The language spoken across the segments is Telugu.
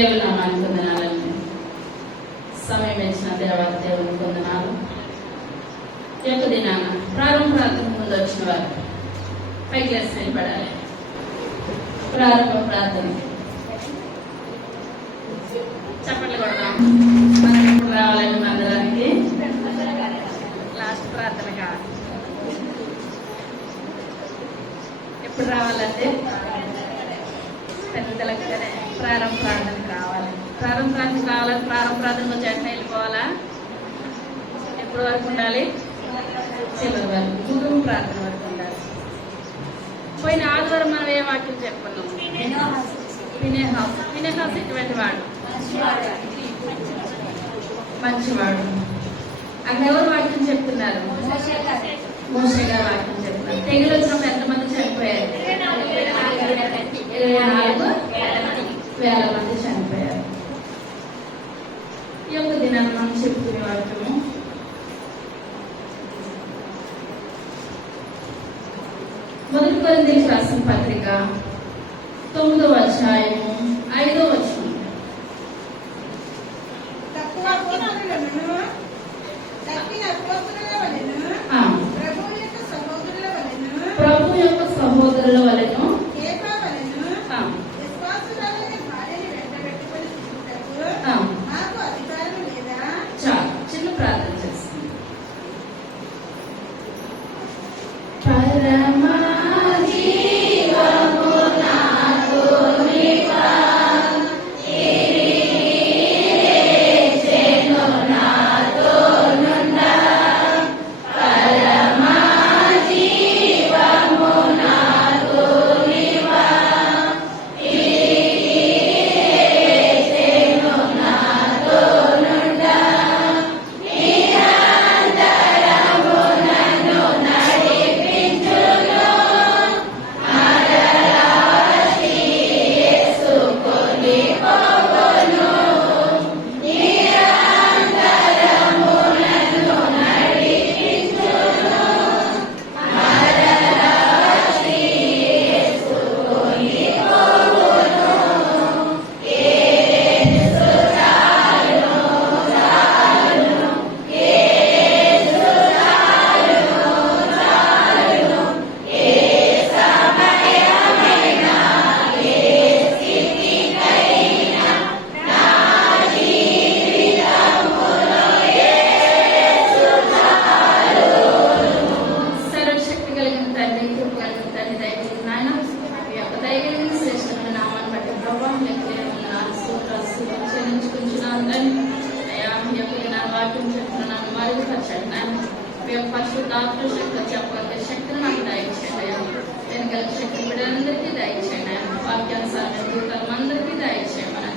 దేవుని నామానికి వందనాలండి. సమయం ఇచ్చిన దేవునికి వందనాలు. యొక్క దినాన ప్రారంభ ప్రార్థన ముందు వచ్చిన వారు పైకి లేసి నిలబడాలి. ప్రారంభ ప్రార్థన చప్పట్లు కొడదాం. మనం ఎప్పుడు రావాలండి మందిరానికి? లాస్ట్ ప్రార్థన కాదు, ఎప్పుడు రావాలంటే పెద్దలక్కనే ప్రారంభ ప్రార్థనకి రావాలి. ప్రారంభ ప్రార్థనకి రావాలని ప్రారంభ ప్రార్థనకు వచ్చి ఎట్లా వెళ్ళిపోవాలా? ఎప్పటి వరకు ఉండాలి? చివరి వరకు, కుటుంబ ప్రార్థన వరకు ఉండాలి. పోయిన ఆదివారం మనం ఏ వాక్యం చెప్పుకున్నాం? ఫినెహాస్ ఇటువంటి వాడు, మంచివాడు. అక్కడ ఎవరు వాక్యం చెప్తున్నారు? మోషే గారు వాక్యం చెప్తున్నారు. తెగులు వచ్చినప్పుడు ఎంతమంది చనిపోయారు? 24,000 మంది చనిపోయారు. ఈ యొక్క దినాన్ని మనం చెప్పుకునే వాక్యము మొదటి కొరింథీయులకు రాసిన పత్రిక 9వ అధ్యాయము 5వ వచనం. ప్రభు యొక్క సహోదరుల వలెను చిన్న ప్రార్థన చేస్తాం. చెప్పగలిగే శక్తిని నాకు దయచేయండి. వెనుకల శక్తి బిడ్డలందరికీ దయచేయండి. వాక్యానుసారమైన జీవితాలు అందరికీ దయచేయమని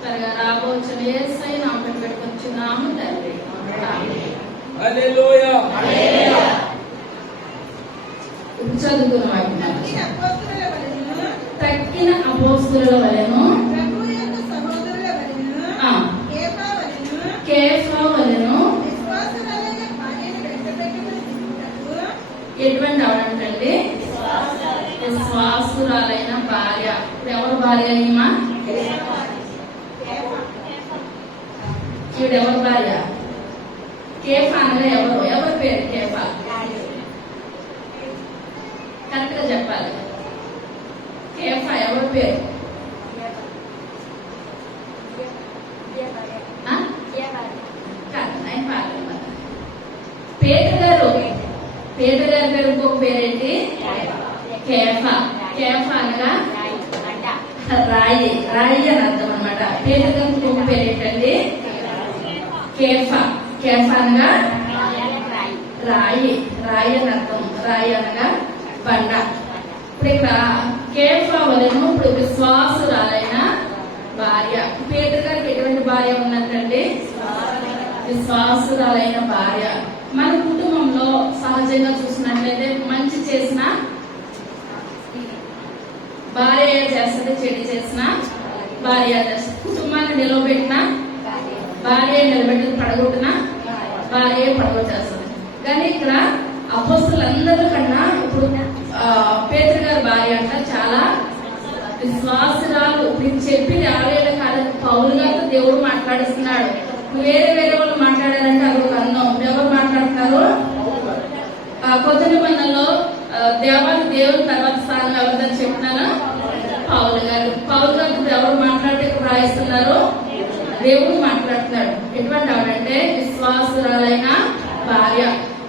త్వరగా రాబోచిన యేసయ్య నామమున పెట్టుకొచ్చున్నాము తండ్రి. హల్లెలూయా. చదువుకున్న వాక్యం తక్కిన అపోస్తలుల వలెను కేఫా వలెను ఎటువంటి అవడంటండి? విశ్వాసురాలైన భార్య. ఇప్పుడు ఎవరు భార్య? ఈమె ఈవిడెవరు భార్య? కేఫా అనగా ఎవరు? ఎవరి పేరు కేఫా? కరెక్ట్ గా చెప్పాలి. కేఫా ఎవరి పేరు? పేదరు గారు. పేదరు గారి పేరు ఇంకొక పేరేంటి? కేఫా. కేఫా అనగా రాయి, రాయి అని అర్థం అనమాట. పేదరు గారి ఇంకొక పేరేంటండి? కేఫా. కేఫా అనగా రాయి, రాయి అని అర్థం. రాయి అనగా బండ. ఇప్పుడు ఇక్కడ కేఫా వలెను ఇప్పుడు విశ్వాసురాలైన భార్య. పేదరు గారికి ఎటువంటి భార్య ఉన్నట్టండి? విశ్వాసురాలైన భార్య. మన కుటుంబంలో సహజంగా చూసినట్లయితే మంచి చేసిన భార్య చేస్తుంది, చెడు చేసిన భార్య చేస్తుంది. కుటుంబాన్ని నిలబెట్టిన భార్య నిలబెట్టిన, పడగొట్టిన భార్య పడగొట్టేస్తుంది. కానీ ఇక్కడ అపోస్తలులందరి కన్నా ఇప్పుడు పేతురు గారి భార్య అంట చాలా విశ్వాసురాలు. మీరు చెప్పింది 6 ఏళ్ల కాలం పౌలు గారితో దేవుడు మాట్లాడిస్తున్నాడు. వేరే వేరే వాళ్ళు మాట్లాడారంటే అది ఒక అందం. ఎవరు మాట్లాడుతున్నారు? కొత్త నిబంధనలో దేవుని తర్వాత స్థానం ఎవరిదని చెప్తున్నాను? పౌలు గారితో ఎవరు మాట్లాడితే రాయిస్తున్నారు? దేవుడు మాట్లాడుతున్నాడు. ఎటువంటి ఆవిడంటే విశ్వాసురాలైన భార్య.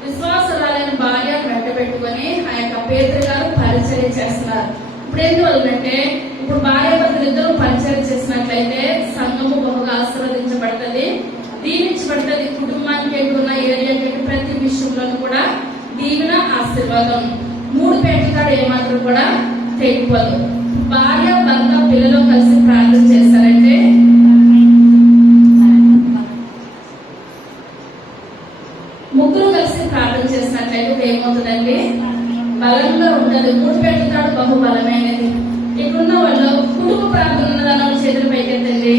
విశ్వాసురాలైన భార్య వెంట పెట్టుకొని ఆ యొక్క పేతురు గారు పరిచర్య చేస్తున్నారు. ఇప్పుడు ఎందువల్లంటే ఇప్పుడు భార్య భర్తలు ఇద్దరు పరిచర్య చేసినట్లయితే సంఘము బహుగా ఆశీర్వదించబడుతుంది, దీవించబడుతుంది. కుటుంబానికి ఎటున్న ఏరియాకి ప్రతి విషయంలోనూ కూడా దీవెన, ఆశీర్వాదం. 3 పేటకాడు ఏమాత్రం కూడా తెగిపోదు. భార్య భర్త పిల్లలు కలిసి ప్రార్థన చేస్తారంటే ముగ్గురు కలిసి ప్రార్థన చేసినట్లయితే ఏమవుతుందండి? బలంగా ఉంటుంది. 3 పేటకాడు బహు బలమైనది. ఇక్కడున్న వాళ్ళు కుటుంబ ప్రార్థన ఉన్నదాన్ని చేతులు పైకెత్తండి.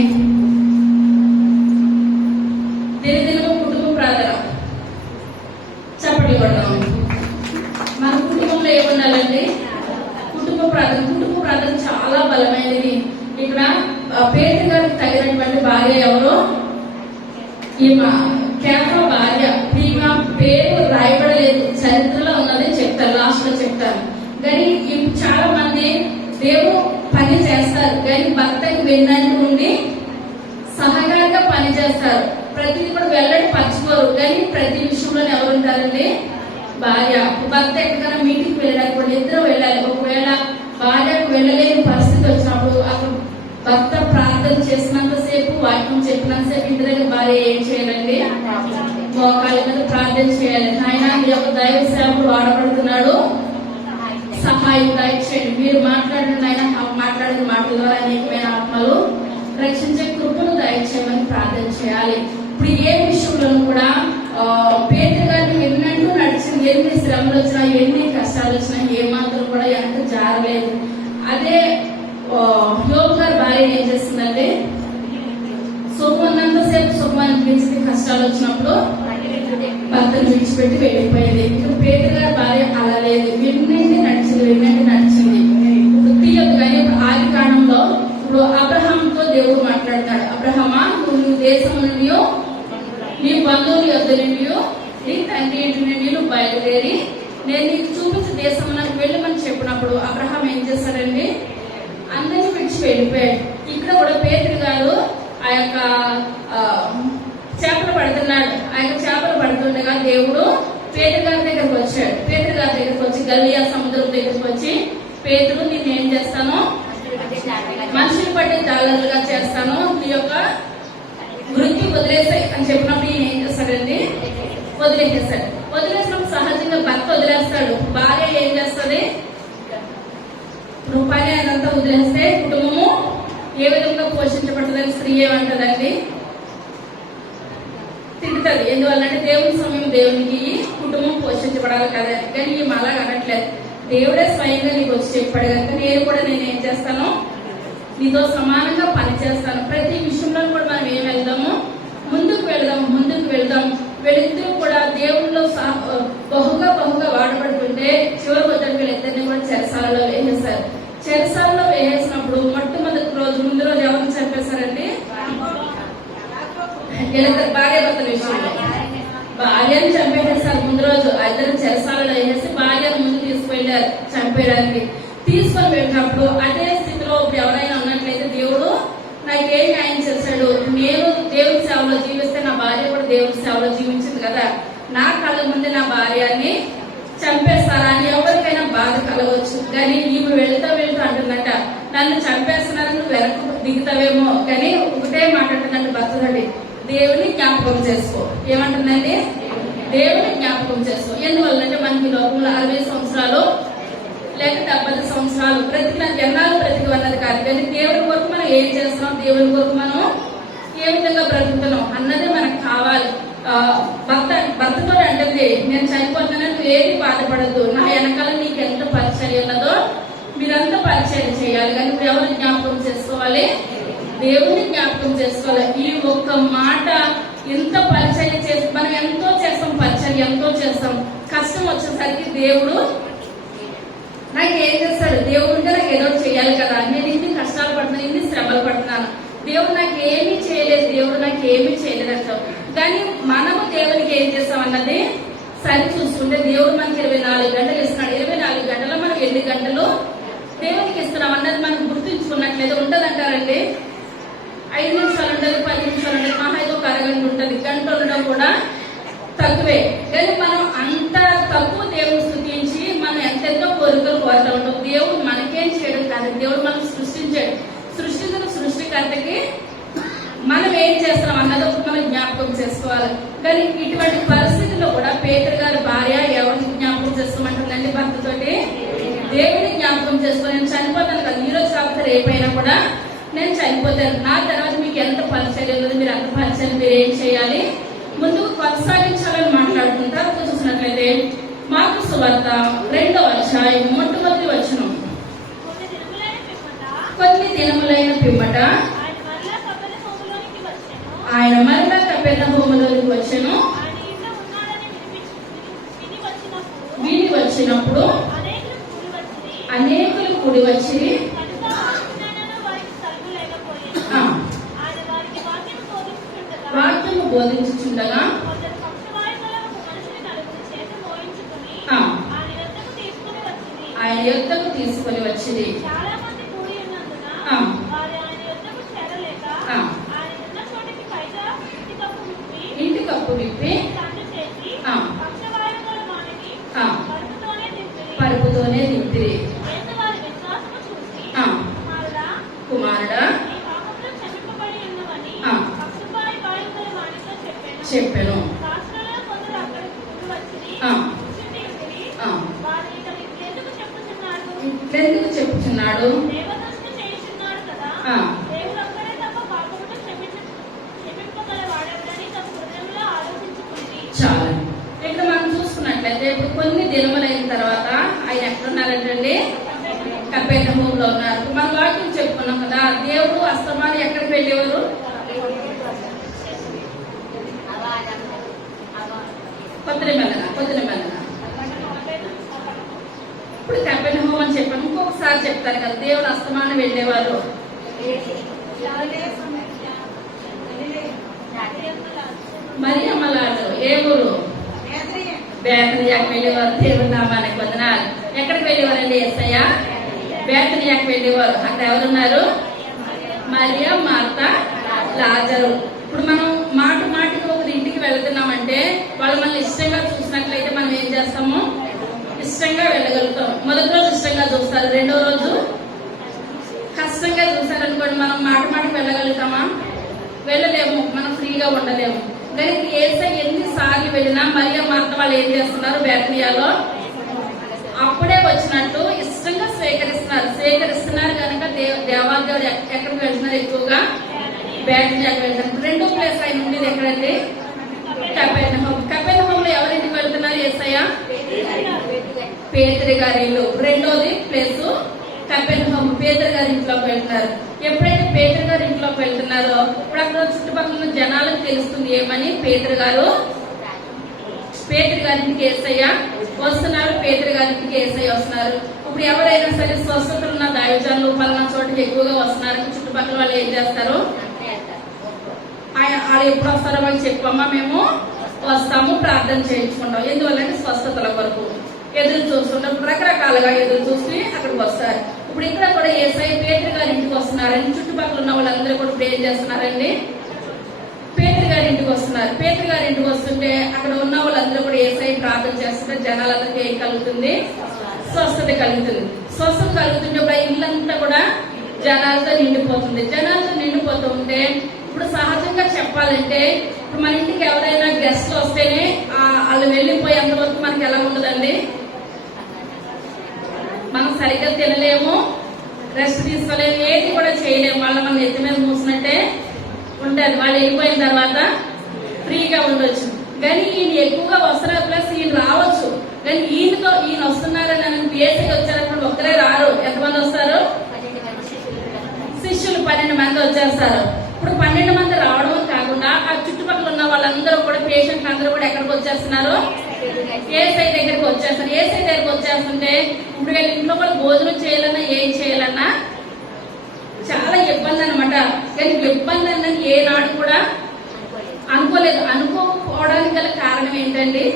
దినదినము కుటుంబ ప్రార్థన చప్పట్లు కొడదాం. మన కుటుంబంలో ఏముండాలండి? కుటుంబ ప్రార్థన చాలా బలమైనది. ఇక్కడ పేతురు గారికి తగినటువంటి భార్య ఎవరు? ఈమె కేఫా భార్య. ఈమె పేరు రాయబడలేదు, చరిత్రలో ఉన్నది చెప్తారు, లాస్ట్ లో చెప్తారు. కానీ చాలా మంది దేవుడు పని చేస్తారు కానీ భర్తకి వెన్నంటి ఉండి సహకారంగా పని చేస్తారు. ప్రతిదీ కూడా వెళ్ళని పంచుకోరు కానీ ప్రతి విషయంలో ఎవరు ఉంటారండి? భార్య. భర్త ఎక్కడికైనా మీటింగ్కి వెళ్ళడానికి కూడా ఇద్దరు వెళ్ళాలి. ఒకవేళ భార్యకు వెళ్ళలేని పరిస్థితి వచ్చినప్పుడు అక్కడ భర్త ప్రార్థన చేసినంతసేపు, వాక్యం చెప్పినంతసేపు ఇంటి దగ్గర భార్య ఏం చేయాలండి? మోకాళ్ళ మీద ప్రార్థన చేయాలి. ఆయన మీ యొక్క దైవ సేవకుడు వాడబడుతున్నాడు, సహాయం దయచేయండి. మీరు మాట్లాడిన ఆయన మాట్లాడిన మాటల ద్వారా అనేకమైన ఆత్మలు రక్షించే కృపను దయచేయమని ప్రార్థన చేయాలి. ఇప్పుడు ఏ విషయంలోనూ కూడా పేతురు గారిని ఎన్నట్టు నడిచింది. ఎన్ని శ్రమలు వచ్చినా, ఎన్ని కష్టాలు వచ్చినా ఏమాత్రం కూడా ఎంత జారలేదు. అదే యోబు గారి భార్య ఏం చేస్తుందంటే సుఖం ఉన్నంతసేపు సుఖం అనిపించింది, కష్టాలు వచ్చినప్పుడు భర్తను విడిచిపెట్టి వెళ్ళిపోయింది. ఇప్పుడు పేతురు గారి భార్య అలా లేదు, వెన్నంటి నడిచింది. ఇప్పుడు తీయదు కానీ ఆది కాలంలో ఇప్పుడు అబ్రహాంతో దేవుడు మాట్లాడతాడు. అబ్రహమా, నువ్వు దేశం నుండి, నీ బంధువుల యొద్ద నుండి, నీ తండ్రి ఇంటి నుండి నువ్వు బయలుదేరి నేను నీకు చూపించే దేశం నాకు వెళ్ళమని చెప్పినప్పుడు అబ్రహాం ఏం చేశాడండి? అందరినీ విడిచి వెళ్ళిపోయాడు. ఇక్కడ కూడా పేతురు గారు ఆ యొక్క చేపలు పడుతున్నాడు. ఆ యొక్క చేపలు పడుతుండగా దేవుడు పేతురు గారి దగ్గరకు వచ్చాడు. పేతురు గారి దగ్గరకు వచ్చి గలిలయ సముద్రం దగ్గరకు వచ్చి, పేతురు నేను ఏం చేస్తాను? మనుషులు పట్టే జాలరులుగా చేస్తాను, నీ యొక్క వృత్తి వదిలేసాయి అని చెప్పినప్పుడు ఈయన ఏం చేస్తాడండి? వదిలేసేస్తాడు. వదిలేసినప్పుడు సహజంగా భర్త వదిలేస్తాడు, భార్య ఏం చేస్తుంది? రూపాయి అదంతా వదిలేస్తే కుటుంబము ఏ విధంగా పోషించబడుతుందని స్త్రీ ఏమంటదండి? తింటది. ఎందువల్లంటే దేవుని సమయం దేవునికి, కుటుంబం పోషించబడాలి కదా. కానీ ఈ మళ్ళా అనట్లేదు. దేవుడే స్వయంగా నీకు వచ్చి చెప్పాడు కనుక నేనేం చేస్తాను? నీతో సమానంగా పనిచేస్తాను. ప్రతి విషయంలో కూడా మనం ఏం వెళ్దాము? ముందుకు వెళ్దాం. వీళ్ళిద్దరూ కూడా దేవుళ్ళు బహుగా వాడబడుతుంటే చివరికి వచ్చాడు వీళ్ళిద్దరిని కూడా చెరసాలలో వేసేస్తారు. చెరసాలలో వేసేసినప్పుడు మొట్టమొదటి రోజు ముందు రోజు ఎవరిని చంపేశారండి? భార్య భర్తల విషయంలో భార్యను చంపేసేస్తారు. ముందు రోజు ఇద్దరు చెరసాలలో వేసేసి భార్యను ముందు తీసుకువెళ్ళారు చంపేయడానికి. తీసుకొని వెళ్ళినప్పుడు అదే స్థితిలో ఇప్పుడు ఎవరైనా ఉన్నట్లయితే దేవుడు నాకేం న్యాయం చేశాడు? నేను దేవుని సేవలో జీవిస్తే నా భార్య కూడా దేవుని సేవలో జీవించింది కదా, నా కళ్ళ ముందే నా భార్యని చంపేస్తారా అని ఎవరికైనా బాధ కలగవచ్చు. కానీ ఈమె వెళ్తా అంటుందట, నన్ను చంపేస్తున్నారని నువ్వు వెనక్కు దిగుతావేమో. కానీ ఒకటే మాట్లాడుతున్నట్టు భర్తతోటి, దేవుని జ్ఞాపకం చేసుకో. ఏమంటుందండి? దేవుని జ్ఞాపకం చేసుకో. ఎందువల్లంటే మనకి లోకంలో 60 సంవత్సరాలు లేక 70 సంవత్సరాలు జనాలు బ్రతికి అన్నది కాదు. కానీ దేవుని కొరకు మనం ఏం చేస్తున్నాం, దేవుని కొరకు మనం ఏ విధంగా బ్రతుకుతున్నాం అన్నది మనకు కావాలి. భర్తతో అంటుంది, నేను చనిపోతానని నువ్వు ఏది బాధపడద్దు, నా వెనకాల నీకు ఎంత పరిచయం ఉన్నదో మీరంతా పరిచయం చేయాలి. కానీ ఇప్పుడు ఎవరిని జ్ఞాపకం చేసుకోవాలి? దేవుని జ్ఞాపకం చేసుకోవాలి. ఈ ఒక్క మాట ఎంత పరిచయం చేసి మనం ఎంతో చేస్తాం, పరిచయం ఎంతో చేస్తాం. కష్టం వచ్చేసరికి దేవుడు నాకు ఏం చేస్తాడు? దేవుడిగా నాకు ఏదో చేయాలి కదా, నేను ఇన్ని కష్టాలు పడుతున్నాను, ఇన్ని శ్రమలు పడుతున్నాను, దేవుడు నాకు ఏమీ చేయలేదు, దేవుడు నాకు ఏమీ చేయలేదు అంటాం. కానీ మనము దేవునికి ఏం చేస్తాం అన్నది సరి చూసుకుంటే దేవుడు మనకి 24 గంటలు ఇస్తున్నాడు. 24 గంటల్లో మనం ఎన్ని గంటలు దేవునికి ఇస్తున్నాం అన్నది మనం గుర్తుంచుకున్నట్లేదు. ఉంటదంటారండి, 5 నిమిషాలు ఉంటుంది, 10 నిమిషాలు ఉంటుంది, మహా అయితే ఒక అరగంట ఉంటుంది, గంట ఉండడం కూడా తక్కువే. కానీ మనం అంత తక్కువ దేవుడు స్తుతించి మనం ఎంతెంతో కోరికలు కోరుతూ ఉంటాం. దేవుడు మనకేం చేయడం కాదు, దేవుడు మనం సృష్టించాడు. సృష్టించిన సృష్టికర్తకి మనం ఏం చేస్తున్నాం అన్నది మనం జ్ఞాపకం చేసుకోవాలి. కానీ ఇటువంటి పరిస్థితుల్లో కూడా పేతురు గారి భార్య ఎవరిని జ్ఞాపకం చేసుకోమంటుందండి? భర్తతోటి దేవుని జ్ఞాపకం చేసుకో. నేను చనిపోతాను కదా, ఈ రోజు కాకపోతే రేపైనా కూడా నేను చనిపోతాను. నా తర్వాత మీకు ఎంత పరిచయం ఉన్నది, మీరు అంత పరిచయం మీరు ఏం చేయాలి, ముందుకు కొనసాగించాలని మాట్లాడుకుంటారు. చూసినట్లయితే మార్కు సువార్త 2వ అధ్యాయం మొట్టమొదటి వచనం. కొన్ని దినములైన పిమ్మట ఆయన మరలా కపెర్నహూములోనికి వచ్చెను. విని వచ్చినప్పుడు అనేకులు కూడి వచ్చి వాక్యము బోధించుచుండగా ఆయన యొద్దకు తీసుకొని వచ్చింది. ఇంటి కప్పు విప్పి పరుపుతోనే దింపిరి. కుమారుడా చెప్పాను. ఎందుకు చెప్పుచున్నాడు? చాలా ఇక్కడ మనం చూసుకున్నట్లయితే ఇప్పుడు కొన్ని దినములైన తర్వాత ఆయన ఎక్కడున్నారంటండి? కపెర్నహూములో ఉన్నారు. మన వాక్యం చెప్పుకున్నాం కదా, దేవుడు అస్తమానం ఎక్కడికి వెళ్ళేవారు? కొద్దిన మెల్లన. ఇప్పుడు కపెర్నహూము అని చెప్పాను, ఇంకొకసారి చెప్తారు కదా, దేవుడు అస్తమానం వెళ్ళేవారు. మరియమ్మలాడు ఏ ఊరు? బేతనియాకు వెళ్ళేవారు. దేవుడి నామానికి వందనాలు. ఎక్కడికి వెళ్ళేవారండి? యేసయ్య బేతనియాకు వెళ్ళేవారు. అక్కడ ఎవరున్నారు? మరియ, మార్త, లాజరు. ఇప్పుడు మనం మాటికి ఒక ఇంటికి వెళ్తున్నామంటే వాళ్ళు మనల్ని ఇష్టంగా చూసినట్లయితే మనం ఏం చేస్తాము? ఇష్టంగా వెళ్ళగలుగుతాం. మొదటి రోజు ఇష్టంగా చూస్తారు, రెండో రోజు కష్టంగా చూసారనుకోండి, మనం మాటికి వెళ్ళగలుగుతామా? వెళ్ళలేము, మనం ఫ్రీగా ఉండలేము. కానీ యేసయ్య ఎన్నిసార్లు వెళ్ళినా మరియ, మార్త వాళ్ళు ఏం చేస్తున్నారు? బేతనియాలో అప్పుడే వచ్చినట్టు ఇష్టంగా స్వీకరిస్తున్నారు కనుక దేవాదేవుడు ఎక్కడికి వెళ్తున్నారు? ఎక్కువగా బేతనియాకు వెళ్తున్నారు. రెండో ప్లేస్ ఆయన ఉండేది ఎక్కడండి? కపెర్నహూము. కపెర్నహూములో ఎవరింటికి వెళ్తున్నారు? యేసయ్య పేతురు గారి ఇల్లు. రెండోది ప్లేస్ కపెర్నహూము, పేతురు గారి ఇంట్లోకి వెళ్తున్నారు. ఎప్పుడైతే పేతురు గారి ఇంట్లోకి వెళ్తున్నారో ఇప్పుడు అక్కడ చుట్టుపక్కల ఉన్న జనాలకు తెలుస్తుంది ఏమని? పేతురు గారింటికి యేసయ్య వస్తున్నారు, పేతురు గారింటికి యేసయ్య వస్తున్నారు. ఇప్పుడు ఎవరైనా సరే స్వస్థతలు ఉన్న దైవజనులు పలానా చోటకి ఎక్కువగా వస్తున్నారు, చుట్టుపక్కల వాళ్ళు ఏం చేస్తారు? వాళ్ళు ఎప్పుడు వస్తారో వాళ్ళు చెప్పమ్మా, మేము వస్తాము, ప్రార్థన చేయించుకుంటాం. ఎందువల్లంటే స్వస్థతల వరకు ఎదురు చూస్తుంటాం, రకరకాలుగా ఎదురు చూసి అక్కడికి వస్తారు. ఇప్పుడు ఇక్కడ కూడా యేసయ్య పేతురు గారి ఇంటికి వస్తున్నారని చుట్టుపక్కల ఉన్న వాళ్ళందరూ కూడా ఇప్పుడు ఏం చేస్తున్నారండి? పేతురు గారి ఇంటికి వస్తున్నారు. పేతురు గారి ఇంటికి వస్తుంటే అక్కడ ఉన్న వాళ్ళందరూ కూడా యేసయ్య ప్రార్థన చేస్తుంటే జనాలందరికీ ఏం కలుగుతుంది? స్వస్థత కలుగుతుంది. స్వస్థత కలుగుతుంటే ఇప్పుడు ఇల్లంతా కూడా జనాలతో నిండిపోతుంది. జనాలతో నిండిపోతూ ఉంటే ఇప్పుడు సహజంగా చెప్పాలంటే ఇప్పుడు మన ఇంటికి ఎవరైనా గెస్ట్లు వస్తేనే వాళ్ళు వెళ్ళిపోయి అంతవరకు మనకి ఎలా ఉండదండి? మనం సరిగ్గా తినలేము, రెస్ట్ తీసుకోలేము, ఏది కూడా చేయలేము. వాళ్ళ మన ఎత్తి మీద మూసినట్టే ఉంటుంది. వాళ్ళు వెళ్ళిపోయిన తర్వాత ఫ్రీగా ఉండొచ్చు. కానీ ఈయన ఎక్కువగా వస్తున్నారు, ప్లస్ ఈయన రావచ్చు. కానీ ఈయన వస్తున్నారని యేసయ్య వచ్చారన్నప్పుడు ఒక్కరే రారు. ఎంతమంది వస్తారు? శిష్యులు 12 మంది వచ్చేస్తారు. ఇప్పుడు 12 మంది రావడం కాకుండా ఆ చుట్టుపక్కల ఉన్న వాళ్ళందరూ కూడా, పేషెంట్లు అందరూ కూడా ఎక్కడికి వచ్చేస్తున్నారు? యేసయ్య దగ్గరికి వచ్చేస్తారు. యేసయ్య దగ్గరికి వచ్చేస్తుంటే ఇప్పుడు వీళ్ళ ఇంట్లో కూడా భోజనం చేయాలన్నా ఏం చేయాలన్నా చాలా ఇబ్బంది అనమాట. కానీ ఇబ్బంది అన్నది ఏనాడు కూడా అనుకోలేదు. అనుకోకపోవడానికి గల కారణం ఏంటండి?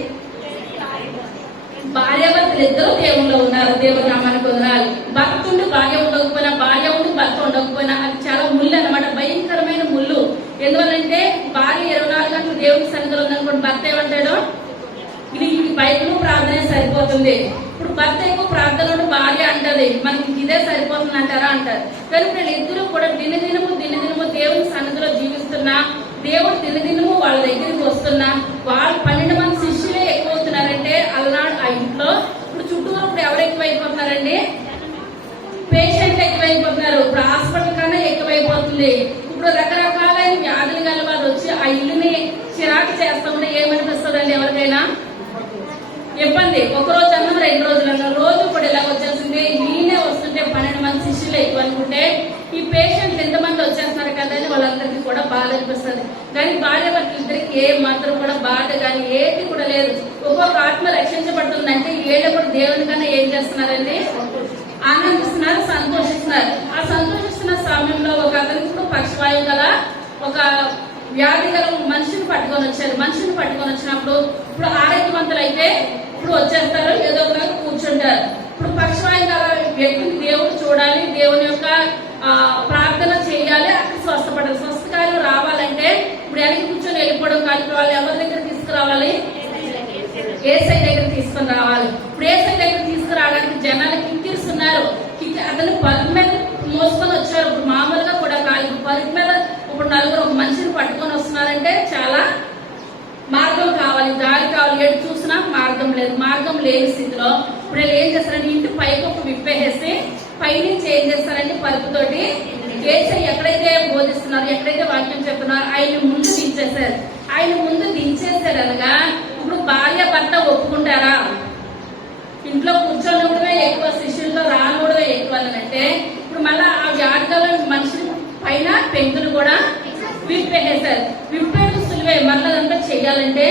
భార్యాభర్తలు ఇద్దరు దేవుళ్ళు ఉన్నారు. దేవుడు నామానికి వందనాలు. భర్త ఉండి భార్య ఉండకపోయినా, భార్య ఉండి భర్త ఉండకపోయినా అది చాలా ముళ్ళు అనమాట, భయంకరమైన ముళ్ళు. ఎందువల్లంటే భార్య 24 గంటలు దేవుడి సన్నిధిలో ఉందనుకోండి, భర్త ఏమంటాడు? ఇది బైబిల్ ప్రార్థనే సరిపోతుంది. ఇప్పుడు భర్త ఎక్కువ ప్రార్థనలు భార్య అంటది, మనకి ఇదే సరిపోతుంది అంటారా అంటారు. కానీ వీళ్ళిద్దరూ కూడా దినదినము దేవుని సన్నిధిలో జీవిస్తున్నా, దేవుడు దినదినము వాళ్ళ దగ్గరికి వస్తున్నా, వాళ్ళు 12 మంది శిష్యులే ఎక్కువ అవుతున్నారంటే అలనాడు ఆ ఇంట్లో ఇప్పుడు చుట్టూరు ఇప్పుడు ఎవరు ఎక్కువైపోతున్నారండి? పేషెంట్లు ఎక్కువైపోతున్నారు. ఇప్పుడు హాస్పిటల్ కన్నా ఎక్కువైపోతుంది. ఇప్పుడు రకరకాలైన వ్యాధులు గల వాళ్ళు వచ్చి ఆ ఇల్లుని చిరాకు చేస్తా ఉంటే ఏమనిపిస్తుందండి ఎవరికైనా? ఇబ్బంది. ఒక రోజు అన్నా 2 రోజులు అన్నా రోజు కూడా ఇలా వచ్చేస్తుంది. ఈయనే వస్తుంటే 12 మంది శిష్యులు ఎక్కువ అనుకుంటే ఈ పేషెంట్లు ఎంతమంది వచ్చేస్తున్నారు కదా అని వాళ్ళందరికీ కూడా బాధ అనిపిస్తుంది. కానీ భార్య భర్తలిద్దరికి ఏ మాత్రం కూడా బాధ కానీ ఏది కూడా లేదు. ఒక్కొక్క ఆత్మ రక్షించబడుతుందంటే వీళ్ళు కూడా దేవుని కన్నా ఏం చేస్తున్నారండి? ఆనందిస్తున్నారు, సంతోషిస్తున్నారు. ఆ సంతోషిస్తున్న సమయంలో ఒక అతనికి ఇప్పుడు పక్షవాయువు గల ఒక వ్యాధి గల మనిషిని పట్టుకొని వచ్చారు. మనిషిని పట్టుకొని వచ్చినప్పుడు ఇప్పుడు ఆరోగ్యవంతులు అయితే ఇప్పుడు వచ్చేస్తారు, ఏదో ఒక కూర్చుంటారు. ఇప్పుడు పక్షవాయువు గల వ్యక్తిని దేవుడు చూడాలి, దేవుని యొక్క ప్రార్థన చేయాలి, అక్కడ స్వస్థపడాలి. స్వస్థకార్యం రావాలంటే ఇప్పుడు వెనక్కి కూర్చొని వెళ్ళిపోవడం కాదు, వాళ్ళు ఎవరి దగ్గర తీసుకురావాలి? ఏసై దగ్గర తీసుకుని రావాలి. ఇప్పుడు ఏసై దగ్గర తీసుకురావడానికి జనాలు కిక్కిరిస్తున్నారు. అతను పరుగు మీద మోసుకొని వచ్చారు. ఇప్పుడు మామూలుగా కూడా కాదు, పరుగు మీద ఇప్పుడు నలుగురు ఒక మనిషిని పట్టుకొని వస్తున్నారంటే చాలా మార్గం కావాలి, దారి కావాలి. ఎటు చూసినా మార్గం లేదు. మార్గం లేని స్థితిలో ఇప్పుడు వీళ్ళు ఏం చేస్తారంటే ఇంటి పైకి ఒక విప్పేసి పైనుంచి ఏం చేస్తారంటే పరుపుతోటి ఏసై ఎక్కడైతే బోధిస్తున్నారు, ఎక్కడైతే వాక్యం చెప్తున్నారు ఆయన ముందు దించేశారు. ఆయన ముందు దించేశారు అనగా ఇప్పుడు భార్య భర్త ఒప్పుకుంటారా? ఇంట్లో కూర్చోనివడమే ఎక్కువ, శిష్యులతో రానివడమే ఎక్కువ అంటే ఇప్పుడు మళ్ళా ఆ వ్యాధిగల మనిషి పైన పెంకులు కూడా విప్పేసారు. విప్పేది సులువే, మళ్ళీ అదంతా చెయ్యాలంటే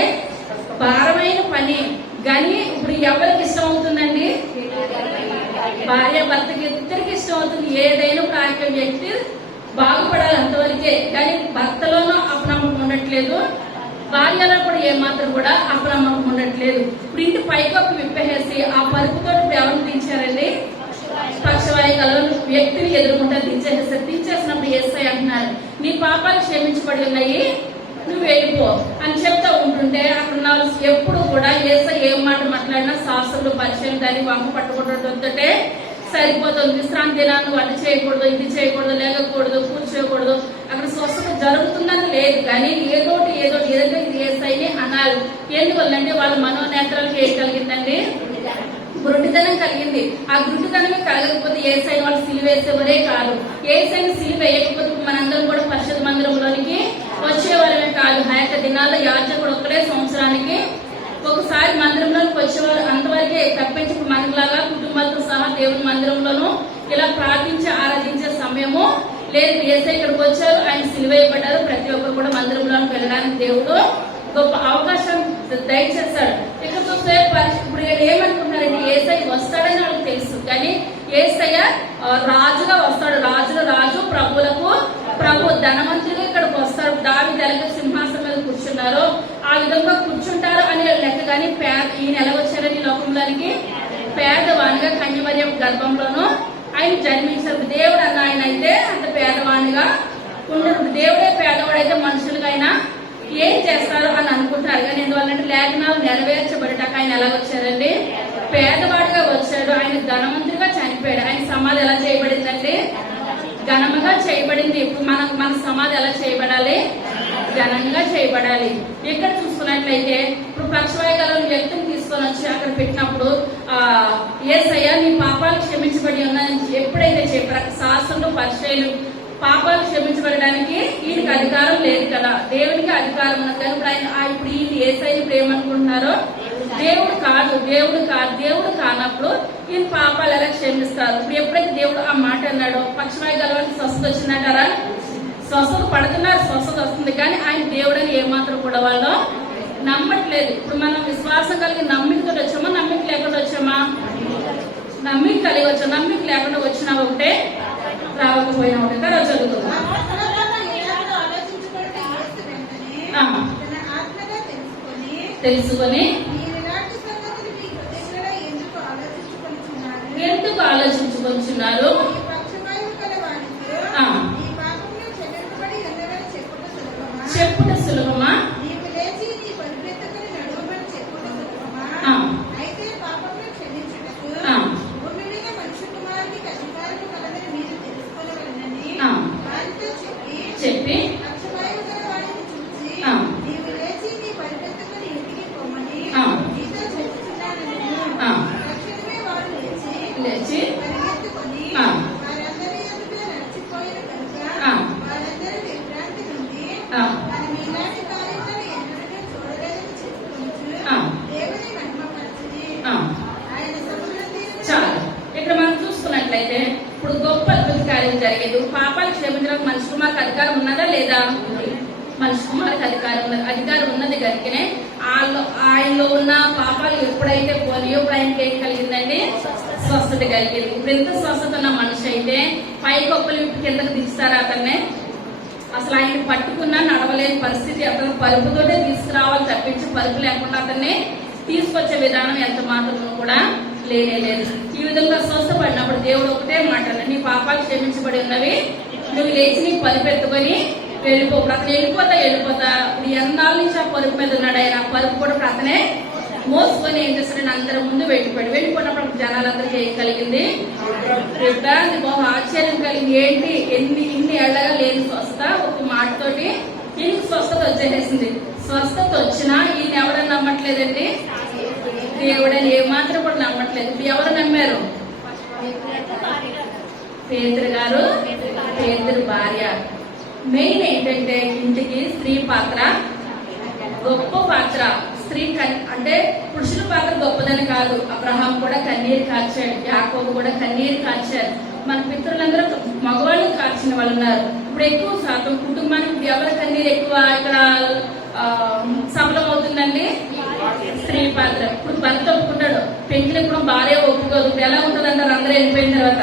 భారమైన పని. కానీ ఇప్పుడు ఎవరికి ఇష్టం అవుతుందండి? భార్య భర్తకి ఇద్దరికి ఇష్టం అవుతుంది. ఏదైనా ప్రాంత వ్యక్తి బాగుపడాలి అంతవరకే. కానీ భర్తలోనూ అపనమ్మకం ఉండట్లేదు, భార్యలో కూడా ఏమాత్రం కూడా అపనమ్మకం ఉండట్లేదు. ఇప్పుడు ఇంటి పైకప్పు విప్పేసి ఆ పరుపుతో ఇప్పుడు ఎవరిని దించారండి? పక్షవాయు గల వ్యక్తిని ఎదుర్కొంటా దించేసేసారు. దించేసినప్పుడు ఏసై అంటున్నారు, నీ పాపాలు క్షమించబడి ఉన్నాయి, నువ్వు వెళ్ళిపో అని చెప్తా ఉంటుంటే అక్కడ ఎప్పుడు కూడా ఏసై ఏం మాట మాట్లాడినా శాస్త్రులు పరిచయం దాన్ని వంక పట్టుకుంటుంటే సరిపోతుంది. విశ్రాంతి దినాన్ని వంట చేయకూడదు, ఇది చేయకూడదు, లేకూడదు, కూర్చోకూడదు, అక్కడ స్వస్థత జరుగుతుందని లేదు. కానీ ఏదోటి ఏదంటే ఇది ఏసైని అనాలి. ఎందువల్లంటే వాళ్ళ మనోనేత్రాలకు ఏం కలిగిందండి? గురుడితనం కలిగింది. ఆ గురుడితనమే కలగకపోతే ఏసైని వాళ్ళు సిలివేసేవరే కాదు. ఏసైని సిలువ వేయకపోతే మనందరం కూడా పరిశుద్ధ మందిరంలోనికి వచ్చేవాళ్ళమే కాదు. ఆ యొక్క దినాల్లో యాజకుడు ఒక్కడే సంవత్సరానికి ఒకసారి మందిరంలోకి వచ్చేవారు. అంతవరకే తప్పించి మనలాగా కుటుంబాలతో సహా దేవుని మందిరంలోనూ ఇలా ప్రార్థించి ఆరాధించే సమయము లేదు. ఏసై ఇక్కడికి వచ్చారు, ఆయన సిలువేయబడ్డారు. ప్రతి ఒక్కరు కూడా మందిరంలోకి వెళ్ళడానికి దేవుడు గొప్ప అవకాశం దయచేస్తాడు. ఇక్కడ చూస్తే ఇప్పుడు ఏమనుకుంటున్నారంటే ఏసై వస్తాడని వాళ్ళకి తెలుసు. కానీ ఏసయ్య రాజుగా వస్తాడు. రాజుల రాజు, ప్రభులకు ప్రభు, ధనవంతులుగా ఇక్కడికి వస్తాడు. దావీదు ఎలాగ సింహాసనం మీద కూర్చున్నారో ఆ విధంగా కూర్చుంటారు అని లెక్క. కానీ ఈయన ఎలా వచ్చారని లోకంలోనికి? పేదవానిగా కన్యమర్య గర్భంలోనూ ఆయన జన్మించారు. దేవుడు అన్న ఆయన అయితే అంత పేదవానిగా ఉండరు. దేవుడే పేదవాడైతే మనుషులకైనా ఏం చేస్తారు అని అనుకుంటున్నారు. కానీ ఎందువల్లంటే లేఖనాలు నెరవేర్చబడటాక ఆయన ఎలా వచ్చారండి? పేదవాడిగా వచ్చాడు. ఆయన ధనవంతుడిగా చనిపోయాడు. ఆయన సమాధి ఎలా చేయబడిందండి? ఘనముగా చేయబడింది. ఇప్పుడు మన సమాధి ఎలా చేయబడాలి? ఘనంగా చేయబడాలి. ఇక్కడ చూసుకున్నట్లయితే ఇప్పుడు పక్షవాయు గల వ్యక్తిని తీసుకొని వచ్చి అక్కడ పెట్టినప్పుడు యేసయ్య నీ పాపాలు క్షమించబడి ఉన్నాయని ఎప్పుడైతే చెప్పారు, శాస్త్రులు పరిచయాలు పాపాలు క్షమించబడడానికి ఈయనకి అధికారం లేదు కదా, దేవునికి అధికారం ఉన్నది. కానీ ఇప్పుడు ఆయన ఇప్పుడు ఈయన యేసయ్య ఇప్పుడు ఏమనుకుంటున్నారో దేవుడు కానప్పుడు ఈయన పాపాలు ఎలా క్షమిస్తారు? ఇప్పుడు ఎప్పుడైతే దేవుడు ఆ మాట అన్నాడో పక్షవాయు గల వాళ్ళకి స్వస్థత వచ్చిందంటారా? స్వస్థత పడుతున్నారు, స్వస్థత వస్తుంది. కానీ ఆయన దేవుడు అని ఏమాత్రం కూడా వాళ్ళు నమ్మట్లేదు. ఇప్పుడు మనం విశ్వాసం కలిగి నమ్మికతో వచ్చామా, నమ్మిక లేకుండా వచ్చామా? నమ్మిక కలిగి వచ్చాం. నమ్మిక లేకుండా వచ్చినా ఒకటే, రావకపోయినా ఒకటే. తర్వాత చదువుకుందాం. తెలుసుకొని ఎందుకు ఆలోచించుకొంచున్నారు? చెప్పుట సులభమా? చెప్పి లేచి చాలు. ఇక్కడ మనం చూసుకున్నట్లయితే ఇప్పుడు గొప్ప అద్భుత కార్యం జరిగేది. పాపాలు క్షమించడానికి మనిషి కుమార్కి అధికారం ఉన్నదా లేదా? మనిషి కుమార్కి అధికారం ఉన్నది కనుకనే ఆయనలో ఉన్న పాపాలు ఎప్పుడైతే పోలియో ఆయనకి ఏం కలిగిందండి? స్వస్థత కలిగింది. ఇప్పుడు ఎంత స్వస్థత ఉన్న మనిషి అయితే పై గొప్పలు విప్పి కిందకు దిస్తారా అతన్ని? అసలు ఆయన పట్టుకున్నా నడవలేని పరిస్థితి. అతను పరుపుతోటే తీసుకురావాలి తప్పించి పరుపు లేకుండా అతన్ని తీసుకొచ్చే విధానం ఎంత మాత్రం కూడా లేనే లేదు. ఈ విధంగా స్వస్థపడినప్పుడు దేవుడు ఒకటే మాట, నీ పాపాలు క్షమించబడి ఉన్నవి, నువ్వు లేచి నీ పరుపు ఎత్తుకొని వెళ్ళిపో. అతను వెళ్ళిపోతా ఇప్పుడు ఎన్నాళ్ళ నుంచి ఆ పరుపు మీద ఉన్నాడు ఆయన. ఆ పరుపు కూడా అతనే మోసుకొని ఏం చేస్తాడని అందరి ముందు వెళ్ళిపోయినప్పుడు జనాలందరికీ ఏం కలిగింది? విభ్రాంతి, బహు ఆశ్చర్యం కలిగింది. ఏంటి ఇన్ని ఏళ్లగా లేని స్వస్థత ఒక మాటతోటి ఈయనకి స్వస్థత వచ్చేసింది. స్వస్థత వచ్చినా ఈయన ఎవరని నమ్మట్లేదండి? దేవుడని ఏమాత్రం కూడా నమ్మట్లేదు. ఎవరు నమ్మారు? పేతురు గారు, పేతురు భార్య. మెయిన్ ఏంటంటే ఇంటికి స్త్రీ పాత్ర గొప్ప పాత్ర. స్త్రీ అంటే పురుషుల పాత్ర గొప్పదని కాదు. అబ్రహాం కూడా కన్నీరు కార్చాడు, యాకోబు కూడా కన్నీరు కార్చారు. మన పితరులందరూ మగవాళ్ళు కార్చిన వాళ్ళు ఉన్నారు. ఇప్పుడు ఎక్కువ శాతం కుటుంబానికి ఎవరి కన్నీరు ఎక్కువ ఇక్కడ సఫలం అవుతుందండి? స్త్రీ పాత్ర. ఇప్పుడు భర్త ఒప్పుకుంటాడు, పెంచిన కూడా భార్య ఒప్పుకోదు. ఇప్పుడు ఎలా ఉంటుంది అంటారు అందరూ వెళ్ళిపోయిన తర్వాత?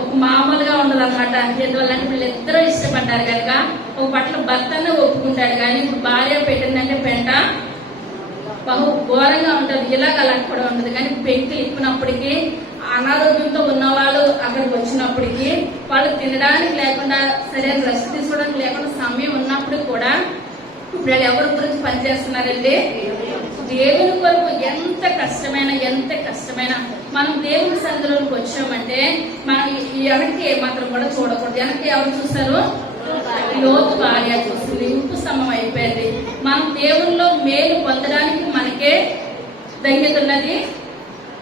ఒక మామూలుగా ఉండదు అనమాట. ఎందువల్లంటే వీళ్ళిద్దరూ ఇష్టపడ్డారు కనుక ఒక పట్ల భర్తనే ఒప్పుకుంటాడు. కానీ ఇప్పుడు భార్య పెట్టిందంటే పెంట బహు ఘోరంగా ఉంటుంది. ఇలాగ అలా కూడా ఉంటుంది. కానీ పెంకులు ఇప్పినప్పటికీ అనారోగ్యంతో ఉన్నవాళ్ళు అక్కడికి వచ్చినప్పటికీ వాళ్ళు తినడానికి లేకుండా సరైన రెస్ట్ తీసుకోవడానికి లేకుండా సమయం ఉన్నప్పుడు కూడా ఇప్పుడు ఎవరి గురించి పనిచేస్తున్నారండి? దేవుని కొరకు. ఎంత కష్టమైన మనం దేవుని సన్నిధిలోకి వచ్చామంటే మనం వెనక్కి ఏమాత్రం కూడా చూడకూడదు. వెనక్కి ఎవరు చూస్తారు? లోతు భార్య చూస్తుంది. ఉప్పు స్తంభం అయిపోయింది. మనం దేవునిలో మేలు పొందడానికి మనకే ధన్యత ఉన్నది.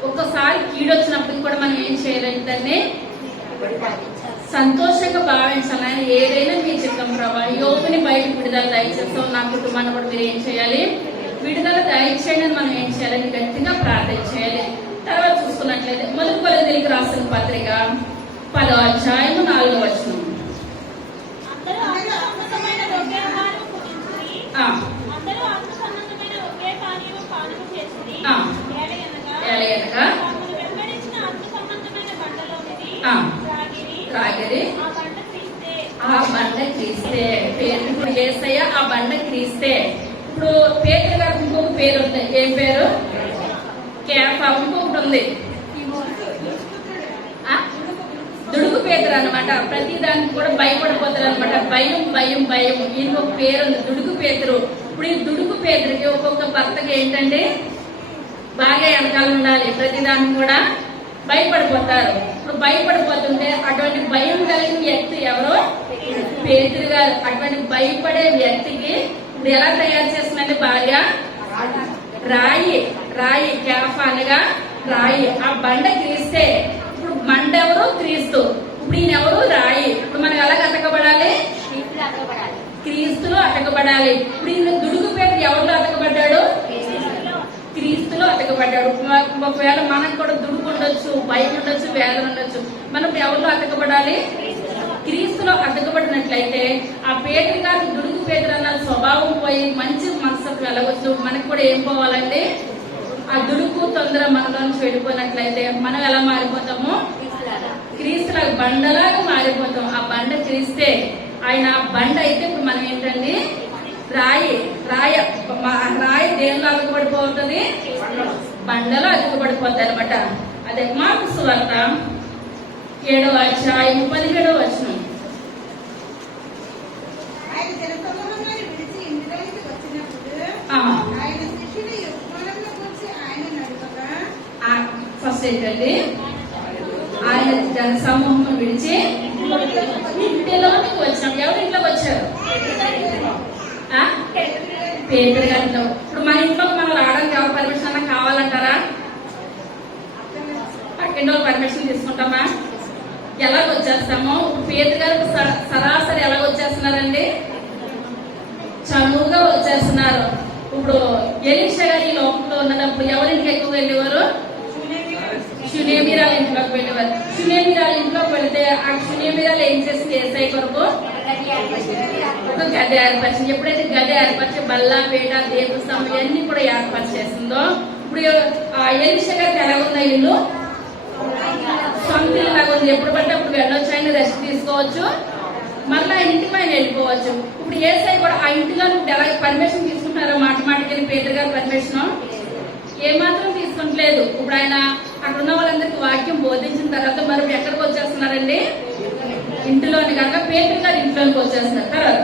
ఒక్కసారి కీడొచ్చినప్పుడు కూడా మనం ఏం చేయలేదండి? సంతోషంగా భావించాలి. ఆయన ఏదైనా మీ చిత్తం ప్రభావ. యోగుని బయట విడుదల దయచేస్తాం. నా కుటుంబాన్ని కూడా మీరు ఏం చేయాలి? విడుదల దయచేయండి. మనం ఏం చేయాలని గట్టిగా ప్రార్థన చేయాలి. తర్వాత చూసుకున్నట్లయితే మొదటి కొరింథీయులకు రాసిన పత్రిక 10వ అధ్యాయం 4వ వచనం. రాగిరి ఆ బండ క్రీస్తే. పేరు యేసయ్య ఆ బండ క్రీస్తే. ఇప్పుడు పేతురు గారికి ఇంకొక పేరు ఉంది. ఏం పేరు? కేఫా. ఇంకొకటి ఉంది దుడుగు పేతురు అనమాట. ప్రతి దానికి కూడా భయపడిపోతారు అనమాట. భయం. ఈయనకు ఒక పేరు ఉంది, దుడుగు పేతురు. ఇప్పుడు ఈ దుడుగు పేతురికి ఒక్కొక్క భర్తకి ఏంటంటే బాగా వెనకాల ఉండాలి. ప్రతి దానికి కూడా భయపడిపోతారు. ఇప్పుడు భయపడిపోతుంటే అటువంటి భయం కలిగిన వ్యక్తి ఎవరో? పేతురు గారు. అటువంటి భయపడే వ్యక్తికి ఇప్పుడు ఎలా తయారు చేస్తుందంటే భార్య రాయి కేఫా అనగా రాయి. ఆ బండ క్రీస్తే. ఇప్పుడు బండ ఎవరు? క్రీస్తు. ఇప్పుడు ఈయన ఎవరు? రాయి. ఇప్పుడు మనం ఎలాగ అతకబడాలి? క్రీస్తులో అతకబడాలి. ఇప్పుడు ఈయన దుడుగు పేతురు ఎవరిలో అతకబడ్డాడు? క్రీస్తులో అతకబడ్డాడు. ఒకవేళ మనకు కూడా దుడుగు ఉండొచ్చు, భయం ఉండొచ్చు, వేదన ఉండొచ్చు. మనం ఎవరిలో అతకబడాలి? క్రీస్తులో అతకబడినట్లయితే ఆ పేతురు గారికి దుడుగు పేతురు అన్న స్వభావం పోయి మంచి మనసుకు వెళ్ళవచ్చు. మనకు కూడా ఏం పోవాలండి? ఆ దుడుగు తొందర మనలో నుంచి వెళ్ళిపోయినట్లయితే మనం ఎలా మారిపోతాము? క్రీస్తులాగా బండలాగా మారిపోతాం. ఆ బండ క్రీస్తే. ఆయన బండ అయితే ఇప్పుడు మనం ఏంటండి? రాయి రాయ రాయి దేనిలో అతుకుపడిపోతుంది, బండలో అతుకుపడిపోతుంది అనమాట. అదే మార్కు సువార్త 7వ అధ్యాయం 17వ వచనం. ఫస్ట్ ఏంటండి, ఆయన జన సమూహం విడిచి ఇంటిలోనికి వచ్చినాం. ఎవరు ఇంట్లోకి వచ్చారు? పేదరి గారిలో. ఇప్పుడు మన ఇంట్లోకి మనం రావడానికి ఎవరు పర్మిషన్ అన్నా కావాలంటారా? పక్కింటి వాళ్ళు పర్మిషన్ తీసుకుంటామా? ఎలాగ వచ్చేస్తాము? పేదరి గారికి సరాసరి ఎలాగ వచ్చేస్తున్నారండి? చనువుగా వచ్చేస్తున్నారు. ఇప్పుడు ఎలీషా గారు ఈ లోకంలో ఉన్నప్పుడు ఎవరింటికి ఎక్కువ వెళ్ళేవారు? షునేమిరాల ఇంట్లోకి వెళ్ళేవారు. షునేమిరాల ఇంట్లోకి వెళితే ఆ షునేమిరాలు ఏం చేసింది? ఏసై కొరకు ఒక గది ఏర్పరిచింది. ఎప్పుడైతే గది ఏర్పరిచి బల్ల పీట దేవుడు స్తంభం ఇవన్నీ కూడా ఏర్పరిచేస్తుందో, ఇప్పుడు ఎలీషా గారికి ఎలా ఉందా? ఇల్లు సొంత ఇల్లు ఉంది. ఎప్పుడు పడితే అప్పుడు వెళ్ళొచ్చు, ఆయన రెస్ట్ తీసుకోవచ్చు, మళ్ళీ ఆ ఇంటికి ఆయన వెళ్ళిపోవచ్చు. ఇప్పుడు ఏసై కూడా ఆ ఇంటిలో ఎలా పర్మిషన్ తీసుకుంటున్నారో మాట మాటకి పేదరి గారి పర్మిషన్ ఏమాత్రం తీసుకుంటలేదు. ఇప్పుడు ఆయన అక్కడ ఉన్న వాళ్ళందరికీ వాక్యం బోధించిన తర్వాత మరి ఎక్కడికి వచ్చేస్తున్నారండి? ఇంటిలోని కనుక పేదరి గారు ఇంట్లోనికి వచ్చేస్తున్నారు. తర్వాత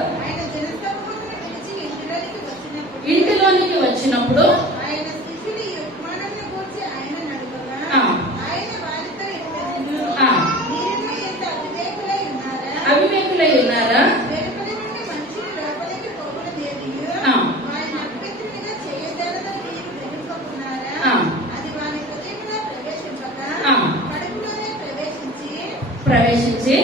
ఇంటిలోనికి వచ్చినప్పుడు అవివేకులై ఉన్నారా? ప్రవేశించి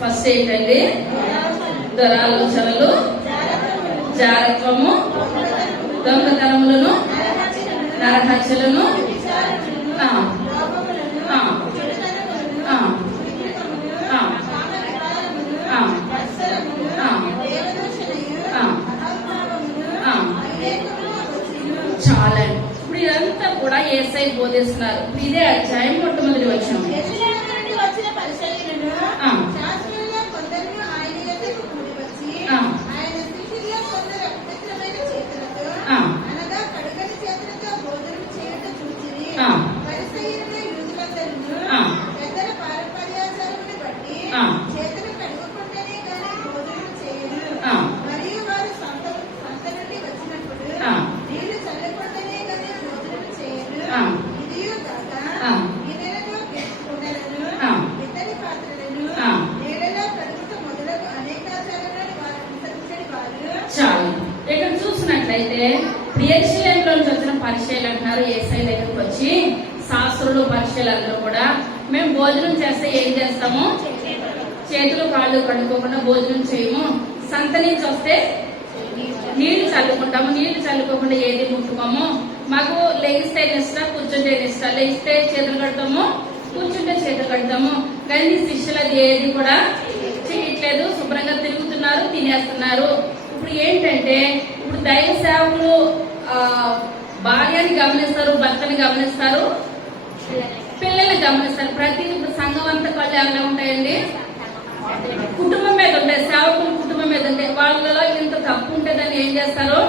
ఫస్ట్ ఏంటండి? దురాలోచనలు, జారత్వము, దొంగతనములను, నరహత్యలను, చాలండి. ఇప్పుడు ఇదంతా కూడా ఏసై బోధిస్తున్నారు. ఇదే అధ్యాయం మొట్టమొదటి వచనం. చాలు. ఇక్కడ చూసినట్లయితే యెరూషలేములో నుంచి వచ్చిన పరిచయాలు అంటున్నారు ఏసై దగ్గరకు వచ్చి, శాస్త్రులు పరిచయాలు అందరూ కూడా మేము భోజనం చేస్తే ఏం చేస్తాము? చేతులు కాళ్ళు కడుక్కోకుండా భోజనం చేయము. సంత నుంచి వస్తే నీళ్లు చల్లుకుంటాము, నీళ్లు చల్లుకోకుండా ఏది ముట్టుకోము. మాకు లెగిస్తే నిష్ట, కూర్చుంటే నిష్ట. లెగిస్తే చేతులు కడతాము, కూర్చుంటే చేతులు కడతాము. కానీ శిష్యులు అది ఏది కూడా చేయట్లేదు. శుభ్రంగా తిరుగుతున్నారు, తినేస్తున్నారు. ఇప్పుడు ఏంటంటే, ఇప్పుడు దైవ సేవకులు భార్యని గమనిస్తారు, భర్తని గమనిస్తారు, పిల్లల్ని గమనిస్తారు. ప్రతిదీ ఇప్పుడు సంఘం అంతా కళ్ళు ఎలా ఉంటాయండి? కుటుంబం మీద ఉంటాయి. సేవకులు కుటుంబం మీద ఉంటాయి. వాళ్ళలో ఇంత తప్పు ఉంటుందని ఏం చేస్తారు?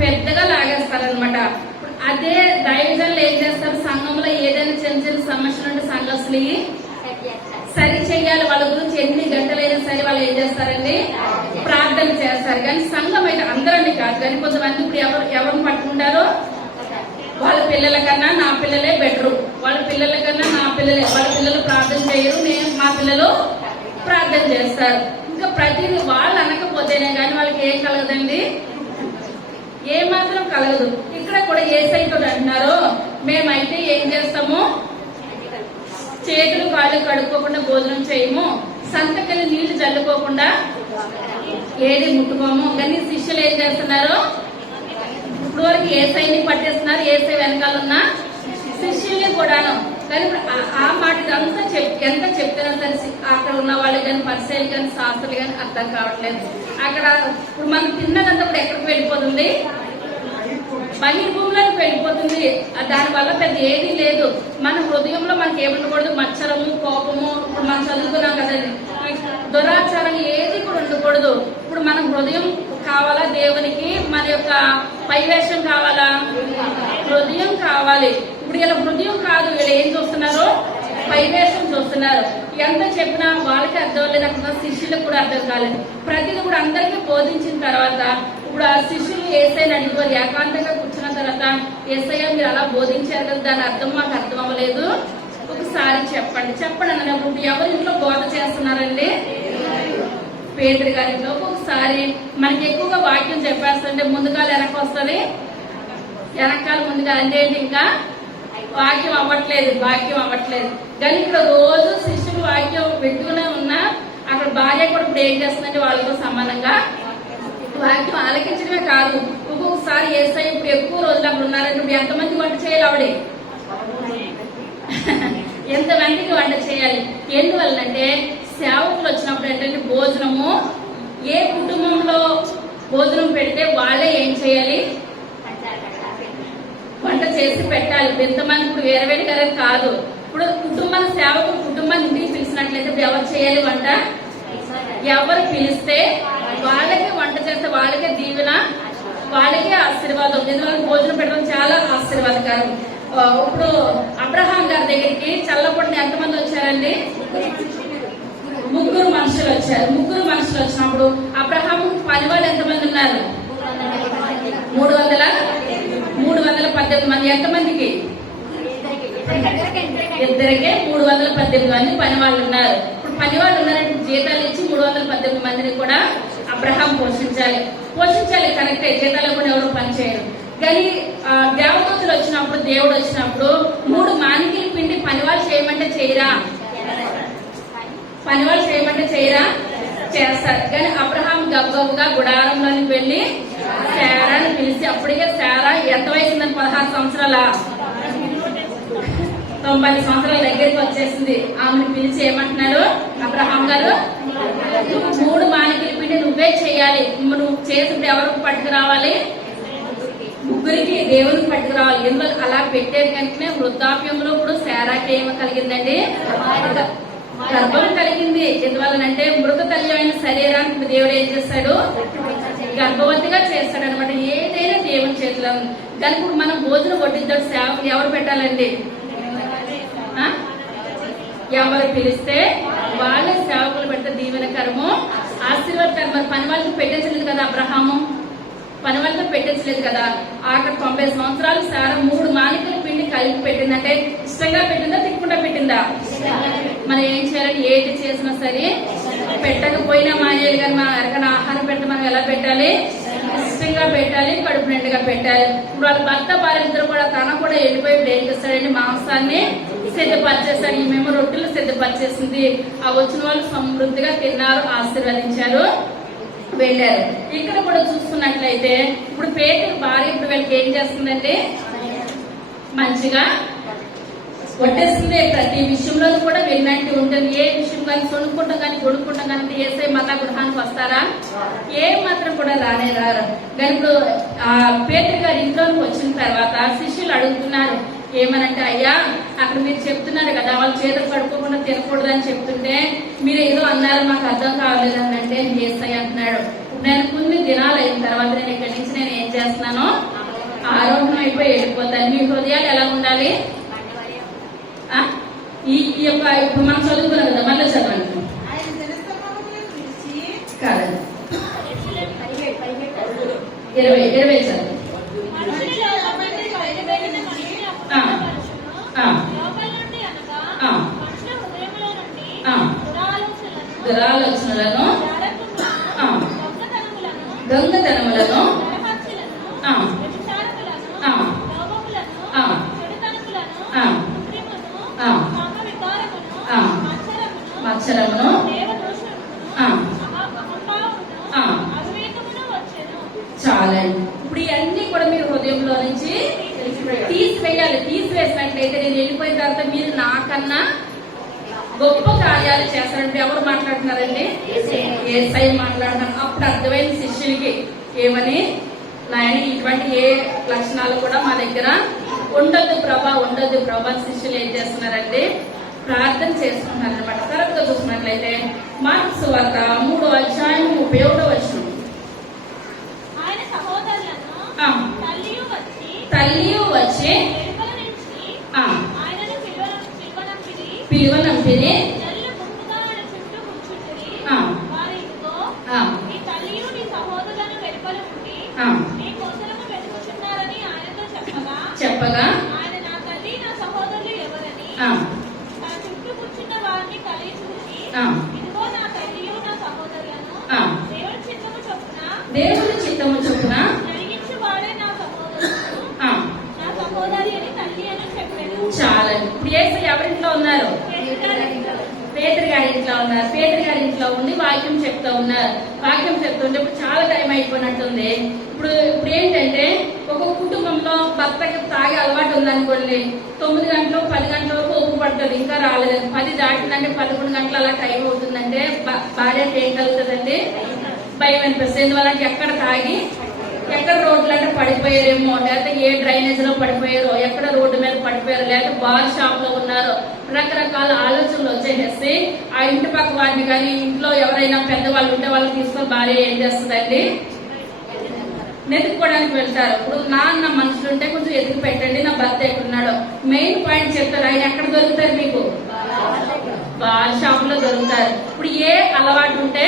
పెద్దగా లాగేస్తారనమాట. అదే దైవజనులు ఏం చేస్తారు? సంఘంలో ఏదైనా చిన్న చిన్న సమస్యలు ఉంటే సంఘస్థులు సరి చెయ్యాలి. వాళ్ళ గురించి ఎన్ని గంటలైనా సరే వాళ్ళు ఏం చేస్తారండి? ప్రార్థన చేస్తారు. కానీ సంఘం అయితే అందరని కాదు, కానీ కొంతమంది ఇప్పుడు ఎవరిని పట్టుకుంటారో వాళ్ళ పిల్లల కన్నా నా పిల్లలే బెటరు, వాళ్ళ పిల్లల కన్నా నా పిల్లలే, వాళ్ళ పిల్లలు ప్రార్థన చేయరు, మా పిల్లలు ప్రార్థన చేస్తారు. ఇంకా ప్రతిదీ వాళ్ళు అనకపోతేనే కానీ వాళ్ళకి ఏం కలగదండి? ఏ మాత్రం కలగదు. ఇక్కడ కూడా ఏసైతో అంటున్నారు, మేమైతే ఏం చేస్తాము? చేతులు కాళ్ళు కడుక్కోకుండా భోజనం చేయము, సంతకెళ్ళి నీళ్లు చల్లుకోకుండా ఏది ముట్టుకోము. కానీ శిష్యులు ఏం చేస్తున్నారు? ఇప్పుడు వరకు ఏసైని పట్టేస్తున్నారు, ఏసై వెనకాలన్న శిష్యుల్ని కూడాను. కానీ ఇప్పుడు ఆ మాట ఇదంతా ఎంత చెప్తున్నా సరే అక్కడ ఉన్న వాళ్ళు కానీ పరిచయాలు కానీ శాస్త్రాలు కానీ అర్థం కావట్లేదు. అక్కడ ఇప్పుడు మనం తిన్నదంతా ఇప్పుడు ఎక్కడికి వెళ్ళిపోతుంది, బహిర్భూమిలోకి వెళ్ళిపోతుంది. దానివల్ల పెద్ద ఏదీ లేదు. మన హృదయంలో మనకి ఏముండకూడదు, మచ్చరము, కోపము, ఇప్పుడు మనం చదువుకున్నాం కదండి, దురాచారం ఏది కూడా ఉండకూడదు. ఇప్పుడు మన హృదయం కావాలా దేవునికి, మన యొక్క పైవేషం కావాలా, హృదయం కావాలి. ఇప్పుడు ఇలా హృదయం కాదు, వీళ్ళు ఏం చూస్తున్నారు, పైవేషం చూస్తున్నారు. ఎంత చెప్పినా వాళ్ళకి అర్థం లేదు, అక్కడ శిష్యులకు కూడా అర్థం కాలేదు. ప్రతిదీ కూడా అందరికీ బోధించిన తర్వాత ఇప్పుడు ఆ శిష్యులు ఏసైని అడిగారు, ఏకాంతంగా కూర్చున్న తర్వాత, ఏసయ్య మీరు అలా బోధించారు కదా, దాని అర్థం మాకు అర్థం అవ్వలేదు, ఒకసారి చెప్పండి అన్నప్పుడు ఎవరి ఇంట్లో బోధ చేస్తున్నారండి, పేదరి గారి ఇంట్లో. ఒకసారి మనకి ఎక్కువగా వాక్యం చెప్పేస్తుంటే ముందుగా వెనక వస్తుంది, వెనకాల ముందుగా అంటే ఇంకా వాక్యం అవ్వట్లేదు కానీ ఇక్కడ రోజు శిష్యులు వాక్యం పెట్టుకునే ఉన్నా అక్కడ భార్య కూడా ఇప్పుడు ఏం చేస్తుందంటే వాళ్ళతో సమానంగా వాక్యం ఆలకించడమే కాదు, ఒక్కొక్కసారి ఏసై ఇప్పుడు ఎక్కువ రోజులు అక్కడ ఉన్నారంటే ఇప్పుడు ఎంతమంది వంట చేయాలి, ఆవిడ ఎంతమందికి వంట చేయాలి. ఎందువల్లంటే సేవకులు వచ్చినప్పుడు ఏంటంటే భోజనము, ఏ కుటుంబంలో భోజనం పెడితే వాళ్ళే ఏం చేయాలి, వంట చేసి పెట్టాలి. ఎంతమంది ఇప్పుడు వేరే కదా కాదు. ఇప్పుడు కుటుంబాన్ని సేవకులు కుటుంబాన్ని ఇంటికి పిలిచినట్లయితే ఇప్పుడు ఎవరు చేయాలి వంట, ఎవరు పిలిస్తే వాళ్ళకే వంట చేస్తే వాళ్ళకే దీవెన, వాళ్ళకే ఆశీర్వాదం. ఎందువల్ల భోజనం పెట్టడం చాలా ఆశీర్వాదకరం. ఇప్పుడు అబ్రహాం గారి దగ్గరికి చల్లపొడిని ఎంతమంది వచ్చారండి, 3 మనుషులు వచ్చారు. 3 మనుషులు వచ్చినప్పుడు అబ్రహాం పని వాళ్ళు ఎంతమంది ఉన్నారు, 318 మంది. ఎంతమందికి, ఇద్దరికే 318 మంది పని వాళ్ళు ఉన్నారు. ఇప్పుడు పని వాళ్ళు ఉన్నారంటే జీతాలు ఇచ్చి 318 మందిని కూడా అబ్రహాం పోషించాలి. కరెక్టే, జీతాలు కూడా ఎవరు పని చేయరు. కానీ దేవదూతలు వచ్చినప్పుడు, దేవుడు వచ్చినప్పుడు 3 మానికలు పిండి పనివాళ్ళు చేయమంటే చేయరా, చేస్తారు. కానీ అబ్రహాం గబ్బగా గుడారంలోకి వెళ్లి శారాని పిలిచి, అప్పటికే శారా ఎంత వయసుందని, 16 సంవత్సరాల 90 సంవత్సరాల దగ్గరికి వచ్చేసింది. ఆమెను పిలిచి ఏమంటున్నాడు అబ్రహాం గారు, 3 మానికల పిండి నువ్వే చేయాలి, నువ్వు చేసినప్పుడు ఎవరికి పట్టుకురావాలి, 3కి దేవునికి పట్టుకురావాలి. ఎందువల్ల అలా పెట్టేది వెంటనే వృద్ధాప్యంలో కూడా శారాకి ఏమో కలిగిందండి, గర్భం కలిగింది. ఎందువల్లనంటే మృత తల్లి అయిన శరీరానికి దేవుడు ఏం చేస్తాడు, గర్భవతిగా చేస్తాడు అనమాట. ఏదైనా దేవుని చేతిలో. దానికి ఇప్పుడు మనం భోజనం వడ్డించాడు, సేవకు ఎవరు పెట్టాలండి, ఎవరు పిలిస్తే వాళ్ళే సేవకులు పెడితే దీవెనకరము, ఆశీర్వాదకరం. మరి పని వాళ్ళకి పెట్టించలేదు కదా అబ్రహాము, పని వాళ్ళతో పెట్టించలేదు కదా. అక్కడ 90 సంవత్సరాలు సారా 3 మానికల పిండి కలిపి పెట్టిందంటే ఇష్టంగా పెట్టిందా, తిక్కకుండా పెట్టిందా? మనం ఏం చేయాలని, ఏది చేసినా సరే పెట్టకపోయినా మానేయాలి. కానీ మనం ఎవరికైనా ఆహారం పెట్టి మనం ఎలా పెట్టాలి, ఇష్టంగా పెట్టాలి, కడుపు నిండుగా పెట్టాలి. ఇప్పుడు వాళ్ళ భర్త భార్య ఇద్దరు కూడా, తన కూడా వెళ్ళిపోయి ఏం చేస్తాడండి, మాంసాన్ని సిద్ధపరిచేస్తాడు. ఈమెమో రొట్టెలు సిద్ధపరిచేసింది. ఆ వచ్చిన వాళ్ళు సమృద్ధిగా తిన్నారు, ఆశీర్వదించారు, వెళ్ళారు. ఇక్కడ కూడా చూసుకున్నట్లయితే ఇప్పుడు పేతురు భార్య ఇప్పుడు వీళ్ళకి ఏం చేస్తుందంటే మంచిగా వడ్డేస్తుంది. ప్రతి విషయంలో కూడా విన్నట్టు ఉంటుంది. ఏ విషయం కానీ కొనుక్కుంటాం కానీ కొనుక్కుంటాం కానీ ఏసై మత గృహానికి వస్తారా, ఏ మాత్రం కూడా రానే రారు. కానీ ఇప్పుడు ఆ పేతురు గారి ఇంట్లోకి వచ్చిన తర్వాత శిష్యులు అడుగుతున్నారు ఏమనంటే, అయ్యా అక్కడ మీరు చెప్తున్నారు కదా వాళ్ళు చేతులు కడుక్కోకుండా తినకూడదని చెప్తుంటే మీరు ఏదో అన్నారు, మాకు అర్థం కావలేదని అంటే ఏసై అంటున్నాడు, నేను కొన్ని దినాలు అయిన తర్వాత నేను ఇక్కడి నుంచి నేను ఏం చేస్తున్నానో ఆరోగ్యం అయిపోయి వెళ్ళిపోతాను. మీ హృదయాలు ఎలా ఉండాలి, ఈ యొక్క ఇప్పుడు మనం చదువుకున్నాం కదా, మళ్ళీ చదవండి కాదండి, 20 చదువు. దురాలోచనలను, దొంగతనములను, మత్సరమును, చాలండి. ఇప్పుడు ఇవన్నీ కూడా మీరు హృదయంలో నుంచి తీసి తీసివేయాలి. తీసివేసినట్లయితే నేను వెళ్ళిపోయిన తర్వాత మీరు నాకన్నా గొప్ప కార్యాలు చేస్తారంటే ఎవరు మాట్లాడుతున్నారండి? యేసయ్య మాట్లాడుతున్నారు. అప్పుడు అర్థమైన శిష్యులకి ఏమని, నాయన ఇటువంటి ఏ లక్షణాలు కూడా మా దగ్గర ఉండదు ప్రభా. శిష్యులు ఏం చేస్తున్నారంటే ప్రార్థన చేసుకుంటున్నారు అనమాట. తర్వాత చూసినట్లయితే మార్కు సువార్త 3వ అధ్యాయం 31వ వచనం. తల్లియు వచ్చి పిలువనంపిరి. చెప్పగా దేవుని చిత్తము చొప్పున చాలండి. ఇప్పుడు యేసయ్య ఎవరింట్లో ఉన్నారు? పేతురు గారి ఇంట్లో ఉన్నారు. పేతురు గారి ఇంట్లో ఉండి వాక్యం చెప్తా ఉన్నారు. వాక్యం చెప్తుంటే ఇప్పుడు చాలా టైం అయిపోయినట్టుంది. ఇప్పుడు ఏంటంటే ఒక కుటుంబంలో భర్తకి తాగే అలవాటు ఉందనుకోండి, 9 గంటలు 10 గంటల వరకు ఓపు పడుతుంది, ఇంకా రాలేదండి. 10 దాటిందంటే 11 గంటలు అలా టైం అవుతుందంటే భార్యకి ఏం కలుగుతుందండి? భయం అనిపిస్తుంది. ఎందువల్ల ఎక్కడ తాగి ఎక్కడ రోడ్లు అంటే పడిపోయారేమో, లేకపోతే ఏ డ్రైనేజ్ లో పడిపోయారో, ఎక్కడ రోడ్డు మీద పడిపోయారో, లేకపోతే బార్ షాప్ లో ఉన్నారో, రకరకాల ఆలోచనలు వచ్చేసేసి ఆ ఇంటి పక్క వాడిని కానీ ఇంట్లో ఎవరైనా పెద్దవాళ్ళు ఉంటే వాళ్ళని తీసుకొని భార్య ఏం చేస్తుందండి? వెతుక్కోవడానికి వెళ్తారు. ఇప్పుడు నాన్న మనుషులు ఉంటే కొంచెం ఎదుగు పెట్టండి, నా భర్త ఎక్కడున్నాడో మెయిన్ పాయింట్ చెప్తారు. ఆయన ఎక్కడ దొరుకుతారు? మీకు బార్ షాప్ లో దొరుకుతారు. ఇప్పుడు ఏ అలవాటు ఉంటే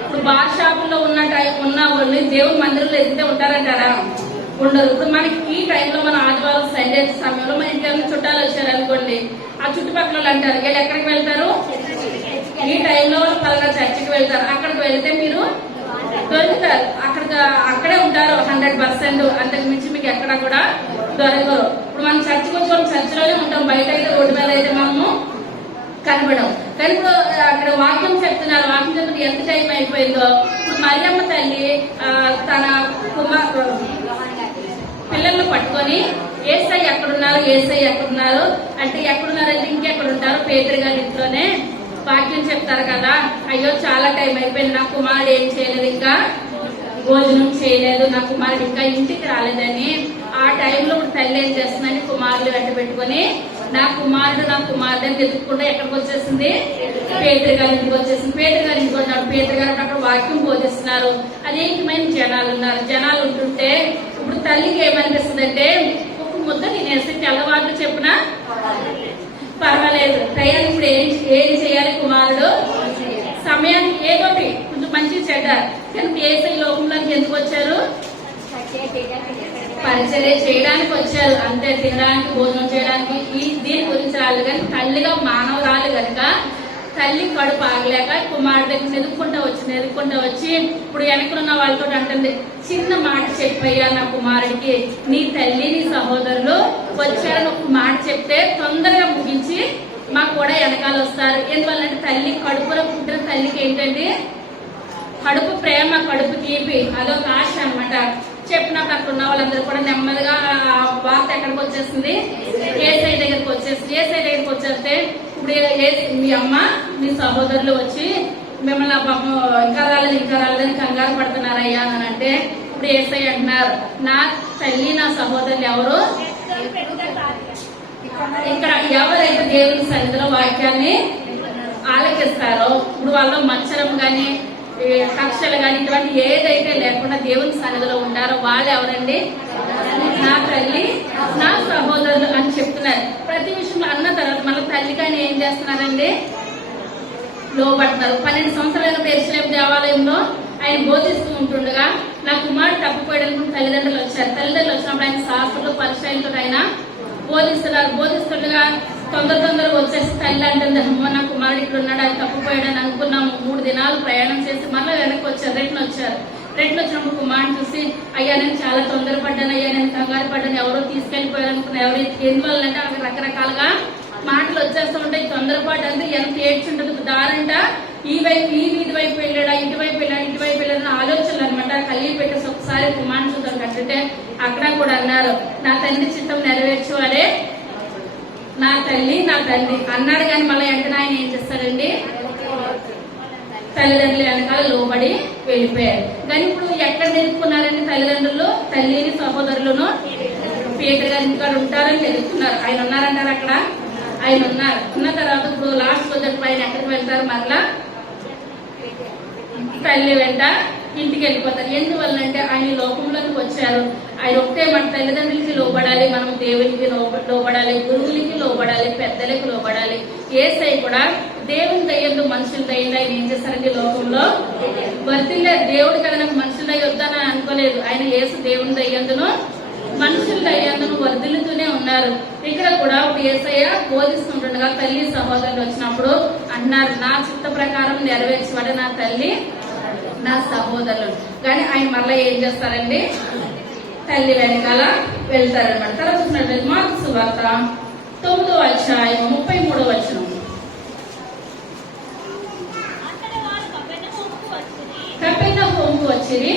ఇప్పుడు బార్ షాప్ లో ఉన్న వాళ్ళు దేవుని మందిరంలో ఎదిగితే ఉంటారంటారా? ఉండరు. ఇప్పుడు మనకి ఈ టైంలో మన ఆదివారం సండే సమయంలో మన ఇంటి చుట్టాలు వచ్చారు అనుకోండి, ఆ చుట్టుపక్కల వాళ్ళు అంటారు వీళ్ళు ఎక్కడికి వెళ్తారు? ఈ టైంలో పలానా చర్చికి వెళ్తారు. అక్కడికి వెళ్తే మీరు దొరుకుతారు. అక్కడే ఉంటారు 100%. అంతకు మించి మీకు ఎక్కడ కూడా దొరకరు. ఇప్పుడు మనం చర్చికి వచ్చి మనం చర్చిలోనే ఉంటాం, బయట అయితే రోడ్డు మీద అయితే మనము కనబడం. కానీ ఇప్పుడు అక్కడ వాక్యం చెప్తున్నారు. వాక్యం చెప్తే ఎంత టైం అయిపోయిందో. ఇప్పుడు మరియమ్మ తల్లి తన పిల్లలను పట్టుకొని యేసయ్య ఎక్కడున్నారు అంటే ఎక్కడున్నారంటే ఇంకెక్కడ ఉంటారు? పేతురు గారి ఇంట్లోనే వాక్యం చెప్తారు కదా. అయ్యో చాలా టైం అయిపోయింది, నా కుమారుడు ఏం చేయలేదు, ఇంకా భోజనం చేయలేదు, నా కుమారుడు ఇంకా ఇంటికి రాలేదని ఆ టైంలో తల్లి ఏం చేస్తుందని కుమారులు వెంట పెట్టుకొని నా కుమారుడు అని వెతుక్కుంటే ఎక్కడికి వచ్చేసింది? పేతురు గారి ఇంటికి వచ్చేసింది. పేతురు గారి ఇంటికి వచ్చాడు. పేతురు గారు అక్కడ వాక్యం బోధిస్తున్నారు. అనేకమైన జనాలు ఉన్నారు. జనాలు ఉంటుంటే ఇప్పుడు తల్లికి ఏమనిపిస్తుంది అంటే ఒక ముద్ద తినేసి తెల్లవాళ్ళు చెప్పినా పర్వాలేదు, టయానికి ఇప్పుడు ఏం చేయాలి? కుమారుడు సమయానికి ఏదోటి కొంచెం మంచి చెడ్డ. కానీ యేసయ్య లోకంలోకి ఎందుకు వచ్చారు? పరిచర్య చేయడానికి వచ్చారు అంతే, తినడానికి భోజనం చేయడానికి దీని గురించి రాలేదు. కానీ తల్లిగా మానవరాలు కనుక తల్లి కడుపు ఆగలేక కుమారుడు దగ్గర నెరుక్కుంటా వచ్చి ఇప్పుడు వెనకలున్న వాళ్ళతో అంటుంది, చిన్న మాట చెప్పయ్యా నా కుమారుడికి, నీ తల్లి నీ సహోదరులు వచ్చారని ఒక మాట చెప్తే తొందరగా ముగించి మాకు కూడా వెనకాల వస్తారు. ఎందువల్లంటే తల్లి కడుపులో పుట్టిన తల్లికి ఏంటంటే కడుపు ప్రేమ, కడుపు తీపి, అదొక ఆశ అనమాట. చెప్పినప్పుడు అక్కడ ఉన్న వాళ్ళందరూ కూడా నెమ్మదిగా వార్త ఎక్కడికి వచ్చేసింది? యేసయ్య దగ్గరికి వచ్చేసింది. యేసయ్య దగ్గరికి వచ్చేస్తే ఇప్పుడు మీ అమ్మ మీ సహోదరులు వచ్చి మిమ్మల్ని పాపం ఇంకా రాలేదని కంగారు పడుతున్నారయ్యా అని అంటే ఇప్పుడు యేసయ్య అంటున్నారు, నా తల్లి నా సహోదరులు ఎవరు? ఇక్కడ ఎవరైతే దేవుని సన్నిధిలో వాక్యాన్ని ఆలకిస్తారో ఇప్పుడు వాళ్ళు మత్సరం గాని కక్షలు కానీ ఇటువంటి ఏదైతే లేకుండా దేవుని సన్నిధిలో ఉంటారో వాళ్ళు ఎవరండి? నా తల్లి నా సహోదరులు అని చెప్తున్నారు. ప్రతి విషయంలో అన్న తర్వాత మళ్ళీ తల్లి కానీ ఏం చేస్తున్నారండి? లోపడుతున్నారు. 12 సంవత్సరాల యెరూషలేము దేవాలయంలో ఆయన బోధిస్తూ ఉంటుండగా నా కుమారుడు తప్పిపోయాడనుకుని తల్లిదండ్రులు వచ్చారు. తల్లిదండ్రులు వచ్చినప్పుడు ఆయన శాస్త్రులు పరిచయంతో ఆయన బోధిస్తుండగా తొందరగా వచ్చేసి తల్లి అంటుంది, అమ్మ నా కుమారుడు ఇక్కడ ఉన్నాడు, ఆయన తప్పిపోయాడని అనుకున్నాము. 3 దినాలు ప్రయాణం చేసి మళ్ళీ వెనక్కి వచ్చారు. రిటర్న్ వచ్చినప్పుడు కుమారుడు చూసి, అయ్యా నేను చాలా తొందరపడ్డాను, అయ్యా నేను కంగారు పడ్డాను, ఎవరో తీసుకెళ్లిపోయారు అనుకున్నా. ఎందువల్లంటే అక్కడ రకరకాలుగా మాటలు వచ్చేస్తూ ఉంటాయి. తొందరపాటు అంటే ఎంత ఏడ్చుంటది. దారంట ఈ వీధి వైపు వెళ్ళాడా, ఇటువైపు వెళ్ళాడు, ఇటువైపు వెళ్ళాడని ఆలోచనలు అనమాట. కలిగి పెట్టేసి ఒకసారి కుమారుడు చూద్దాం కట్టుంటే అక్కడ కూడా అన్నారు, నా తండ్రి చిత్తం నెరవేర్చేవాడే నా తల్లి నా తండ్రి అన్నాడు. కానీ మళ్ళీ వెంటనే ఆయన ఏం చేస్తాడండి, తల్లిదండ్రులు వెనకాల లోబడి వెళ్ళిపోయారు. కానీ ఇప్పుడు ఎక్కడ తెలుసుకున్నారండి తల్లిదండ్రులు తల్లిని సహోదరులను? పేదరు గారి ఇంటికాడ ఉంటారని తెలుసుకున్నారు. ఆయన ఉన్నారంటారు అక్కడ, ఆయన ఉన్నారు. ఉన్న తర్వాత ఇప్పుడు లాస్ట్ వచ్చేటప్పుడు ఆయన ఎక్కడికి వెళ్తారు, మరలా తల్లి వెంట ఇంటికి వెళ్ళిపోతారు. ఎందువల్లంటే ఆయన లోకంలోకి వచ్చారు. ఆయన ఒకటే మన తల్లిదండ్రులకి లోబడాలి, మనం దేవునికి లోబడాలి, గురువులకి లోబడాలి, పెద్దలకు లోబడాలి. యేసై కూడా దేవుని దయ్యందు మనుషుల దయ్యంలో ఆయన ఏం చేస్తారండి, లోకంలో వర్తిల్లే. దేవుడు కదా నాకు మనుషుల దయ్య వద్దని అనుకోలేదు. ఆయన యేసు దేవుని దయ్యందును మనుషుల దయ్యందును వర్ధిల్లుతూనే ఉన్నారు. ఇక్కడ కూడా యేసయ్య బోధిస్తుండగా తల్లి సహోదరులు వచ్చినప్పుడు అన్నారు, నా చిత్త ప్రకారం నెరవేర్చేవాడు నా తల్లి నా సహోదరులు. కానీ ఆయన మళ్ళీ ఏం చేస్తారండి, తల్లి వెనకాల వెళ్తారనమాట. తర్వాత చూసినట్లయితే మార్కు సువార్త 9వ అధ్యాయం 33వ వచనం. కపెర్నహూముకు వచ్చిరి,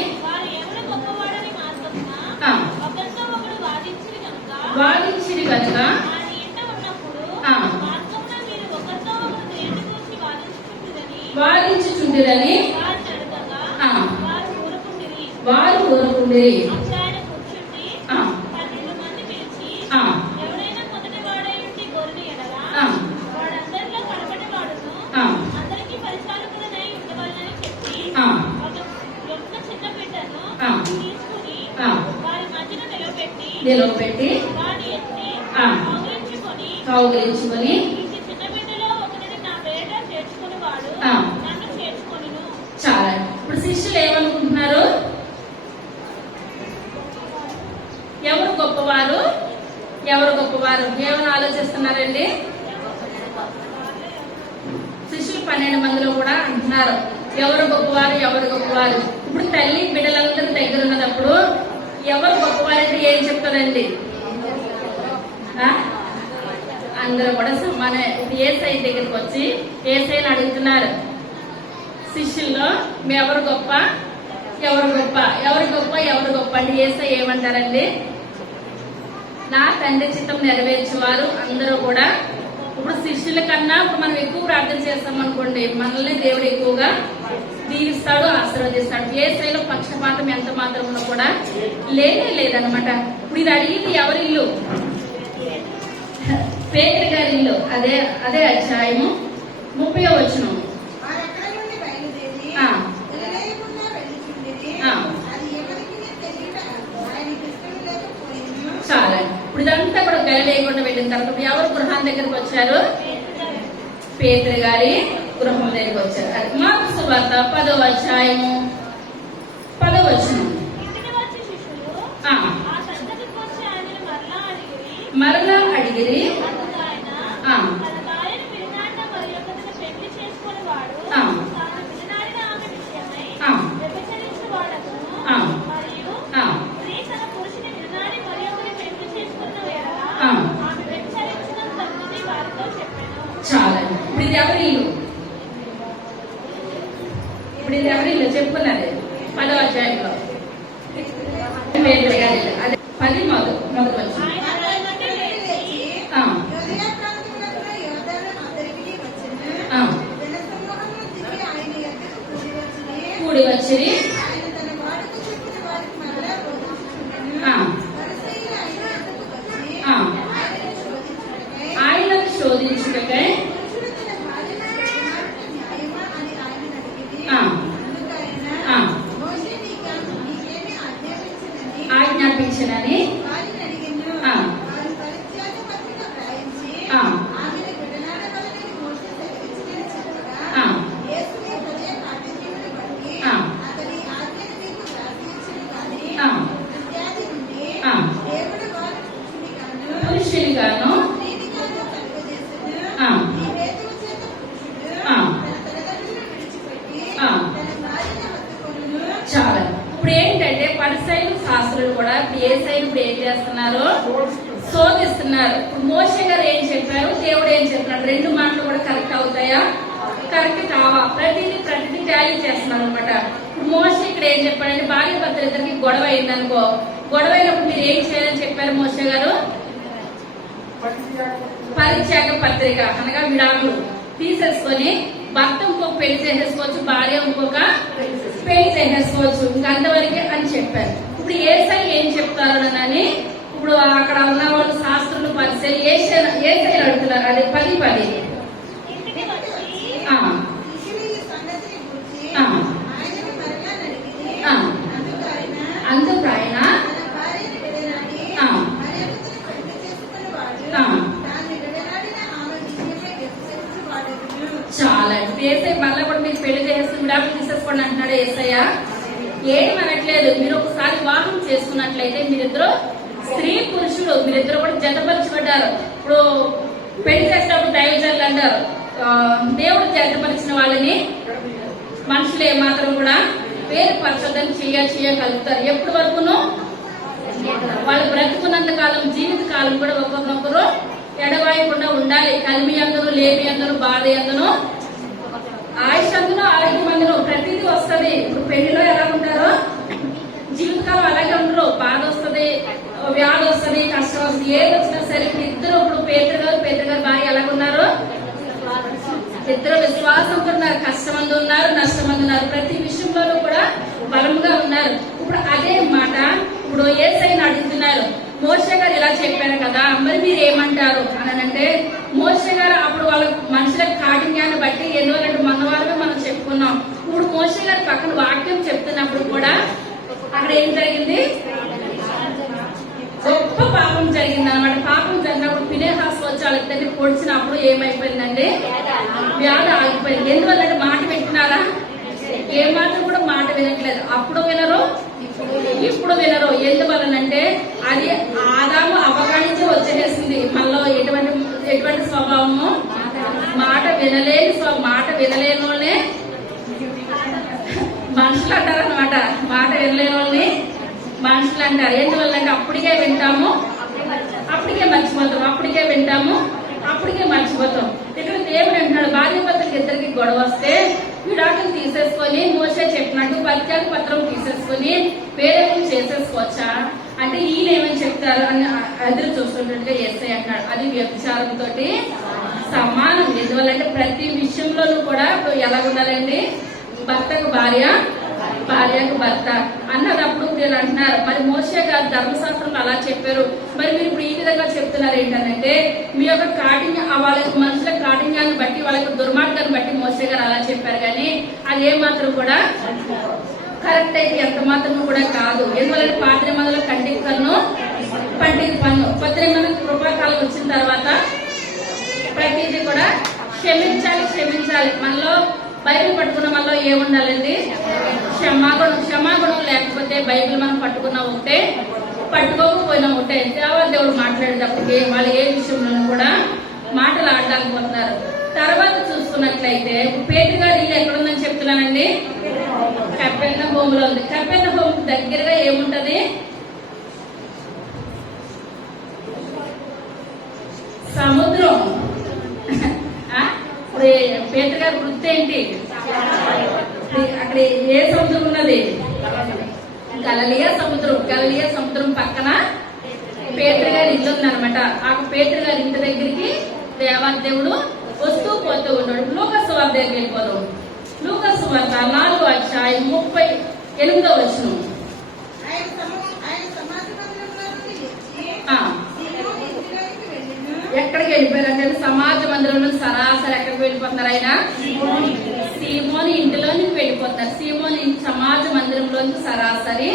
వాదించిరి కనుక వాదించుచుండిరని వారు ఊరుకుండిరి. నిలవబెట్టి కౌగిలించుకొని చాలా. ఇప్పుడు శిష్యులు ఏమనుకుంటున్నారు, ఎవరు గొప్పవారు ఎవరు గొప్పవారు ఏమని ఆలోచిస్తున్నారండి? శిష్యులు 12 మందిలో కూడా అంటున్నారు ఎవరు గొప్పవారు ఎవరు గొప్పవారు. ఇప్పుడు తల్లి బిడ్డలందరి దగ్గర ఉన్నప్పుడు ఎవరు గొప్పవారంటే ఏం చెప్తారండి? అందరూ కూడా సమానే. యేసయ్య దగ్గరికి వచ్చి యేసయ్యని అడుగుతున్నారు శిష్యుల్లో, మీ ఎవరు గొప్ప ఎవరు గొప్ప ఎవరు గొప్ప ఎవరు గొప్ప అంటే యేసయ్య ఏమంటారండి, నా తండ్రి చిత్తం నెరవేర్చేవారు అందరూ కూడా. ఇప్పుడు శిష్యుల కన్నా ఇప్పుడు మనం ఎక్కువ ప్రార్థన చేస్తాం అనుకోండి, మనల్ని దేవుడు ఎక్కువగా దీవిస్తాడు, ఆశీర్వదిస్తాడు. యేసయ్యలో పక్షపాతం ఎంత మాత్రం కూడా లేనే లేదనమాట. ఇప్పుడు ఇది అడిగింది ఎవరి ఇల్లు? పేతురు గారి ఇల్లు. అదే అధ్యాయము 30వ వచనం. చాలా. ఇప్పుడు ఇదంతా కూడా గలిలేయకుండా వెళ్ళిన తర్వాత ఎవరు గృహం దగ్గరకు వచ్చారు? పేతురు గారి గృహం దగ్గరికి వచ్చారు. అది మార్కు సువార్త 10వ అధ్యాయము 10వ వచనం. మరలా అడిగిరి, చాలా. ఇప్పుడు ఇది ఎవరి ఇల్లు? ఇప్పుడు ఇది ఎవరి ఇల్లు చెప్పుకున్నది 10వ అధ్యాయంలో అదే 10 మొదటి వచ్చి కూడి వచ్చిరి, ఆయనను శోధించుటకై ఆజ్ఞాపించనని పురుషునిగాను చాలా. ఇప్పుడు ఏంటంటే పరిసయ్యులు శాస్త్రులు కూడా ఇప్పుడు యేసయ్యను ఇప్పుడు ఏం చేస్తున్నారు, శోధిస్తున్నారు. ఇప్పుడు మోషే గారు ఏం చెప్పారు, దేవుడు ఏం చెప్పినాడు, 2 మాటలు కూడా కరెక్ట్ అవుతాయా, కరెక్ట్ కావా, ప్రతిదీ టాలీ చేస్తున్నారు అనమాట. ఇప్పుడు మోషే ఇక్కడ ఏం చెప్పాడంటే భార్య భర్తలు ఇద్దరికి గొడవ అయిందనుకో, గొడవైనప్పుడు మీరు ఏం చేయాలని చెప్పారు మోషే గారు? పరిత్యాగ పత్రిక అనగా విడాకులు తీసేసుకొని భర్త ఇంకొక పెళ్లి చేసేసుకోవచ్చు, భార్య ఇంకొక పెళ్లి చేసేసుకోవచ్చు, ఇంకా అంతవరకే అని చెప్పారు. ఇప్పుడు యేసయ్య ఏం చెప్తారు అని ఇప్పుడు అక్కడ ఉన్న వాళ్ళు శాస్త్రులు పరిచయం యేసయ్య అడుగుతున్నారు. అది 10:10. అందుకు ఆయన చాలా ఏసై మళ్ళీ కూడా మీరు పెళ్లి చేసి విడాకులు తీసేసుకోండి అంటున్నాడు ఏసయ్య. ఏం అనట్లేదు. మీరు ఒకసారి వివాహం చేసుకున్నట్లయితే మీరిద్దరు స్త్రీ పురుషుడు మీరిద్దరు కూడా జతపరచబడ్డారు. ఇప్పుడు పెళ్లి చేసినప్పుడు దైవజనులు అంటారు దేవుడు జతపరిచిన వాళ్ళని మనుషులు ఏమాత్రం కూడా వేరు పరచదని చేయగలుగుతారు. ఎప్పటి వరకును వాళ్ళు బ్రతుకున్నంత కాలం జీవిత కాలం కూడా ఒక్కొక్కరు ఎడవాయకుండా ఉండాలి. కలిమి అందును, లేమి అందును, బాధ అందును, ఆయుష్ అందును, ఆరోగ్యం అందును ప్రతిదీ వస్తుంది. ఇప్పుడు పెళ్లిలో ఎలా ఉంటారో జీవితకాలం అలాగే ఉండరు. బాధ వస్తుంది, వ్యాధి వస్తుంది, కష్టం వస్తుంది, ఏది వచ్చినా సరే ఇద్దరు ఇప్పుడు పేదరు గారు భార్య ఎలాగున్నారు? ఇద్దరు విశ్వాసంతో ఉన్నారు. కష్టమంది ఉన్నారు, నష్టమంది ఉన్నారు. ప్రతి విషయంలోనూ కూడా బలంగా ఉన్నారు. ఇప్పుడు అదే మాట ఇప్పుడు యేసయ్యను అడుగుతున్నారు. మోషే గారు ఇలా చెప్పారు కదా, మరి మీరు ఏమంటారు అని అంటే మోషే గారు అప్పుడు వాళ్ళ మనుషుల కాఠిన్యాన్ని బట్టి ఎందువల్లంటే మొన్నవారమే మనం చెప్పుకున్నాం. ఇప్పుడు మోషే గారు పక్కన వాక్యం చెప్తున్నప్పుడు కూడా అక్కడ ఏం జరిగింది? గొప్ప పాపం జరిగింది అనమాట. పాపం జరిగినప్పుడు ఫినెహాసు వచ్చి వాళ్ళిద్దరిని పొడిచినప్పుడు ఏమైపోయిందండి? వ్యాధి ఆగిపోయింది. ఎందువల్లంటే మాట వింటున్నారా? ఏ మాత్రం కూడా మాట వినట్లేదు. అప్పుడు వినరు, ఇప్పుడు వినరు. ఎందువలనంటే అది ఆదాము అవగానించి వచ్చేసింది. మనలో ఎటువంటి స్వభావము? మాట వినలేని వాళ్ళే మనుషులు అంటారు అనమాట. మాట వినలేని వాళ్ళని మనుషులు అంటారు. ఎందువల్లంటే అప్పటికే వింటాము, అప్పటికే మర్చిపోతాం, అప్పటికే వింటాము, అప్పటికే మర్చిపోతాం. ఇక్కడ దేవుడు అంటున్నాడు భార్య భర్తలకు ఇద్దరికి గొడవ వస్తే విడాకులు తీసేసుకొని మోషే చెప్పినట్టు పరిత్యాగ పత్రం తీసేసుకొని వేరే చేసేసుకోవచ్చా అంటే ఈయన ఏమని చెప్తారు అని ఎదురు చూస్తుంటే యేసయ్య అంటాడు అది వ్యభిచారంతో సమానం. ఎందువల్లంటే ప్రతి విషయంలోనూ కూడా ఎలా ఉండాలండి? భర్తకు భార్య, భార్యకు భర్త అన్నదప్పుడు వీళ్ళు అంటున్నారు మరి మోషే గారు ధర్మశాస్త్రంలో అలా చెప్పారు, మరి మీరు ఇప్పుడు ఈ విధంగా చెప్తున్నారు ఏంటంటే మీ యొక్క వాళ్ళ మనుషుల కాఠిన్యాన్ని బట్టి వాళ్ళ దుర్మార్గాన్ని బట్టి మోషే గారు అలా చెప్పారు. కానీ అది ఏమాత్రం కూడా కరెక్ట్ అయితే ఎంత మాత్రం కూడా కాదు. ఎందువల్ల పాత నిబంధనలో కంటికి కన్ను పంటికి పన్ను, కొత్త నిబంధన కృపాకాలం వచ్చిన తర్వాత ప్రతిదీ కూడా క్షమించాలి. మనలో బైబిల్ పట్టుకున్న మనలో ఏముండాలండి? క్షమాగుణం లేకపోతే బైబిల్ మనం పట్టుకున్నా ఒకటే, పట్టుకోకపోయినా ఒకటే. దేవుడు మాట్లాడేటప్పటికి వాళ్ళు ఏ విషయంలో కూడా మాటలు ఆడడానికి పోతున్నారు. తర్వాత చూసుకున్నట్లయితే పేతురు గారు ఇల్లు ఎక్కడుందని చెప్తున్నానండి? కపెర్నహూములో ఉంది. కపెర్నహూము దగ్గరగా ఏముంటది? సముద్రం. పేతురు గారి వృత్తి ఏంటి? అక్కడ ఏ సముద్రం ఉన్నది? గలిలయ సముద్రం పక్కన పేతురు గారి ఇల్లు ఉందనమాట. ఆ పేతురు గారి ఇంటి దగ్గరికి దేవాదేవుడు వస్తూ పోతూ ఉన్నాడు. లూకా సువార్త దగ్గరికి వెళ్ళిపోదాం. లూకా సువార్త 4:38 ఎక్కడికి వెళ్ళిపోయారంటే సమాజ మందిరంలో సరాసరి ఎక్కడికి వెళ్ళిపోతున్నారు? ఆయన సీమోని ఇంటిలోనికి వెళ్ళిపోతున్నారు. సీమోని సమాజ మందిరంలోంచి సరాసరి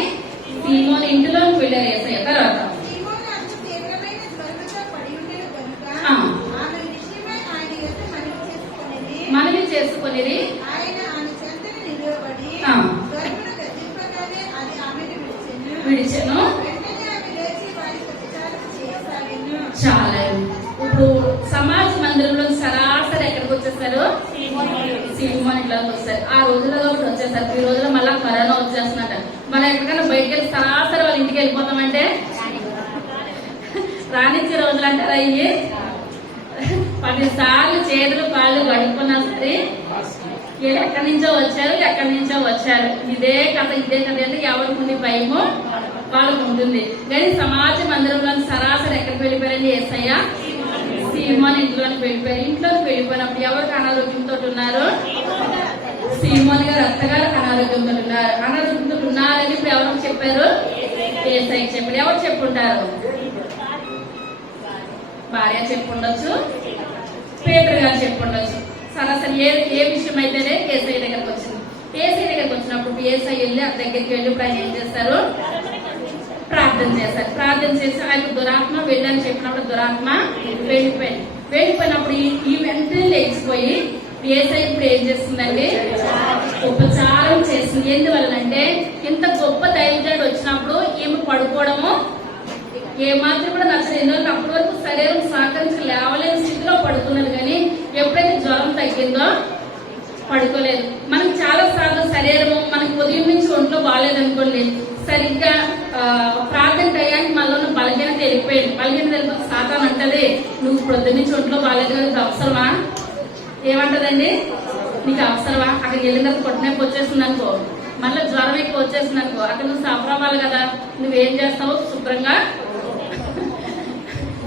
సీమోని ఇంటిలోకి వెళ్ళారు యేసయ్య. తర్వాత మనవి చేసుకునేది విడిచెను. చాలా ఇప్పుడు సమాజ మందిరంలో సరాసరి ఎక్కడికి వచ్చేస్తారు? సీమోనిలోకి వస్తారు. ఆ రోజులలో వచ్చేసారు. ఈ రోజులో మళ్ళా కరోనా వచ్చేస్తున్నట్ట. మనం ఎక్కడికైనా బయటకు వెళ్ళి సరాసరి వాళ్ళ ఇంటికి వెళ్ళిపోతామంటే రానిచ్చే రోజులు అంటారా? ఇవి 10 సార్లు చేతులు కాళ్ళు గడుపుకున్నా సరే వీళ్ళు ఎక్కడి నుంచో వచ్చారు. ఇదే కథ అంటే ఎవరికి ఉంది భయము? వాళ్ళకు ఉంటుంది. కానీ సమాజ మందిరంలో సరాసరి ఎక్కడికి వెళ్ళిపోయారండి? యేసయ్య సీమోన్ ఇంట్లోకి వెళ్ళిపోయారు. ఇంట్లోకి వెళ్ళిపోయినప్పుడు ఎవరికి అనారోగ్యంతో ఉన్నారు? సీమోన్ గారు అత్తగారికి అనారోగ్యంతో ఉన్నారు. అనారోగ్యంతో ఉన్నారని ఇప్పుడు ఎవరికి చెప్పారు? యేసయ్యకి చెప్పారు. ఎవరు చెప్పుంటారు? భార్య చెప్పుండొచ్చు, పేదరు గారు చెప్పుండొచ్చు. సరాసరి ఏ విషయం అయితేనే యేసయ్య దగ్గరకు వచ్చింది. యేసయ్య దగ్గరకు వచ్చినప్పుడు యేసయ్య వెళ్ళి ఆ దగ్గరికి వెళ్ళి ఇప్పుడు ఆయన ఏం చేస్తారు? ప్రార్థన చేశారు. ప్రార్థన చేసి ఆయన దురాత్మ వెళ్ళని చెప్పినప్పుడు దురాత్మ వెళ్ళిపోయినప్పుడు ఈ వెంటనే లేచిపోయి యేసయ్య ఇప్పుడు ఏం చేస్తుందండి? ఉపచారం చేసింది. ఎందువల్లంటే ఇంత గొప్ప దైవజనుడు వచ్చినప్పుడు ఈమె పడుకోవడము ఏమాత్రం కూడా నచ్చలేదు. ఎందుకంటే అప్పటి వరకు శరీరం సహకరించి లేవలేని స్థితిలో పడుకున్నది. కానీ ఎప్పుడైతే జ్వరం తగ్గిందో పడుకోలేదు. మనకి చాలా సార్లు శరీరము మనకి ఉదయం నుంచి ఒంట్లో బాగాలేదనుకోండి, సరిగ్గా ప్రార్థన టయానికి మనలో బలహీనత వెళ్ళిపోయింది. బలహీనత వెళ్ళిపోతే సాతాను అంటది, నువ్వు పొద్దున్న నుంచి ఒంట్లో బాగాలేదు కదా, ఇది అవసరమా? ఏమంటదండి? నీకు అవసరమా? అక్కడికి వెళ్ళిన తర్వాత కొట్టినొప్పి వచ్చేస్తుంది అనుకో, మళ్ళీ జ్వరం ఎక్కువ వచ్చేస్తుంది అనుకో, అక్కడ నువ్వు సఫర్ అవ్వాలి కదా. నువ్వేం చేస్తావు? శుభ్రంగా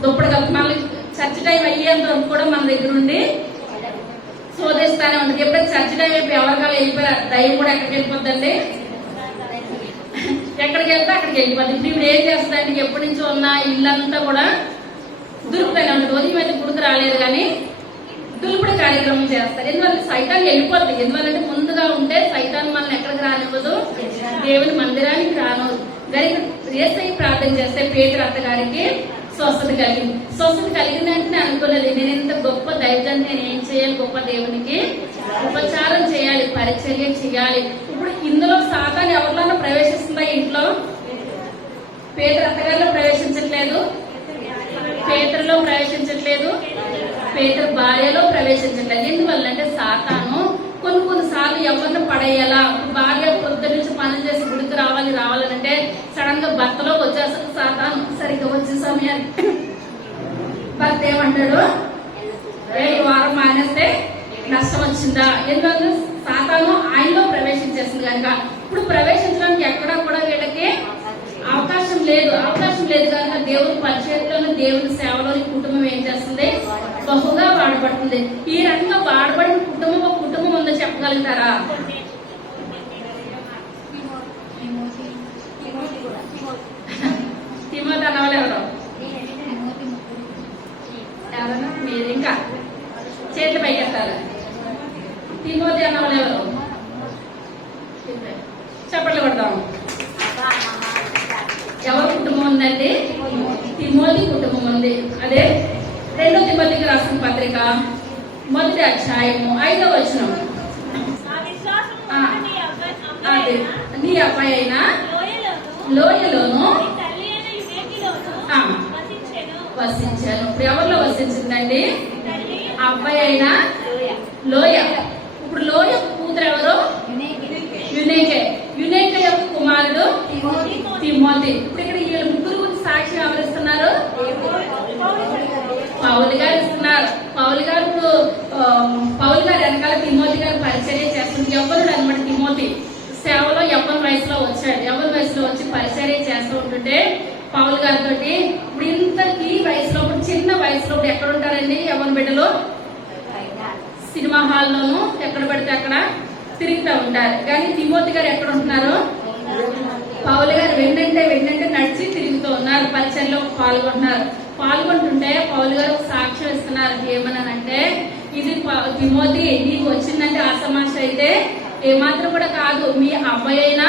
దుప్పటి కప్పు మళ్ళీ చర్చ్ టైం అయ్యేంత వరకు కూడా మన దగ్గర ఉండి శోధిస్తానే ఉంటుంది. ఎప్పుడైతే చర్చ్ టైం అయిపోయి ఎవరికాలు వెళ్ళిపోయారు, దయ్యం కూడా ఎక్కడికి వెళ్ళిపోద్దండి? ఎక్కడికి వెళ్తే అక్కడికి వెళ్ళిపోద్ది. ఇప్పుడు ఏం చేస్తుందంటే ఎప్పటి నుంచో ఉన్న ఇల్లంతా కూడా దులుపుతానే ఉంటుంది. ఉదయం అయితే గుడికి రాలేదు కానీ దులుపుడు కార్యక్రమం చేస్తారు. ఎందువల్ల సైతాన్ వెళ్ళిపోద్ది. ఎందువల్లంటే ముందుగా ఉంటే సైతాన్ మనల్ని ఎక్కడికి రానివ్వదు? దేవుని మందిరానికి రాను. యేసయ్య ప్రార్థన చేస్తే పేతురు అత్తగారికి స్వస్థత కలిగింది. స్వస్థత కలిగిందంటే అనుకోలేదు, నేను ఇంత గొప్ప దైవజన్, నేను ఏం చేయాలి? గొప్ప దేవునికి ఉపచారం చేయాలి, పరిచర్య చేయాలి. ఇప్పుడు ఇందులో సాతాను ఎవరిలోనూ ప్రవేశిస్తుందా? ఇంట్లో పేతురు అత్తగారిలో ప్రవేశించట్లేదు, పేతురులో ప్రవేశించట్లేదు, పేతురు భార్యలో ప్రవేశించట్లేదు. ఎందువల్లంటే సాతాను కొన్ని సార్లు ఎవరిని పడేయాలా, భార్య పొద్దు నుంచి పనులు చేసి గుడికి రావాలంటే సడన్ గా భర్తలోకి వచ్చేసరికి సాతాను సరిగ్గా వచ్చే సమయానికి భర్త ఏమంటాడు? ఈ వారం మానేస్తే నష్టం వచ్చిందా? ఎందుకంటే సాతాను ఆయనలో ప్రవేశించేసింది కనుక ఇప్పుడు ప్రవేశించడానికి ఎక్కడా కూడా వీళ్ళకి అవకాశం లేదు కనుక దేవుని పరిచయంలోని దేవుని సేవలోని కుటుంబం ఏం చేస్తుంది? బహుగా వాడబడుతుంది. ఈ రకంగా వాడబడిన కుటుంబం ఒక కుటుంబం ఉందో చెప్పగలుగుతారా? తిమోతి అన్నవాళ్ళు ఎవరు? ఎవరన్నా మీరు ఇంకా చేతులు పైకెత్తారు. తిమోతి అన్నవాళ్ళు ఎవరు? చప్పట్లు కొడతాము. ఎవరి కుటుంబం ఉందండి? తిమోతి కుటుంబం ఉంది. అదే 2 తిమోతికి రాసిన పత్రిక 1వ అధ్యాయము 5వ వచనం. నీ అబ్బాయి అయినా లోయలోను వసించాను. ఇప్పుడు ఎవరిలో వసించిందండి? అబ్బాయి అయినా లోయ. ఇప్పుడు లోయ కూతురు ఎవరు? యునేకే యొక్క కుమారుడు తిమోతి. ఇప్పుడు ఇక్కడ వీళ్ళ ముగ్గురు గురించి సాక్ష్యం ఎవరిస్తున్నారు? పౌలు గారు ఇస్తున్నారు. పౌలు గారు వెనకాల తిమోతి గారు పరిచర్య చేస్తుంది. యవ్వనుడు అనమాట తిమోతి. సేవలో యవ్వన వయసులో వచ్చాడు. యవ్వన వయసులో వచ్చి పరిచర్య చేస్తూ ఉంటుంటే పౌలు గారితో ఇప్పుడు ఇంతకీ వయసులో, చిన్న వయసులో ఎక్కడ ఉంటారండి యవ్వన బిడ్డలు? సినిమా హాల్లోనూ ఎక్కడ పడితే అక్కడ తిరుగుతూ ఉంటారు. కానీ తిమోతి గారు ఎక్కడ ఉంటున్నారు? పౌలు గారు వెన్నంటే నడిచి తిరుగుతూ ఉన్నారు, పరిచర్యలో పాల్గొంటుంటే పౌలు గారు సాక్ష్యం ఇస్తున్నారు. ఏమన్నానంటే, ఇది తిమోతి నీకు వచ్చిందంటే ఆసమాష అయితే ఏమాత్రం కూడా కాదు. మీ అబ్బాయి అయినా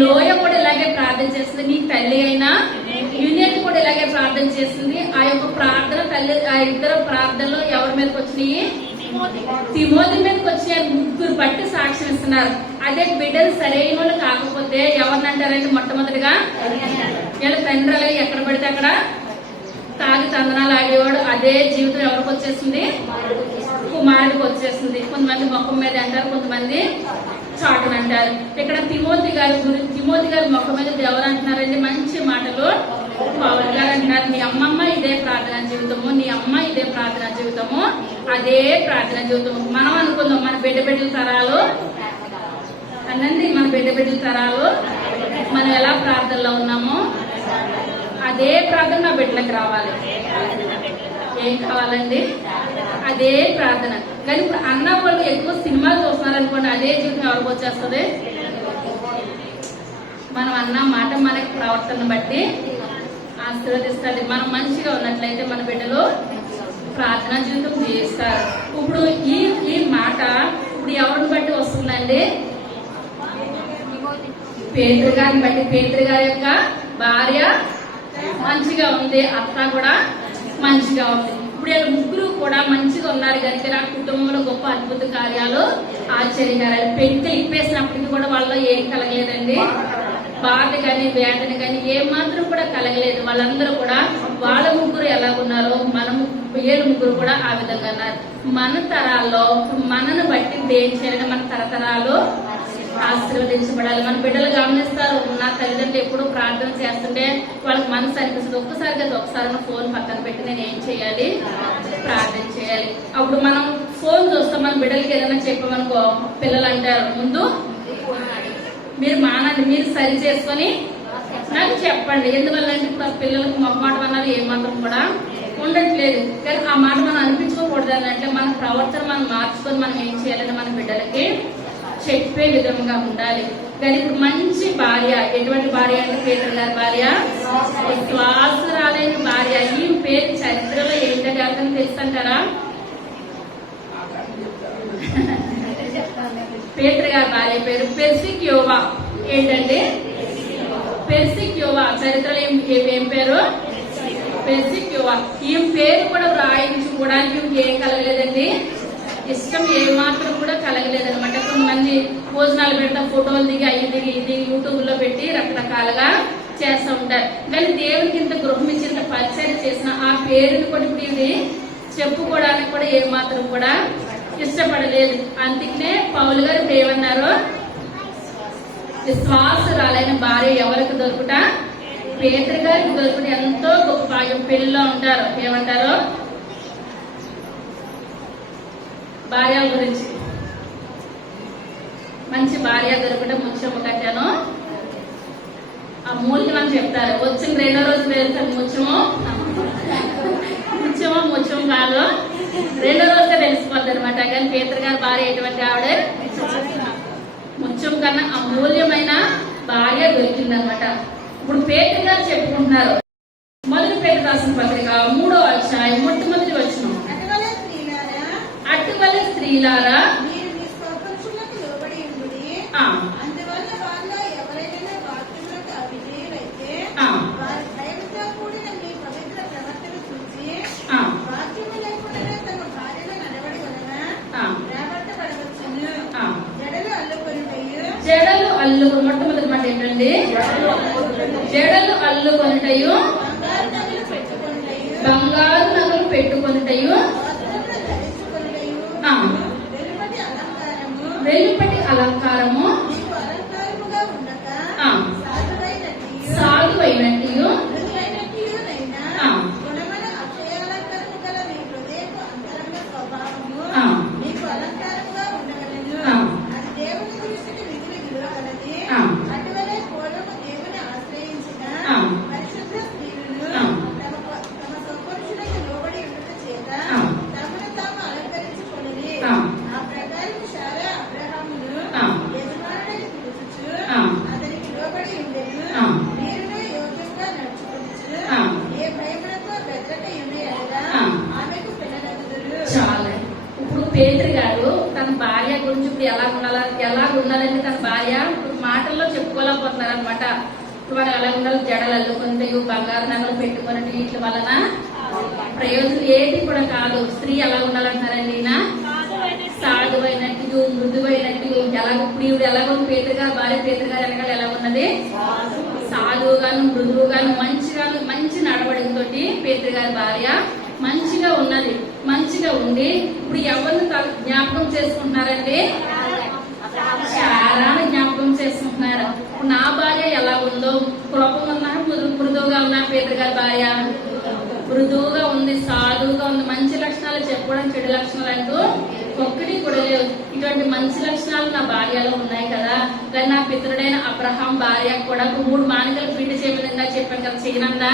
లోయ కూడా ఇలాగే ప్రార్థన చేస్తుంది, నీ తల్లి అయినా యూనియన్ కూడా ఇలాగే ప్రార్థన చేస్తుంది. ఆ యొక్క ప్రార్థన తల్లి, ఆ ఇద్దరు ప్రార్థనలో ఎవరి మీదకి వచ్చినాయి? తిమోతి మీదకి వచ్చి ముగ్గురు బట్టి సాక్ష్యం ఇస్తున్నారు. అదే బిడ్డలు సరైన వాళ్ళు కాకపోతే ఎవరిని అంటారంటే మొట్టమొదటిగా వీళ్ళ తండ్రి అలాగే ఎక్కడ పడితే అక్కడ తాగి తందనాలు ఆడేవాడు. అదే జీవితం ఎవరికి వచ్చేస్తుంది? కుమారుడికి వచ్చేస్తుంది. కొంతమంది మొఖం మీద అంటారు, కొంతమంది చాటును అంటారు. ఇక్కడ తిమోతి గారి మొఖం మీద ఎవరు అంటున్నారండి? మంచి మాటలు పౌలు గారు అంటున్నారు. నీ అమ్మమ్మ ఇదే ప్రార్థనా జీవితము, నీ అమ్మ ఇదే ప్రార్థనా జీవితము, అదే ప్రార్థనా జీవితము. మనం అనుకుందాం మన బిడ్డ తరాలు అనండి, మన బిడ్డ తరాలు మనం ఎలా ప్రార్థనలో ఉన్నామో అదే ప్రార్థన నా బిడ్డలకు రావాలి. ఏం కావాలండి? అదే ప్రార్థన. కానీ ఇప్పుడు అన్న వాళ్ళు ఎక్కువ సినిమాలు చూస్తున్నారు అనుకోండి, అదే జీవితం ఎవరికి వచ్చేస్తుంది? మనం అన్న మాట మనకి ప్రవర్తన బట్టి ఆశీర్వదిస్తుంది. మనం మంచిగా ఉన్నట్లయితే మన బిడ్డలు ప్రార్థనా జీవితం చేస్తారు. ఇప్పుడు ఈ మాట ఇప్పుడు ఎవరిని బట్టి వస్తుందండి? పేతురు గారిని బట్టి. పేతురు గారి యొక్క భార్య మంచిగా ఉంది, అత్త కూడా మంచిగా ఉంది. ఇప్పుడు వీళ్ళు ముగ్గురు కూడా మంచిగా ఉన్నారు కనుక నా కుటుంబంలో గొప్ప అద్భుత కార్యాలు ఆశ్చర్యకార్యాలు. పెంకి ఇప్పేసినప్పటికీ కూడా వాళ్ళలో ఏం కలగలేదండి, బాధ కానీ వేదన కానీ ఏమాత్రం కూడా కలగలేదు. వాళ్ళందరూ కూడా వాళ్ళ ముగ్గురు ఎలా ఉన్నారో వీళ్ళ ముగ్గురు కూడా ఆ విధంగా ఉన్నారు. మన తరాల్లో మనను బట్టి ఏం చేయాలంటే మన తరతరాలు ఆశీర్వదించబడాలి. మన బిడ్డలు గమనిస్తారు, నా తల్లిదండ్రులు ఎప్పుడు ప్రార్థన చేస్తుంటే వాళ్ళకి మనసు అనిపిస్తుంది. ఒకసారి ఫోన్ పక్కన పెట్టి నేను ఏం చేయాలి? ప్రార్థన చేయాలి. అప్పుడు మనం ఫోన్ చూస్తాం, మన బిడ్డలకి ఏదైనా చెప్పామనుకో పిల్లలు అంటారు, ముందు మీరు మానండి, మీరు సరి చేసుకొని నాకు చెప్పండి. ఎందువల్ల అంటే ఇప్పుడు పిల్లలకు మొహమాట అన్నారు ఏమాత్రం కూడా ఉండట్లేదు. కానీ ఆ మాట మనం అనిపించుకోకూడదు అని అంటే మన ప్రవర్తన మనం మార్చుకొని మనం ఏం చేయాలంటే మన బిడ్డలకి చెప్పే విధంగా ఉండాలి. కానీ ఇప్పుడు మంచి భార్య, ఎటువంటి భార్య అంటే పేతురు గారి భార్య విశ్వాసురాలైన భార్య. ఈ పేరు చరిత్రలో ఏంటంటే అతను తెలుసంటారా? పేతురు గారి భార్య పేరు పెర్సిక్యోవా. ఏంటంటే పెర్సిక్యోవా. చరిత్రలో ఏం పేరు? పెర్సిక్యోవా. ఈ పేరు కూడా రాయించుకోవడానికి ఏం కలగలేదండి, ఇష్టం ఏమాత్రం కూడా కలగలేదనమాట. కొంతమంది భోజనాలు పెడతా ఫోటోలు దిగి ఇది యూట్యూబ్ లో పెట్టి రకరకాలుగా చేస్తూ ఉంటారు. కానీ దేవునికి ఇంత గృహం ఇచ్చిన పరిచయం చేసిన ఆ పేరుని కూడా ఇప్పుడు ఇది చెప్పుకోవడానికి కూడా ఏమాత్రం కూడా ఇష్టపడలేదు. అందుకనే పౌలు గారు ఇప్పుడు ఏమన్నారు? విశ్వాసురాలైన భార్య ఎవరికి దొరుకుట? పేతురు గారికి దొరుకుట ఎంతో గొప్ప భాగ్యం. పెళ్లిలో ఉంటారు, ఏమంటారు? భార్య గురించి మంచి భార్య దొరకట ముత్యము కట్టాను ఆ మూల్యం అని చెప్తారు. వచ్చిన రెండో రోజు వెళ్తాను ముత్యము కాదు, రెండో రోజుగా తెలిసిపోద్ది అనమాట. కానీ పేతురు గారి భార్య ఎటువంటి ఆవిడ? ముత్యం కన్నా అమూల్యమైన భార్య దొరికిందనమాట. ఇప్పుడు పేతురు గారు చెప్పుకుంటున్నారు, మొదటి పేతురు రాసిన పత్రిక 3వ అధ్యాయం మొట్టమొదటి వచనం, అటువల స్త్రీలారా జడలు అల్లుకు. మొట్టమొదటి మాట ఏంటండి? జడలు అల్లుకొనుటయు బంగారు నగలు పెట్టుకొనుటయు వెలుపటి అలంకారము సాధువైనట్టు చాలా. ఇప్పుడు పేతురు గారు తన భార్య గురించి ఇప్పుడు ఎలా ఉండాలంటే తన భార్య మాటల్లో చెప్పుకోలేకపోతున్నారు అనమాట. ఇప్పుడు వాళ్ళు ఎలా ఉండాలి? జడలు అల్లుకుంటాయి, బంగారు నగలు పెట్టుకుని వీటి వలన ప్రయోజనం ఏది కూడా కాదు. స్త్రీ ఎలా ఉండాలంటారండి? ఈయన సాధువైనట్టు మృదువైనట్టు. ఇప్పుడు ఎలాగో పేతురు గారు భార్య పేతురు గారు వెనకాల ఎలా ఉన్నది? సాధువుగాను మృదువుగాను మంచి నడవడితోటి పేతురు గారి భార్య మంచిగా ఉన్నది. మంచిగా ఉండి ఇప్పుడు ఎవరిని జ్ఞాపకం చేసుకుంటున్నారండి? చాలా జ్ఞాపకం చేసుకుంటున్నారు. ఇప్పుడు నా భార్య ఎలా ఉందో, కోపం ఉన్నా మృదువుగా ఉన్నా పేతురు గారి భార్య మృదువుగా ఉంది, సాధువుగా ఉంది. మంచి లక్షణాలు చెప్పుకోవడం, చెడు లక్షణాలు అంటూ ఒక్కటి కూడా లేవు. ఇటువంటి మంచి లక్షణాలు నా భార్యలో ఉన్నాయి కదా, కానీ నా పితరుడైన అబ్రహాం భార్య కూడా 3 మానికలు పిండి చేయమని చెప్పాను కదా, చేయనందా?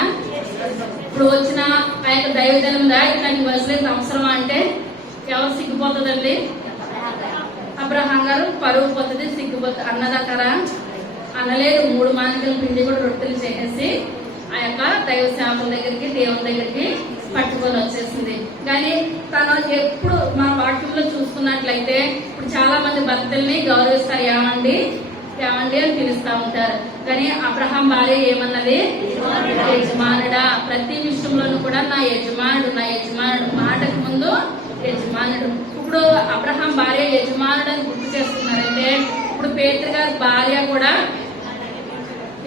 ఇప్పుడు వచ్చిన ఆ యొక్క దైవజనంగా ఇట్లాంటి వయసులేదు అవసరమా అంటే ఎవరు సిగ్గిపోతుందండి? అబ్రహాం గారు పరువు పోతుంది, సిగ్గిపోతుంది అన్నదక్కరా? అనలేదు. 3 మానికలు పిండి కూడా రొట్టెలు చేసేసి ఆ యొక్క దైవ సేవకుల దగ్గరికి, దేవుని దగ్గరికి పట్టుకొని వచ్చేసింది. కానీ తను ఎప్పుడు మా వాక్యంలో చూసుకున్నట్లయితే ఇప్పుడు చాలా మంది భక్తుల్ని గౌరవిస్తారు, ఏమండి ఏమండి అని పిలుస్తా ఉంటారు. కానీ అబ్రహాం భార్య ఏమన్నది? యజమానుడా. ప్రతి విషయంలోనూ కూడా నా యజమానుడు, నా యజమానుడు, మాటకు ముందు యజమానుడు. ఇప్పుడు అబ్రహాం భార్య యజమానుడు అని గుర్తు చేస్తున్నారంటే ఇప్పుడు పేతురు గారి భార్య కూడా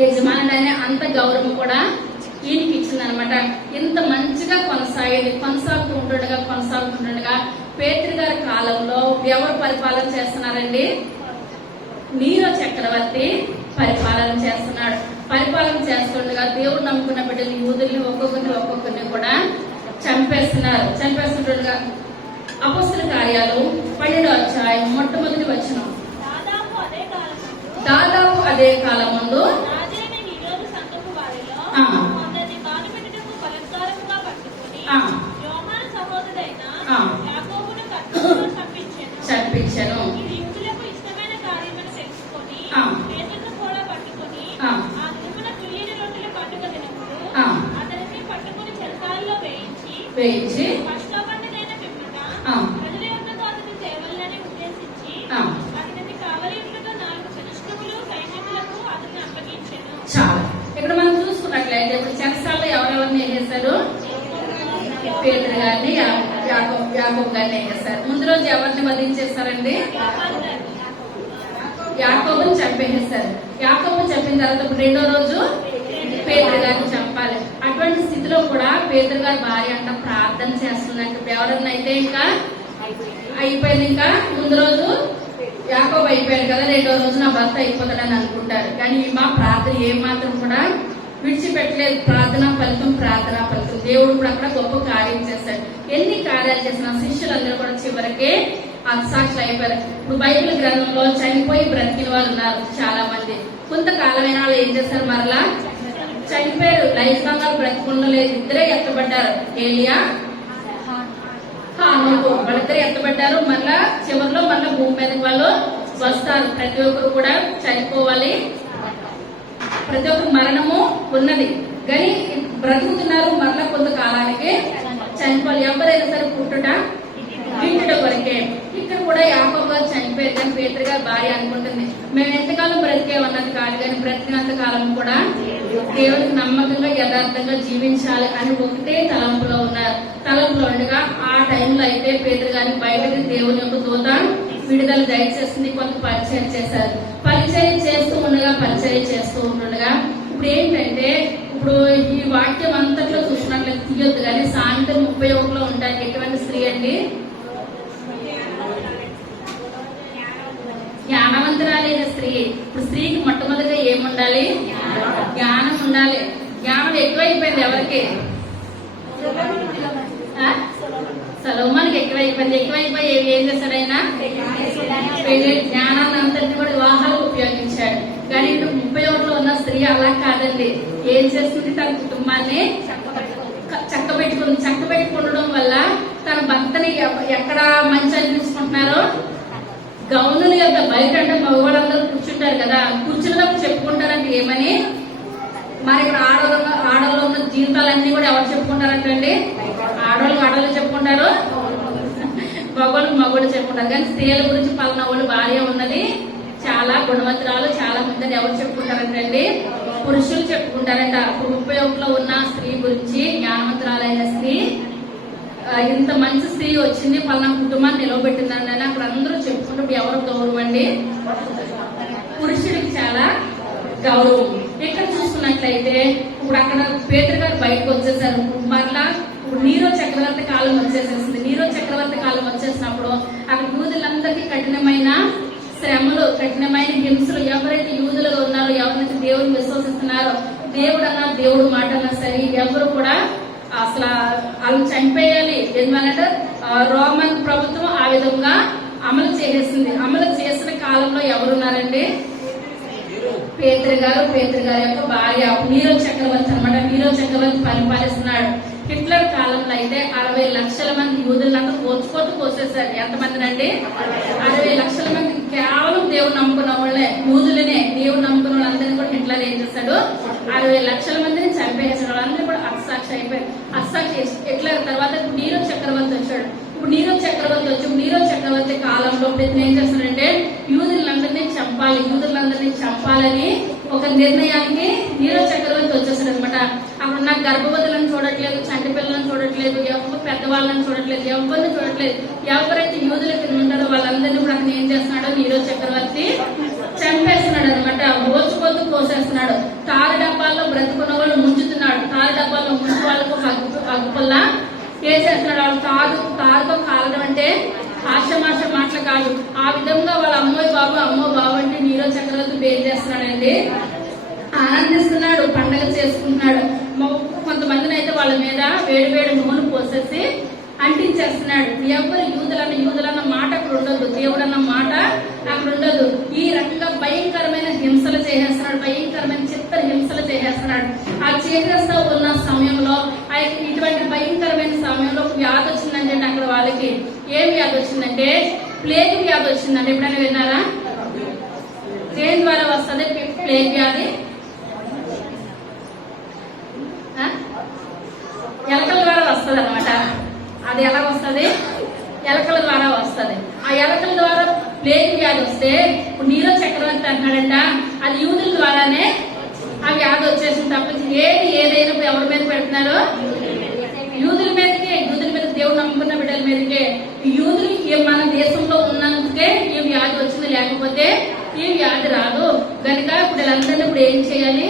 యజమానుడు అనే అంత గౌరవం కూడా ఈయనకి ఇచ్చింది అనమాట. ఇంత మంచిగా కొనసాగుతుండగా పేతురు గారి కాలంలో ఎవరు పరిపాలన చేస్తున్నారండి? నీరో చక్రవర్తి పరిపాలన చేస్తున్నాడు. పరిపాలన చేస్తుండగా దేవుడు నమ్ముకున్న బిడ్డలు యూదుల్ని ఒక్కొక్కరిని కూడా చంపేస్తుండగా అపొస్తలుల కార్యాలు 12వ అధ్యాయం మొట్టమొదటి వచనం. దాదాపు అదే కాలం ముందు చంపించను. వేయించి చాలా ఇక్కడ మనం చూసుకున్నట్లయితే ఇప్పుడు చెరసాలలో ఎవరెవరిని ఏం చేశారు? పేతురు గారిని, యాకోబు గారిని ఏం చేశారు? ముందు రోజు ఎవరిని వధించేశారండి? యాకోబుని చంపేసేశారు. యాకోబుని చంపిన తర్వాత ఇప్పుడు 2వ రోజు పేతురు గారిని చంపాలి. అటువంటి స్థితిలో కూడా పేతురు గారి భార్య అంట ప్రార్థన చేస్తుందంటే ఇప్పుడు ఎవరన్నా అయితే ఇంకా అయిపోయింది. ఇంకా ముందు రోజు యాకోబు అయిపోయాడు కదా, 2వ రోజు నా భర్త అయిపోతాడని అనుకుంటారు. కానీ మా ప్రార్థన ఏమాత్రం కూడా విడిచిపెట్టలేదు. ప్రార్థన ఫలితం. దేవుడు కూడా అక్కడ గొప్ప కార్యం చేశాడు. ఎన్ని కార్యాలు చేసిన శిష్యులందరూ కూడా చివరికి అసాక్షులు అయిపోయారు. ఇప్పుడు బైబిల్ గ్రంథంలో చనిపోయి బ్రతికిన వాళ్ళు ఉన్నారు చాలా మంది. కొంతకాలమైన వాళ్ళు ఏం చేస్తారు? మరలా చనిపోయారు. లైఫ్గా బ్రతికుండలేదు. ఇద్దరే ఎత్తబడ్డారు, ఏలియా, హానోకు. వాళ్ళిద్దరు ఎత్తబడ్డారు. మళ్ళా చివరిలో మళ్ళీ భూమి మీదకి వాళ్ళు వస్తారు. ప్రతి ఒక్కరు కూడా చనిపోవాలి. ప్రతి ఒక్కరు మరణము ఉన్నది, కానీ బ్రతుకుతున్నారు. మరలా కొంతకాలానికి చనిపోవాలి. ఎవరైనా సరే పుట్టుట వింటుట కొరకే. ఇక్కడ కూడా యాకోబు గారు చనిపోయారు. కానీ పేతురు గారి భార్య అనుకుంటుంది మేము ఎంతకాలం బ్రతికేమన్నది కాదు, కానీ బ్రతికినంత కాలం కూడా దేవుడికి నమ్మకంగా యథార్థంగా జీవించాలి అని ఒకటే తలంపులో ఉండగా ఆ టైంలో అయితే పేతురు గారిని బయటకి దేవుని యొక్క దూత విడుదల దయచేస్తుంది. కొంత పరిచయం చేశారు. పరిచయం చేస్తూ ఉండగా ఇప్పుడు ఏంటంటే ఇప్పుడు ఈ వాక్యం అంతట్లో చూసినట్లయితే తీయొద్దు, కానీ సాయంత్రం 31లో ఉంటాయి. ఎటువంటి స్త్రీ అండి? జ్ఞానవంతురాలైన స్త్రీ. ఇప్పుడు స్త్రీకి మొట్టమొదటిగా ఏముండాలి? జ్ఞానం ఉండాలి. జ్ఞానం ఎక్కువైపోయింది ఎవరికి? సొలొమోనుకి ఎక్కువైపోయి ఏం చేశాడు ఆయన? జ్ఞానాన్ని అంతటిని కూడా వివాహాలకు ఉపయోగించాడు. కానీ ఇప్పుడు 31లో ఉన్న స్త్రీ అలా కాదండి. ఏం చేస్తుంది? తన కుటుంబాన్ని చక్కబెట్టుకుండడం వల్ల తన భర్తని ఎక్కడ మంచి అనిపించుకుంటున్నారో గౌనుల యొక్క బయట అంటే మగవాళ్ళందరూ కూర్చుంటారు కదా, కూర్చున్నప్పుడు చెప్పుకుంటారంటే ఏమని? మరి ఇక్కడ ఆడవాళ్ళు ఉన్న జీవితాలన్నీ కూడా ఎవరు చెప్పుకుంటారంటండి? ఆడవాళ్ళు చెప్పుకుంటారు, మగవాళ్ళు చెప్పుకుంటారు. కానీ స్త్రీల గురించి పలానా వాళ్ళు భార్య ఉన్నది, చాలా గుణవంతురాలు, చాలా ముందని ఎవరు చెప్పుకుంటారంటండి? పురుషులు చెప్పుకుంటారంట. 31లో ఉన్న స్త్రీ గురించి, జ్ఞానవంతురాలైన స్త్రీ, ఇంత మంచి స్త్రీ వచ్చింది, పలానా కుటుంబాన్ని నిలవబెట్టిందండి అని అక్కడ అందరూ చెప్పుకుంటూ ఎవరు గౌరవం అండి? పురుషుడికి చాలా గౌరవం. ఇక్కడ చూసుకున్నట్లయితే ఇప్పుడు అక్కడ పేతురు గారు బయటకు వచ్చేసారు. మరలా ఇప్పుడు నీరో చక్రవర్తి కాలం వచ్చేసేసింది. నీరో చక్రవర్తి కాలం వచ్చేసినప్పుడు అక్కడ యూదులందరికీ కఠినమైన శ్రమలు, కఠినమైన హింసలు. ఎవరైతే యూదులుగా ఉన్నారో, ఎవరైతే దేవుడిని విశ్వసిస్తున్నారో, దేవుడు మాట అన్నా సరే ఎవరు కూడా అసలు వాళ్ళు చంపేయాలి. ఎందుకంటే రోమన్ ప్రభుత్వం ఆ విధంగా అమలు చేసేసింది. అమలు చేసిన కాలంలో ఎవరున్నారండి? పేతురు గారు యొక్క భార్య నీరో చక్రవర్తి అన్నమాట. నీరో చక్రవర్తి పరిపాలిస్తున్నాడు. హిట్లర్ కాలంలో అయితే 60 లక్షల మంది యూదులంతా కోసేశారు. ఎంతమందినండి? 60 లక్షల మంది కేవలం దేవుడు నమ్ముకున్న వాళ్ళే, యూదులనే. దేవుడు నమ్ముకున్న వాళ్ళందరినీ కూడా హిట్లర్ ఏం చేశాడు? 60 లక్షల మందిని చంపేసాడు. వాళ్ళందరూ కూడా హతసాక్షి అయిపోయారు. హతసాక్షి హిట్లర్ తర్వాత నీరో చక్రవర్తి వచ్చాడు. ఇప్పుడు నీరో చక్రవర్తి కాలంలో ప్రతి ఏం చేస్తాడంటే యూదులందరినీ చంపాలని ఒక నిర్ణయానికి నీరో చక్రవర్తి వచ్చేసాడు అనమాట. అక్కడ ఉన్న గర్భవతులను చూడట్లేదు, చంటి పిల్లలను చూడట్లేదు, ఎవరు పెద్దవాళ్ళని చూడట్లేదు, ఎవరిని చూడట్లేదు. ఎవరైతే యూదుల కింద ఉంటారో వాళ్ళందరినీ కూడా అతను ఏం చేస్తున్నాడో నీరో చక్రవర్తి చంపేస్తున్నాడు అనమాట. రోజుకొద్దు కోసేస్తున్నాడు. తారు డబ్బాల్లో బ్రతుకున్న వాళ్ళు ముంచుతున్నాడు. తారు డబ్బాల్లో ముంచు వాళ్ళకు అగ్గుపుల్లా చేసేస్తున్నాడు. వాళ్ళు తారుతో కాలడం అంటే ఆశమాష మాటలు కాదు. ఆ విధంగా వాళ్ళ అమ్మో బాబు అంటే నీరో చక్రవర్తి బేర్ చేస్తున్నాడండి. ఆనందిస్తున్నాడు, పండగ చేసుకుంటున్నాడు. కొంతమందిని అయితే వాళ్ళ మీద వేడి నూనె పోసేసి అంటించేస్తున్నాడు. ఎవరు యూదులన్న మాట అక్కడ ఉండదు, దేవుడు అన్న మాట అక్కడ ఉండదు. ఈ రకంగా భయంకరమైన హింసలు చేసేస్తున్నాడు, భయంకరమైన చిత్ర హింసలు చేసేస్తున్నాడు. ఆ చేసేస్తా ఉన్న సమయంలో ఇటువంటి భయంకరమైన సమయంలో వ్యాధి వచ్చిందంటే అక్కడ వాళ్ళకి ఏం వ్యాధి వచ్చిందంటే ప్లేగ్ వ్యాధి వచ్చిందండి. ఎప్పుడైనా విన్నారా? దేని ద్వారా వస్తుంది ప్లేగ్ వ్యాధి? ఎలకల ద్వారా వస్తుంది అనమాట. అది ఎలా వస్తుంది? ఎలకల ద్వారా వస్తుంది. ఆ ఎలకల ద్వారా ప్లేగ్ వ్యాధి వస్తే ఇప్పుడు నీరో చక్రవర్తి అంటున్నాడంట అది యూదుల ద్వారానే ఆ వ్యాధి వచ్చేసింది తప్పించి ఏదైనా ఎవరి మీద పెడుతున్నారు? యూదుల మీదకే. దేవుడు నమ్ముకున్న బిడ్డల మీదకే. యూదులు మన దేశంలో ఉన్నందుకే ఈ వ్యాధి వచ్చింది, లేకపోతే ఈ వ్యాధి రాదు. కనుక ఇప్పుడు వీళ్ళందరినీ ఇప్పుడు ఏం చేయాలి?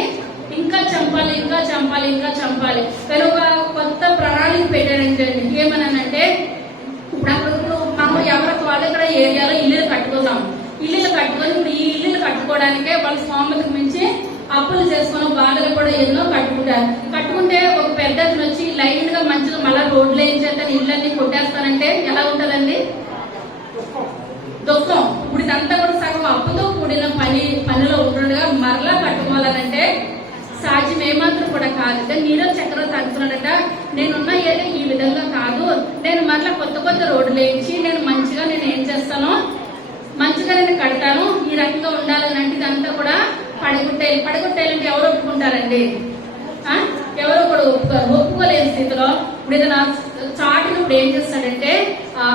ఇంకా చంపాలి. కనుక కొత్త ప్రణాళిక పెట్టాడంటే ఏమనంటే ఇప్పుడు అక్కడ మనం ఎవరికి వాళ్ళు ఇక్కడ ఏరియాలో ఇల్లులు కట్టుకొని ఇప్పుడు ఈ ఇల్లులు కట్టుకోవడానికే వాళ్ళ స్తోమతకు మించి అప్పులు చేసుకున్న బాధలు కూడా ఎన్నో కట్టుకుంటే ఒక పెద్ద వచ్చి లైన్ గా మంచిగా మళ్ళా రోడ్లు ఏం చేస్తాను ఇళ్ళన్నీ కొట్టేస్తానంటే ఎలా ఉంటదండి? దుఃఖం. ఇప్పుడు ఇదంతా కూడా సగం అప్పుతో కూడిన పనిలో ఉండగా మరలా కట్టుకోవాలనంటే సాధ్యం ఏమాత్రం కూడా కాదు. నీరో చక్రవర్తి అనుకున్నాడట నేనున్న ఏరియా ఈ విధంగా కాదు, నేను మరలా కొత్త రోడ్లు వేయించి నేను ఏం చేస్తాను మంచిగా నేను కడతాను, ఈ రకంగా ఉండాలని అంటే ఇదంతా కూడా పడగొట్టేయాలంటే ఎవరు ఒప్పుకుంటారండి? ఎవరు కూడా ఒప్పుకోలేని స్థితిలో ఇప్పుడు ఏదైనా చాటును ఇప్పుడు ఏం చేస్తాడంటే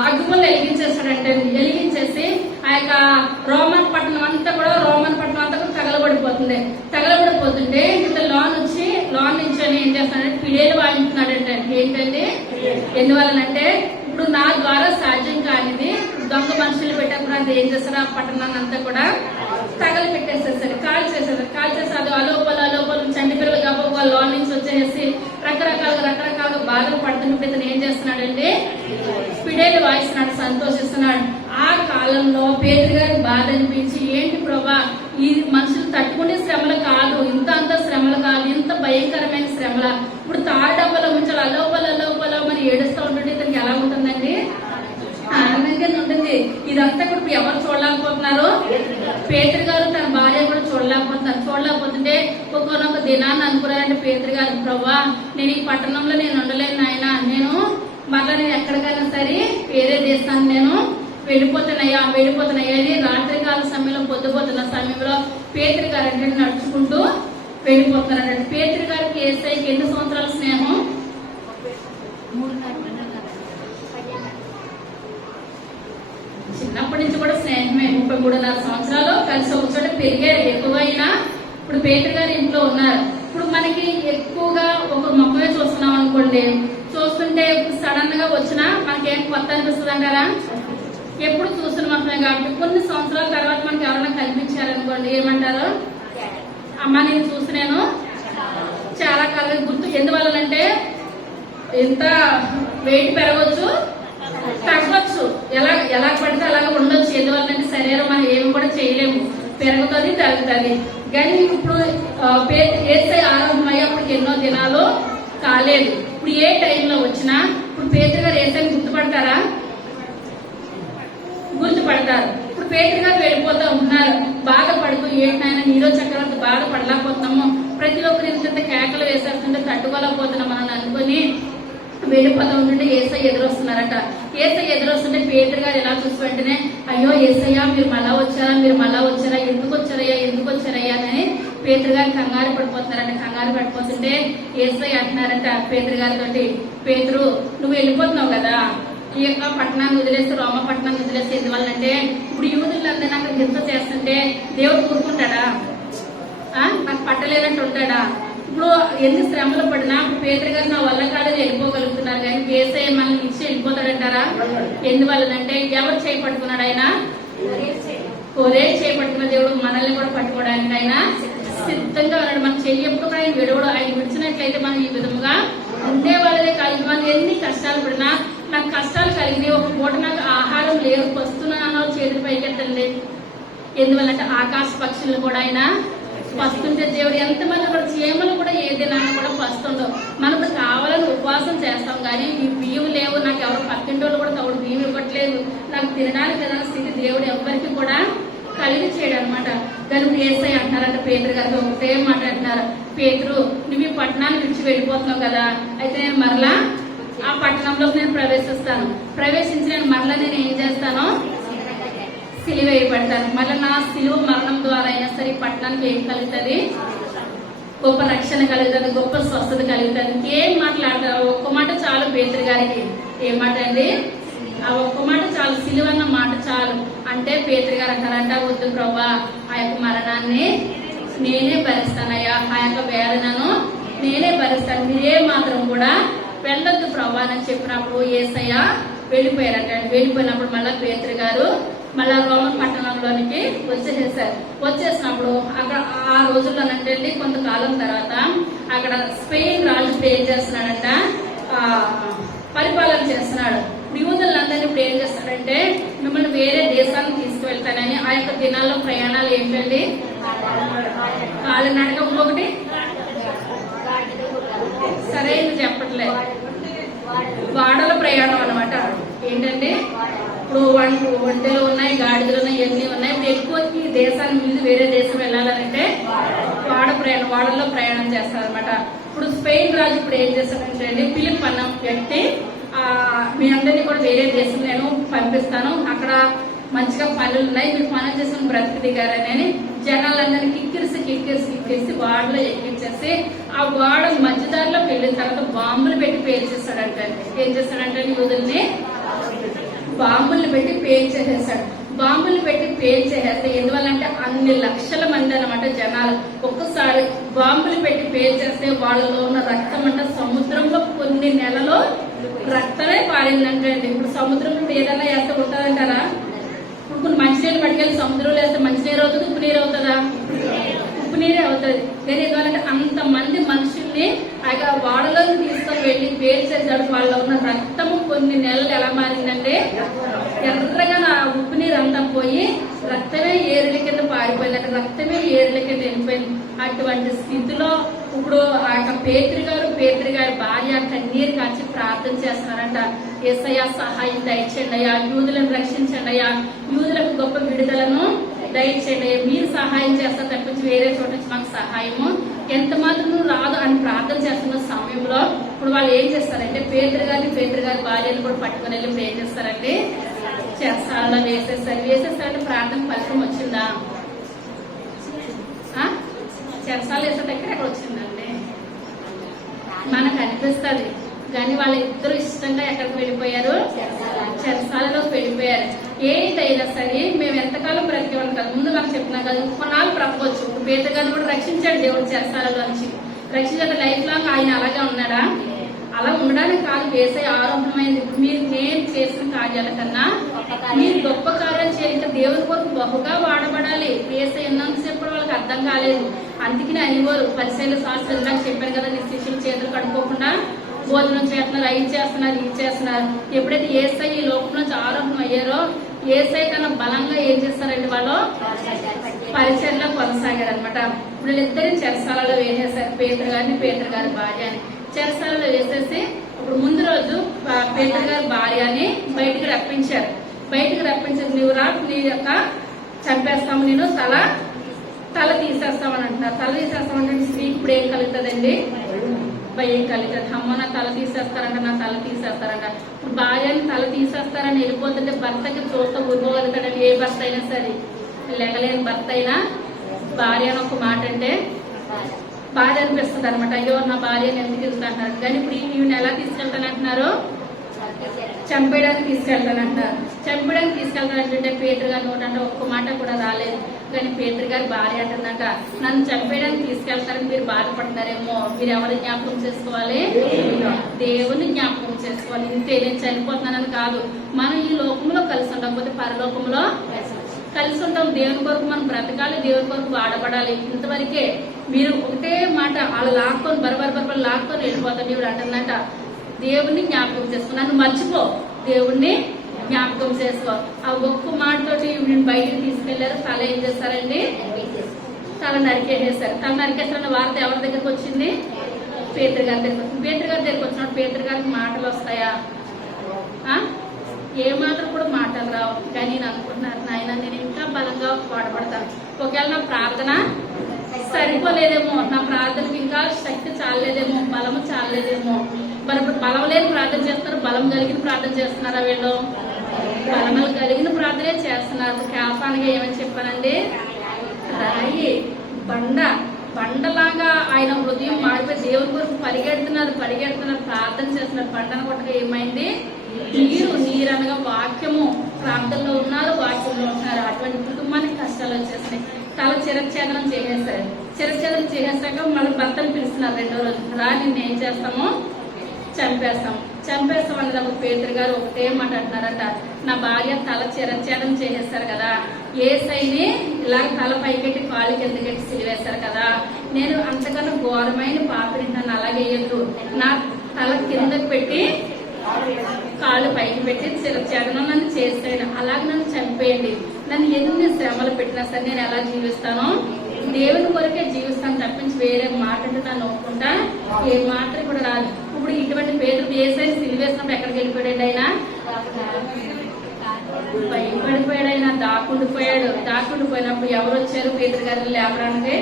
అగ్గిపుల్లు వెలిగించేసి ఆ యొక్క రోమన్ పట్టణం అంతా కూడా తగలబడిపోతుంటే ఇంత లోన్ నుంచి అని ఏం చేస్తాడంటే పిడేలు వాయించున్నాడంటే ఏంటంటే ఎందువల్లనంటే ఇప్పుడు నా ద్వారా సాధ్యం కానిది దొంగ మనుషులు పెట్టకుండా అది ఏం చేస్తారు ఆ పట్టణాన్ని అంతా కూడా తగలు పెట్టేసేసారు, కాల్ చేసేది అది అలోపలు చండి పిల్లలు గబా లోన్ నుంచి వచ్చేసి రకరకాలుగా బాధలు పడుతున్నప్పుడు ఇతను ఏం చేస్తున్నాడంటే పిడేలు వాయిస్తున్నాడు, సంతోషిస్తున్నాడు. ఆ కాలంలో పేదరి గారికి బాధ అనిపించి ఏంటి ప్రభా ఈ మనుషులు తట్టుకునే శ్రమలు కాదు, అంత శ్రమలు కాదు, ఇంత భయంకరమైన శ్రమల ఇప్పుడు తాడబ్బల ముంచాలి అలోపల మరి ఏడుస్తూ ఉంటుంటే ఇతనికి ఎలా ఉంటుందండి? ఆనందంగా ఉంటుంది. ఇదంతా కూడా ఇప్పుడు ఎవరు చూడలేకపోతున్నారు? పేతురు గారు తన భార్య కూడా చూడలేకపోతుంటే ఒక్కొక్క దినాన్ని అనుకున్నారంటే పేతురు గారు ప్రభా నేను ఈ పట్టణంలో నేను ఉండలేను నాయన, మళ్ళా నేను ఎక్కడికైనా సరే వేరే దేశాన్ని నేను వెళ్ళిపోతున్నాయా అని రాత్రికాల సమయంలో పొద్దుపోతున్న సమయంలో పేతురు గారు అంటే నడుచుకుంటూ వెళ్ళిపోతున్నారంటే పేతురు గారికి ఏసైకి ఎన్ని సంవత్సరాల స్నేహం? చిన్నప్పటి నుంచి కూడా స్నేహమే. 33.5 సంవత్సరాలు కలిసి ఒక చోట పెరిగారు. ఎక్కువైనా ఇప్పుడు పేతురు గారు ఇంట్లో ఉన్నారు. ఇప్పుడు మనకి ఎక్కువగా ఒక మొక్కమే చూస్తున్నాం అనుకోండి, చూస్తుంటే సడన్ గా వచ్చినా మనకేం కొత్త అనిపిస్తుంది అంటారా? ఎప్పుడు చూస్తున్న మొక్కమే కాబట్టి కొన్ని సంవత్సరాల తర్వాత మనకి ఎవరైనా కనిపించారనుకోండి ఏమంటారు? అమ్మ నేను చూసినాను చాలా కాలం గుర్తు. ఎందువల్లంటే ఎంత వెయిట్ పెరగవచ్చు తగ్గొచ్చు, ఎలా పడితే అలాగ ఉండొచ్చు. ఎందువల్లంటే శరీరం మనం ఏమి కూడా చేయలేము, పెరుగుతుంది తగ్గుతుంది. కానీ ఇప్పుడు ఏసై ఆరంభమయ్యేప్పటికి ఎన్నో దినాలు కాలేదు. ఇప్పుడు ఏ టైంలో వచ్చినా ఇప్పుడు పేతురు గారు ఏసైని గుర్తుపడతారు. గుర్తుపడతారా? గుర్తుపడతారు. ఇప్పుడు పేతురు గారు వెళ్ళిపోతూ ఉంటున్నారు, బాధపడుతూ ఏంటైనా నీరో చక్రవర్తి బాధపడలేకపోతున్నాము, ప్రతి ఒక్కరు ఇంత కేకలు వేసేస్తుంటే తట్టుకోలేకపోతున్నాం అని అనుకుని వెళ్ళిపోతూ ఉంటుంటే యేసయ్య ఎదురొస్తున్నారట. యేసయ్య ఎదురొస్తుంటే పేతురు గారు ఎలా చూసి వెంటనే అయ్యో యేసయ్య మీరు మళ్ళా వచ్చారా, ఎందుకు వచ్చారయ్యా అని పేతురు గారు కంగారు పడిపోతున్నారట. కంగారు పడిపోతుంటే యేసయ్య అంటున్నారట పేతురు గారితో, పేతురు నువ్వు వెళ్ళిపోతున్నావు కదా, ఈ యొక్క పట్టణాన్ని వదిలేసి రోమ పట్టణాన్ని వదిలేసి ఎందువల్లంటే ఇప్పుడు యూదులందరూ నాకు హింస చేస్తుంటే దేవుడు కూరుకుంటాడా? నాకు పట్టలేనట్టు ఉంటాడా? ఇప్పుడు ఎన్ని శ్రమలు పడినా పేతురు గారు నా వల్ల కాదని వెళ్ళిపోగలుగుతున్నారు, కానీ యేసయ్య మనల్ని ఇచ్చి వెళ్ళిపోతాడంటారా? ఎందువల్లనంటే ఎవరు చేపట్టుకున్నాడు? ఆయన ఒరే చేపట్టుకున్న దేవుడు మనల్ని కూడా పట్టుకోవడానికి ఆయన సిద్ధంగా ఉన్నాడు. మనం చెయ్యప్పుడు ఆయన విడవడు. ఆయన విడిచినట్లయితే మనం ఈ విధముగా ఉండే వాళ్ళదే కాదు, మనం ఎన్ని కష్టాలు పడినా నాకు కష్టాలు కలిగినాయి, ఒక పూట నాకు ఆహారం లేదు, వస్తున్నాను చేతులు పైకెత్తండి. ఎందువల్లంటే ఆకాశ పక్షులు కూడా ఆయన పస్తుంటే దేవుడు ఎంతమంది కూడా చీమలు కూడా ఏ దినాన్ని కూడా పస్తుండవు. మనకు కావాలని ఉపవాసం చేస్తాం, కానీ ఈ బియ్యం లేవు, నాకు ఎవరు పక్కింటి వాళ్ళు కూడా తవుడు బియ్యం ఇవ్వట్లేదు, నాకు తినడానికి ఏదైనా స్థితి దేవుడు ఎవరికి కూడా కలిగి చేయడం అనమాట. దానికి యేసయ్య అంటున్నారంట పేతురు గారితో ఒకటే మాట అంటున్నారు, పేతురు నువ్వు ఈ పట్టణాన్ని విడిచి వెళ్ళిపోతున్నావు కదా, అయితే నేను మరలా ఆ పట్టణంలోకి నేను ప్రవేశించి నేను మరలా నేను ఏం చేస్తాను, సిలువ వేయబడతాను. మళ్ళీ నా సిలువ మరణం ద్వారా అయినా సరే ఈ పట్టణానికి ఏం కలుగుతుంది? గొప్ప రక్షణ కలుగుతుంది, గొప్ప స్వస్థత కలుగుతుంది. ఇంకేం మాట్లాడతారు? ఒక్క మాట చాలు పేతురు గారికి. ఏం మాట అండి? ఆ ఒక్క మాట చాలు, సిలువ అన్న మాట చాలు. అంటే పేతురు గారు అంటారంట, వద్దు ప్రభా, ఆ యొక్క మరణాన్ని నేనే భరిస్తానయ్యా, ఆ యొక్క వేదనను నేనే భరిస్తాను, మీరే మాత్రం కూడా వెళ్ళొద్దు ప్రభా అని చెప్పినప్పుడు యేసయ్య వెళ్ళిపోయారంట. వెళ్ళిపోయినప్పుడు మళ్ళా పేతురు గారు మళ్ళా రోమన్ పట్టణంలోనికి వచ్చేసినప్పుడు అక్కడ ఆ రోజుల్లోనంటే కొంతకాలం తర్వాత అక్కడ స్పెయిన్ రాజు ఏం చేస్తున్నాడంట, పరిపాలన చేస్తున్నాడు. యూదులందరినీ ఇప్పుడు ఏం చేస్తాడంటే మిమ్మల్ని వేరే దేశానికి తీసుకువెళ్తానని ఆ యొక్క దినాల్లో ప్రయాణాలు ఏంటండి, కాలినడక, ఇంకొకటి సరే చెప్పట్లేదు, వాడల ప్రయాణం అనమాట. ఏంటంటే ఇప్పుడు ఒంటెలు ఉన్నాయి, గాడిదలు ఉన్నాయి, ఇవన్నీ ఉన్నాయి. ఇప్పుడు ఎక్కువ ఈ దేశాన్ని మీద వేరే దేశం వెళ్ళాలంటే వాడల్లో ప్రయాణం చేస్తారనమాట. ఇప్పుడు స్పెయిన్ రాజు ఇప్పుడు ఏం చేస్తాడంటే అండి, ఫిలిప్ అన్న వ్యక్తి మీ అందరినీ కూడా వేరే దేశం నేను పంపిస్తాను, అక్కడ మంచిగా పనులు ఉన్నాయి, మీరు పనులు చేసుకుని బ్రతికి దిగారని జనాలందరినీ కిక్కిరిసి వాడలో ఎక్కించేసి ఆ వాడ మధ్యదారిలోకి వెళ్ళిన తర్వాత బాంబులు పెట్టి పేల్చేస్తాడంట. ఏం చేస్తాడంటే యూదుల్ని బాంబుల్ని పెట్టి పేల్చేసేస్తాడు. బాంబులు పెట్టి పేల్చేసేస్తే ఎందువల్లంటే అన్ని లక్షల మంది అనమాట జనాలు ఒక్కసారి బాంబులు పెట్టి పేల్చేస్తే వాళ్ళలో ఉన్న రక్తం అంటే సముద్రంలో కొన్ని నెలలో రక్తమే పారిందంటే అండి. ఇప్పుడు సముద్రంలో ఏదైనా వేస్తే ఉంటుందంటారా? ఇప్పుడు కొన్ని మంచినీళ్ళు పట్టుకెళ్ళి సముద్రంలో వేస్తే మంచినీరు అవుతుంది, ఉప్పు నీరు అవుతుందా? ఉప్పు నీరే అవుతుంది. కానీ ఎందుకంటే అంతమంది మనుషుల్ని ఆ వాడలో తీసుకొని వెళ్ళి పేల్చేసాడు. వాళ్ళలో ఉన్న రక్తము కొన్ని నెలలు ఎలా మారిందంటే ఎర్రగా నా ఉప్పు నీరు అంతా పోయి రక్తమే ఏరుల కింద పారిపోయిందంటే, రక్తమే ఏరుల కింద వెళ్ళిపోయింది. అటువంటి స్థితిలో ఇప్పుడు ఆ యొక్క పేతురు గారి భార్య కన్నీరు కాచి ప్రార్థన చేస్తున్నారంట. యేసయ్యా సహాయం దయచేయండి అయ్యా, యూదులను రక్షించండి అయ్యా, యూదులకు గొప్ప విడుదలను దయచేయండి అయ్యా, మీరు సహాయం చేస్తారు తప్పించి వేరే చోట నుంచి మాకు సహాయము ఎంత మాత్రం రాదు అని ప్రార్థన చేస్తున్న సమయంలో ఇప్పుడు వాళ్ళు ఏం చేస్తారంటే పేతురు గారి భార్యను కూడా పట్టుకుని వెళ్ళి ఇప్పుడు ఏం చేస్తారంటే చెరసాలలో వేసేస్తారంటే ప్రార్థన ఫలితం వచ్చిందా? చెరసాలు వేసే దగ్గర ఎక్కడ వచ్చిందండి? మనకు అనిపిస్తుంది, కానీ వాళ్ళిద్దరూ ఇష్టంగా ఎక్కడికి వెళ్ళిపోయారు? చెరసాలలోకి వెళ్ళిపోయారు. ఏదైనా సరే మేము ఎంతకాలం బ్రతికేవాళ్ళం కదా, ముందు నాకు చెప్పినాం కదా, కొన్నాళ్ళు బ్రతకొచ్చు. పేతురు గారిని కూడా రక్షించాడు దేవుడు చెరసాలలో నుంచి. రక్షించాడు లైఫ్ లాంగ్ ఆయన అలాగే ఉన్నాడా? అలా ఉండడానికి కాదు, యేసయ్య ఆరోహణమైంది. ఇప్పుడు మీరు నేను చేసిన కార్యాల కన్నా మీరు గొప్ప కార్యాలు చేయాలి, దేవుని కొరకు బహుగా వాడబడాలి. యేసయ్య ఉన్నంతసేపు కూడా వాళ్ళకి అర్థం కాలేదు. అందుకని అనేవారు పరిశీలన శాస్త్రం నాకు చెప్పాను కదా, నీ శిష్యుల చేతులు కడుక్కోకుండా భోజనం చేస్తున్నారు, అవి చేస్తున్నారు. ఎప్పుడైతే యేసయ్య ఈ లోకం నుంచి ఆరోహణం అయ్యారో యేసయ్య కన్నా బలంగా ఏం చేస్తారండి, వాళ్ళు పరిచయంలో కొనసాగారు అనమాట. ఇప్పుడు వీళ్ళిద్దరిని చెరసాలలో వేసేసారు, పేతురు గారి భార్య అని. చెరసాలలో వేసేసి ఇప్పుడు ముందు రోజు పేతురు గారి భార్యని బయటికి రప్పించారు. బయటికి రప్పించారు, నువ్వు రా, నీ యొక్క చంపేస్తాము, నేను తల తీసేస్తామని అంటున్నారు. తల తీసేస్తామంటే స్త్రీ ఇప్పుడు ఏం కలుగుతుందండి? భయం కలుగుతుంది. అమ్మ నా తల తీసేస్తారంట, నా తల తీసేస్తారంట. ఇప్పుడు భార్యని తల తీసేస్తారని వెళ్ళిపోతుంటే భర్తకి చూస్తూ ఊరుకోగలుగుతాడని ఏ భర్త అయినా సరే, లెగలేని భర్త అయినా భార్య అని ఒక మాట అంటే బాధ అనిపిస్తుంది అనమాట. అయ్యో నా భార్యని ఎందుకు వెళ్తాంటారు. కానీ ఇప్పుడు ఈయన ఎలా తీసుకెళ్తానంటున్నారు? చంపేయడానికి తీసుకెళ్తానంటారు. చంపేయడానికి తీసుకెళ్తానంటే పేతురు గారి నోటంటే ఒక్క మాట కూడా రాలేదు. కానీ పేతురు గారి భార్య అంటుందంట, నన్ను చంపేయడానికి తీసుకెళ్తారని మీరు బాధపడతారేమో, మీరు ఎవరిని జ్ఞాపకం చేసుకోవాలి? దేవుని జ్ఞాపకం చేసుకోవాలి. ఇంతే, నేను చనిపోతున్నానని కాదు. మనం ఈ లోకంలో కలిసి ఉండకపోతే పరలోకంలో కలిసి ఉంటాం. దేవుని కొరకు మనం బ్రతకాలి, దేవుని కొరకు వాడబడాలి. ఇంతవరకే మీరు ఒకటే మాట వాళ్ళు లాక్కొని బరబర లాక్కొని వెళ్ళిపోతాడు. ఇప్పుడు అంటుందంట, దేవుణ్ణి జ్ఞాపకం చేసుకో, నన్ను మర్చిపో, దేవుణ్ణి జ్ఞాపకం చేసుకో. ఆ ఒక్క మాటతోటి వీడిని బయటకు తీసుకెళ్లారు. తల ఏం చేస్తారండి? తల నరికేసేసారు. తల నరికేస్తారన్న వార్త ఎవరి దగ్గరకు వచ్చింది? పేతురు గారి దగ్గరకు వచ్చింది. పేతురు గారి దగ్గరకు వచ్చినప్పుడు పేతురు గారికి మాటలు వస్తాయా? ఏ మాత్రం కూడా మాటలు రావు. కానీ నేను అనుకుంటున్నారు, నాయన నేను ఇంకా బలంగా వాడబడతాను. ఒకవేళ నా ప్రార్థన సరిపోలేదేమో, నా ప్రార్థనకి ఇంకా శక్తి చాలలేదేమో, బలము చాలలేదేమో. బలం లేని ప్రార్థన చేస్తున్నారు, బలం కలిగిన ప్రార్థన చేస్తున్నారా? వీళ్ళు బలము కలిగిన ప్రార్థనే చేస్తున్నారు. కేఫానిగా ఏమని చెప్పానండి? రాయి బండలాగా ఆయన హృదయం మాడిపోయి దేవుని కొరకు పరిగెడుతున్నారు, ప్రార్థన చేస్తున్నారు. బండను కొట్టగా ఏమైంది? నీరు అనగా వాక్యము. ప్రార్థనలో ఉన్నారు, వాక్యంలో ఉంటున్నారు. అటువంటి కుటుంబానికి కష్టాలు వచ్చేసినాయి. తల చిరఛేదనం చేసేస్తారు. చిరఛేదనం చేసేసాక మళ్ళీ భర్తను పిలుస్తున్నారు. రెండో రోజు, రా నిన్ను ఏం చేస్తాము? చంపేస్తాం అన్నదప్పుడు పేతురు గారు ఒకటే మాట అంటున్నారంట, నా భార్య తల చిరఛేదనం చేసేస్తారు కదా, యేసయ్యని ఇలా తల పైకెట్టి కాలు కిందకెట్టి సిలివేస్తారు కదా, నేను అంతకన్నా ఘోరమైన పాపిని, నన్ను అలాగే వేయద్దు, నా తల కిందకి పెట్టి కాళ్ళు పైకి పెట్టి చిరఛేదనం నన్ను చేస్తాను, అలాగే నన్ను చంపేయండి. నన్ను ఎన్ని శ్రమలు పెట్టినా సరే నేను ఎలా జీవిస్తానో దేవుని కొరకే జీవిస్తాను తప్పించి వేరే మాట అంటే నన్ను ఒప్పుకుంటా ఏ మాత్రం కూడా రాదు. ఇప్పుడు ఇటువంటి పేదలు యేసయ్యని సిలివేసినప్పుడు ఎక్కడికి వెళ్ళిపోయాడు? ఆయన భయపడిపోయాడు. ఆయన దాక్కుండిపోయినప్పుడు ఎవరు వచ్చారు పేదరు గారిని లేపడానికి?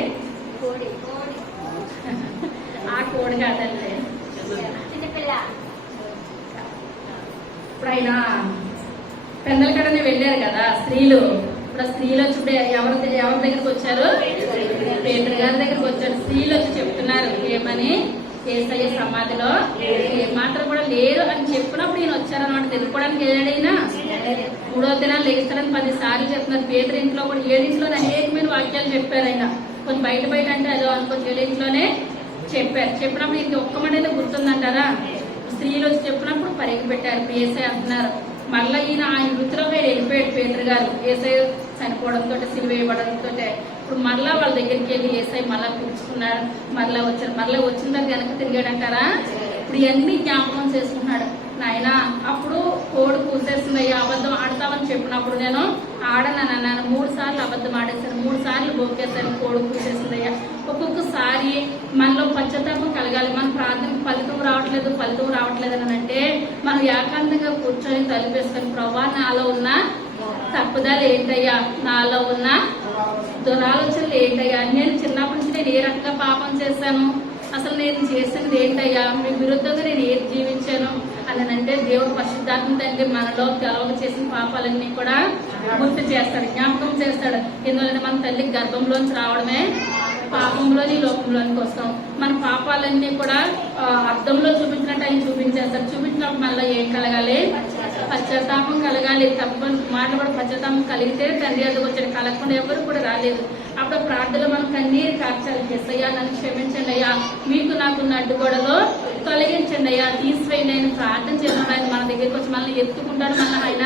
ఆ కోడి కాదండి, ఇప్పుడు ఆయన పెందల కడనే వెళ్ళారు కదా స్త్రీలు. ఇప్పుడు ఆ స్త్రీలు వచ్చి ఇప్పుడు ఎవరి దగ్గరకు వచ్చారు? పేదరు గారి దగ్గరకు వచ్చారు. స్త్రీలు వచ్చి చెప్తున్నారు ఏమని? యేసయ్య సమాధిలో ఏ మాత్రం కూడా లేరు అని చెప్పినప్పుడు ఈయన వచ్చారన్నమాట. తెలుసుకోవడానికి వెళ్ళాడైనా 3వ దినాలు లేస్తారని 10 సార్లు చెప్తున్నారు. పేదరి ఇంట్లో కూడా 7 ఇంట్లో అనేకమైన వాక్యాలు చెప్పారు. ఆయన కొంచెం బయట అంటే అదో అనుకోవచ్చు, 7 ఇంట్లోనే చెప్పారు. చెప్పినప్పుడు ఇది ఒక్క మాట అయితే గుర్తుందంటారా? స్త్రీలు వచ్చి చెప్పినప్పుడు పరిగి పెట్టారు. యేసయ్య అంటున్నారు. మళ్ళీ ఆయన వృత్తిలో వెళ్ళిపోయాడు పేదరు గారు. యేసయ్య చనిపోవడంతో, సిలువేయబడంతో ఇప్పుడు మళ్ళా వాళ్ళ దగ్గరికి వెళ్ళి యేసయ్య మళ్ళా పిలుచుకున్నాడు. మళ్ళీ వచ్చిన తర్వాత వెనక తిరిగాడంటారా? ఇప్పుడు ఇవన్నీ జ్ఞాపకం చేసుకున్నాడు. నాయన అప్పుడు కోడి కూసేస్తుందయ్యా, అబద్ధం ఆడతామని చెప్పినప్పుడు నేను ఆడనని అన్నాను. 3 సార్లు అబద్ధం ఆడేశాను, 3 సార్లు బోకేశాను, కోడి కూసేస్తుందయ్యా. ఒక్కొక్కసారి మనలో పశ్చాత్తాపం కలగాలి. మన ప్రార్థనకు ఫలితం రావట్లేదు అని అంటే మనం ఏకాంతంగా కూర్చొని తలుపేసుకొని, ప్రభా నాలో ఉన్న తప్పుదాలు ఏంటయ్యా, నాలో ఉన్న దురాలోచనలు ఏంటయ్యా, నేను చిన్నప్పటి నుంచి నేను ఏ రకంగా పాపం చేశాను, అసలు నేను చేసినది ఏంటయ్యా, మీ విరుద్ధంగా నేను ఏది జీవించాను అని అంటే దేవుడు పరిశుద్ధాత్మ తండ్రి మనలో తెలవక చేసిన పాపాలన్నీ కూడా గుర్తు చేస్తాడు, జ్ఞాపకం చేస్తాడు. ఎందువల్ల మన తల్లికి గర్భంలోంచి రావడమే పాపంలోని లోకంలోనికి వస్తాం. మన పాపాలన్నీ కూడా అర్థంలో చూపించినట్టు ఆయన చూపించేస్తాడు. చూపించినప్పుడు మళ్ళీ ఏం కలగాలి? పశ్చాత్తాపం కలగాలి. తప్పని మాట కూడా పశ్చాత్తాపం కలిగితే తండ్రి అద్దకు వచ్చాడు, కలగకుండా ఎవరు కూడా రాలేదు. అప్పుడు ప్రార్థనలో మనం కన్నీరు కార్చాలి. యేసయ్యా నన్ను క్షమించండి అయ్యా, మీకు నాకున్న అడ్డుగోడలో తొలగించండి అయ్యా, తీసివేయండి. ఆయన ప్రార్థన చేస్తున్నాడు. ఆయన మన దగ్గరికి వచ్చి మనల్ని ఎత్తుకుంటాడు, మన ఆయన